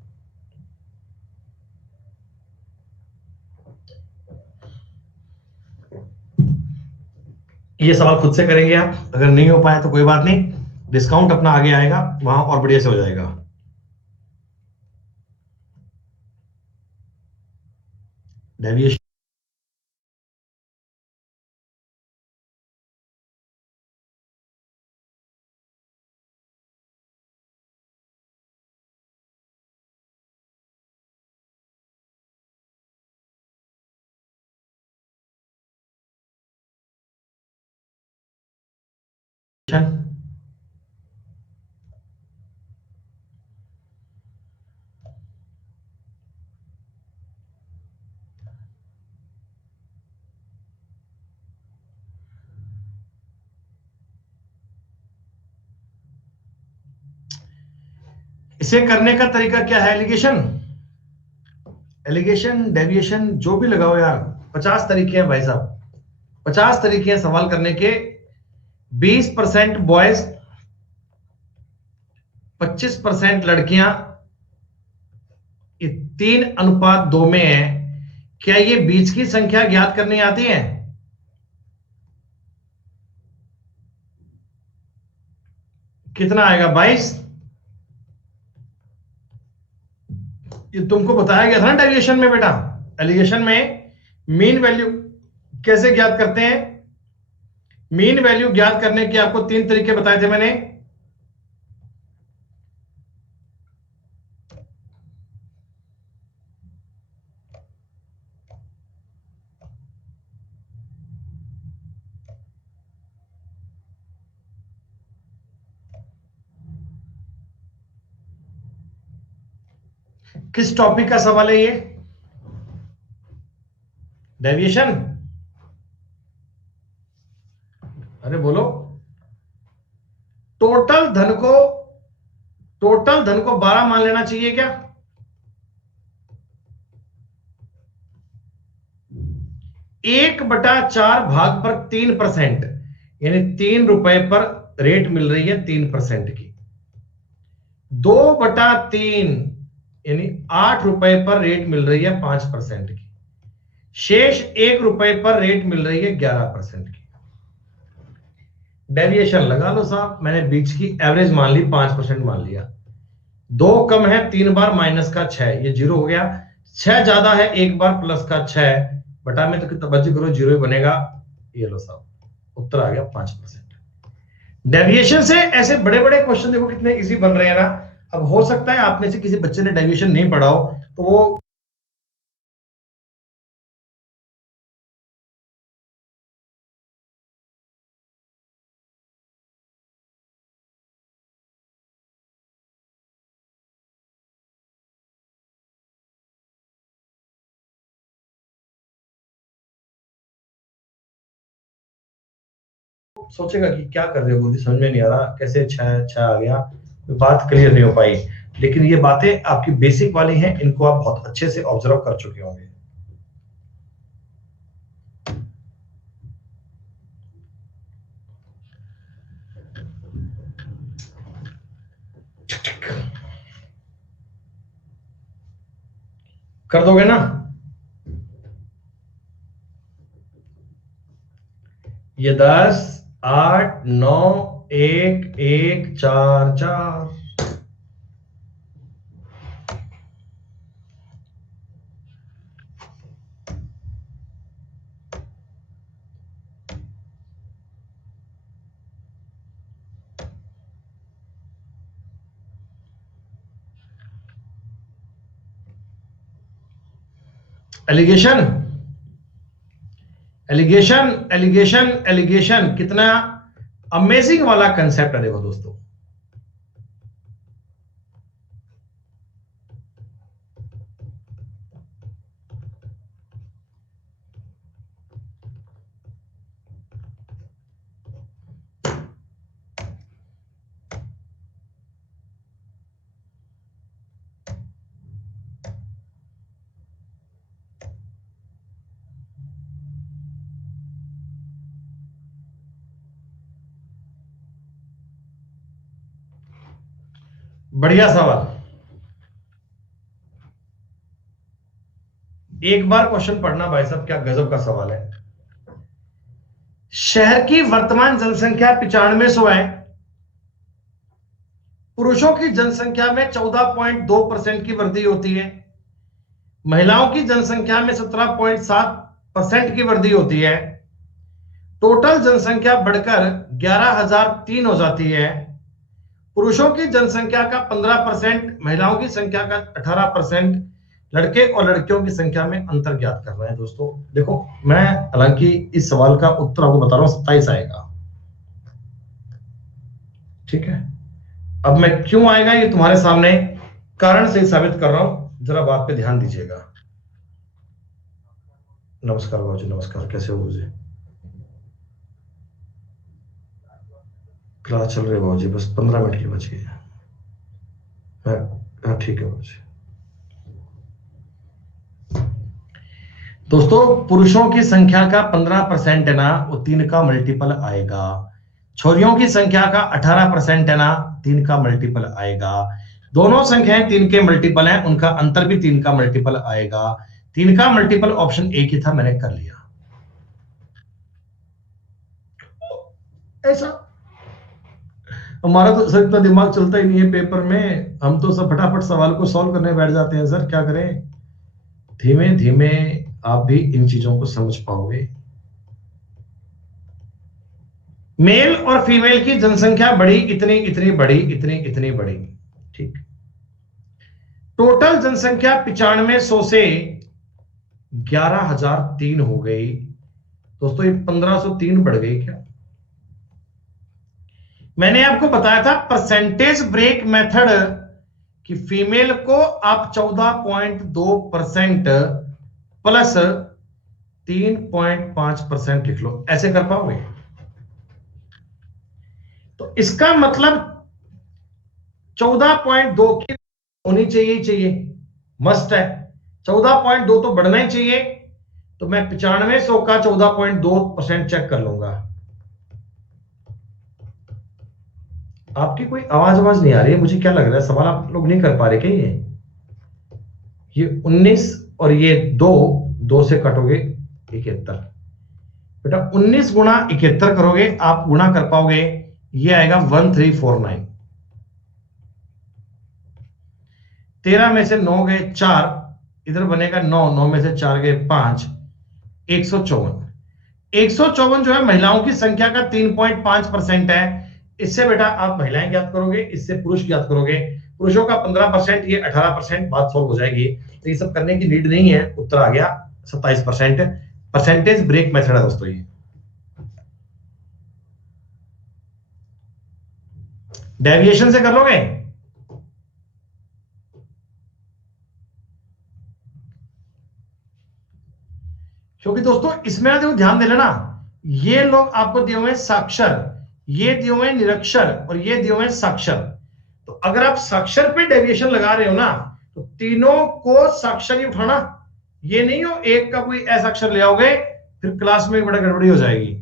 ये सवाल खुद से करेंगे आप, अगर नहीं हो पाए तो कोई बात नहीं, डिस्काउंट अपना आगे आएगा, वहां और बढ़िया से हो जाएगा। डेविएशन इसे करने का तरीका क्या है? एलिगेशन, एलिगेशन, डेविएशन, जो भी लगाओ यार, 50 तरीके हैं भाई साहब, 50 तरीके हैं सवाल करने के। 20% बॉयज, 25% लड़कियां, ये 3:2 में है। क्या ये बीच की संख्या ज्ञात करनी आती है? कितना आएगा? 22। ये तुमको बताया गया था ना डेविएशन में बेटा। एलिगेशन में मीन वैल्यू कैसे ज्ञात करते हैं? मीन वैल्यू ज्ञात करने के आपको 3 तरीके बताए थे मैंने। किस टॉपिक का सवाल है ये? डेविएशन? अरे बोलो। टोटल धन को, टोटल धन को 12 मान लेना चाहिए क्या? 1/4 भाग पर 3%, यानी 3 रुपए पर रेट मिल रही है 3% की। 2/3 यानी 8 रुपए पर रेट मिल रही है 5% की। शेष 1 रुपए पर रेट मिल रही है 11% की। डेविएशन लगा लो साहब, मैंने बीच की एवरेज मान ली, 5% मान लिया। 2 कम है 3 बार माइनस का 6, ये 0 हो गया। 6 ज्यादा है 1 बार प्लस का 6, बटा में तो कितना बच करो 0 ही बनेगा। ये लो साहब, उत्तर आ गया 5%। डेविएशन से ऐसे बड़े बड़े क्वेश्चन देखो कितने इजी बन रहे हैं ना। अब हो सकता है आप में से किसी बच्चे ने डेविएशन नहीं पढ़ा हो, तो वो सोचेगा कि क्या कर रहे हो बुद्धि, समझ में नहीं आ रहा कैसे 6 आ गया, बात क्लियर नहीं हो पाई। लेकिन ये बातें आपकी बेसिक वाली हैं, इनको आप बहुत अच्छे से ऑब्जर्व कर चुके होंगे। कर दोगे ना? ये 10, 8, 9, 1, 1, 4, 4। एलिगेशन, एलिगेशन, एलिगेशन, एलिगेशन कितना अमेजिंग वाला कंसेप्ट है। देखो दोस्तों, बढ़िया सवाल। एक बार क्वेश्चन पढ़ना भाई साहब, क्या गजब का सवाल है। शहर की वर्तमान जनसंख्या 9500 है। पुरुषों की जनसंख्या में 14.2% की वृद्धि होती है। महिलाओं की जनसंख्या में 17.7% की वृद्धि होती है। टोटल जनसंख्या बढ़कर 11,003 हो जाती है। पुरुषों की जनसंख्या का 15%, महिलाओं की संख्या का 18%। लड़के और लड़कियों की संख्या में अंतर ज्ञात कर रहे हैं। दोस्तों देखो, मैं हालांकि इस सवाल का उत्तर आपको बता रहा हूं, 27 आएगा। ठीक है, अब मैं क्यों आएगा ये तुम्हारे सामने कारण से साबित कर रहा हूं, जरा बात पे ध्यान दीजिएगा। नमस्कार बाबूजी, नमस्कार, कैसे हो जी? क्लास चल रही है बाबूजी, बस 15 मिनट की बची है। हाँ ठीक है बाबूजी। दोस्तों, पुरुषों की संख्या का 15% है ना, वो 3 का मल्टीपल आएगा। छोरियों की संख्या का 18% है ना, 3 का मल्टीपल आएगा। दोनों संख्याएं 3 के मल्टीपल हैं, उनका अंतर भी 3 का मल्टीपल आएगा। 3 का मल्टीपल ऑप्शन एक ही था, मैंने कर लिया। ऐसा हमारा तो सर इतना दिमाग चलता ही नहीं है पेपर में, हम तो सब फटाफट सवाल को सॉल्व करने बैठ जाते हैं सर, क्या करें। धीमे धीमे आप भी इन चीजों को समझ पाओगे। मेल और फीमेल की जनसंख्या बढ़ी, इतनी इतनी बढ़ी, इतनी इतनी बढ़ी। ठीक। टोटल जनसंख्या 9500 से 11,003 हो गई। दोस्तों ये 1503 बढ़ गई क्या? मैंने आपको बताया था परसेंटेज ब्रेक मेथड कि फीमेल को आप 14.2% प्लस 3.5% लिख लो, ऐसे कर पाओगे? तो इसका मतलब 14.2 की होनी चाहिए, चाहिए, मस्ट है। 14.2 तो बढ़ना ही चाहिए। तो मैं 9500 का 14.2% चेक कर लूंगा। आपकी कोई आवाज आवाज नहीं आ रही है, मुझे क्या लग रहा है सवाल आप लोग नहीं कर पा रहे क्या? ये 19 और ये 2, 2 से कटोगे 71। बेटा 19 गुणा 71 करोगे, आप गुणा कर पाओगे, ये आएगा 1349। 13 में से 9 गए 4, इधर बनेगा 9, 9 में से 4 गए 5, 154। 154 जो है महिलाओं की संख्या का 3.5% है। इससे बेटा आप महिलाएं ज्ञात करोगे, इससे पुरुष ज्ञात करोगे। पुरुषों का 15%, ये 18%, बात सॉल्व हो जाएगी। तो ये सब करने की नीड नहीं है, उत्तर आ गया 27%। परसेंटेज ब्रेक मेथड है दोस्तों ये। डेविएशन से कर लोगे? क्योंकि दोस्तों इसमें देखो ध्यान दे लेना, ये लोग आपको दिए हुए साक्षर, ये दिए हुए निरक्षर और ये दिए हुए साक्षर। तो अगर आप साक्षर पे डेविएशन लगा रहे हो ना, तो तीनों को साक्षर ही उठाना। ये नहीं हो एक का कोई ऐसा अक्षर ले आओगे, फिर क्लास में बड़ा गड़बड़ी हो जाएगी।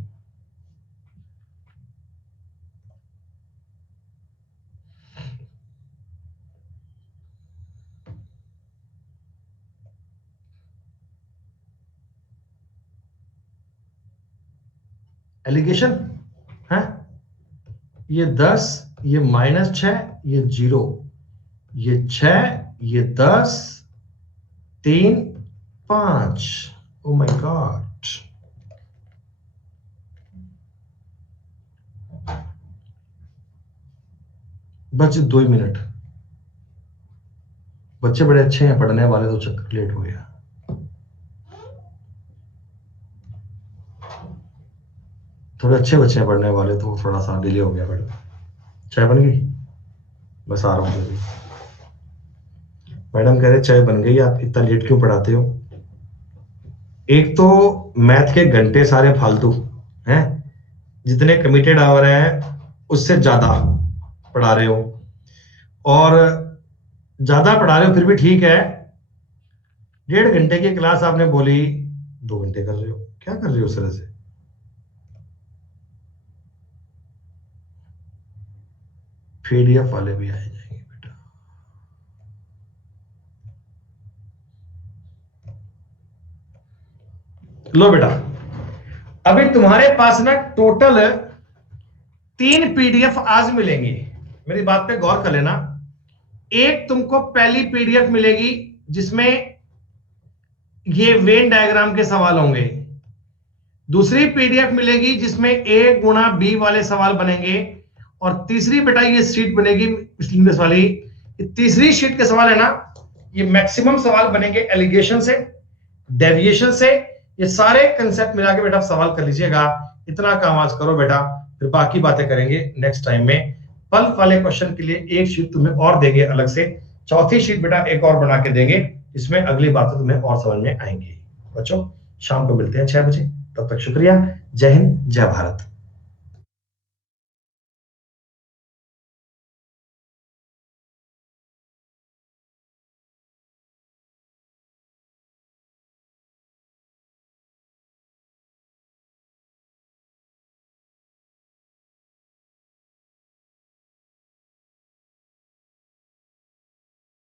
एलिगेशन है, ये 10, ये -6, ये 0, ये 6, ये 10, 3, 5। Oh my God. बस 2 ही मिनट। बच्चे बड़े अच्छे हैं पढ़ने वाले, तो चक्कर लेट हो गया। थोड़े अच्छे बच्चे हैं पढ़ने वाले, तो थोड़ा सा डिले हो गया मैडम। चाय बन गई? बस आ रहा हूँ जल्दी। मैडम कह रहे चाय बन गई, आप इतना लेट क्यों पढ़ाते हो? एक तो मैथ के घंटे सारे फालतू हैं, जितने कमिटेड आवर हैं उससे ज्यादा पढ़ा रहे हो, और ज्यादा पढ़ा रहे हो फिर भी ठीक है। 1.5 घंटे की क्लास आपने बोली, 2 घंटे कर रहे हो, क्या कर रहे हो उस तरह से? पीडीएफ वाले भी आ जाएंगे बेटा। लो बेटा, अभी तुम्हारे पास ना टोटल 3 पीडीएफ आज मिलेंगी, मेरी बात पे गौर कर लेना। एक तुमको पहली पीडीएफ मिलेगी जिसमें ये वेन डायग्राम के सवाल होंगे। दूसरी पीडीएफ मिलेगी जिसमें ए गुणा बी वाले सवाल बनेंगे। और तीसरी बेटा ये शीट बनेगी मिसलिनियस वाली। तीसरी शीट के सवाल है ना, ये मैक्सिमम सवाल बनेंगे एलिगेशन से, डेविएशन से। ये सारे कंसेप्ट मिला के बेटा सवाल कर लीजिएगा। इतना काम आज करो बेटा, फिर बाकी बातें करेंगे नेक्स्ट टाइम में। पल्प वाले क्वेश्चन के लिए एक शीट तुम्हें और देंगे अलग से, चौथी शीट बेटा एक और बना के देंगे, इसमें अगली बातें तुम्हें और समझ में आएंगी। बच्चों शाम को मिलते हैं 6 बजे, तब तक शुक्रिया। जय हिंद, जय भारत।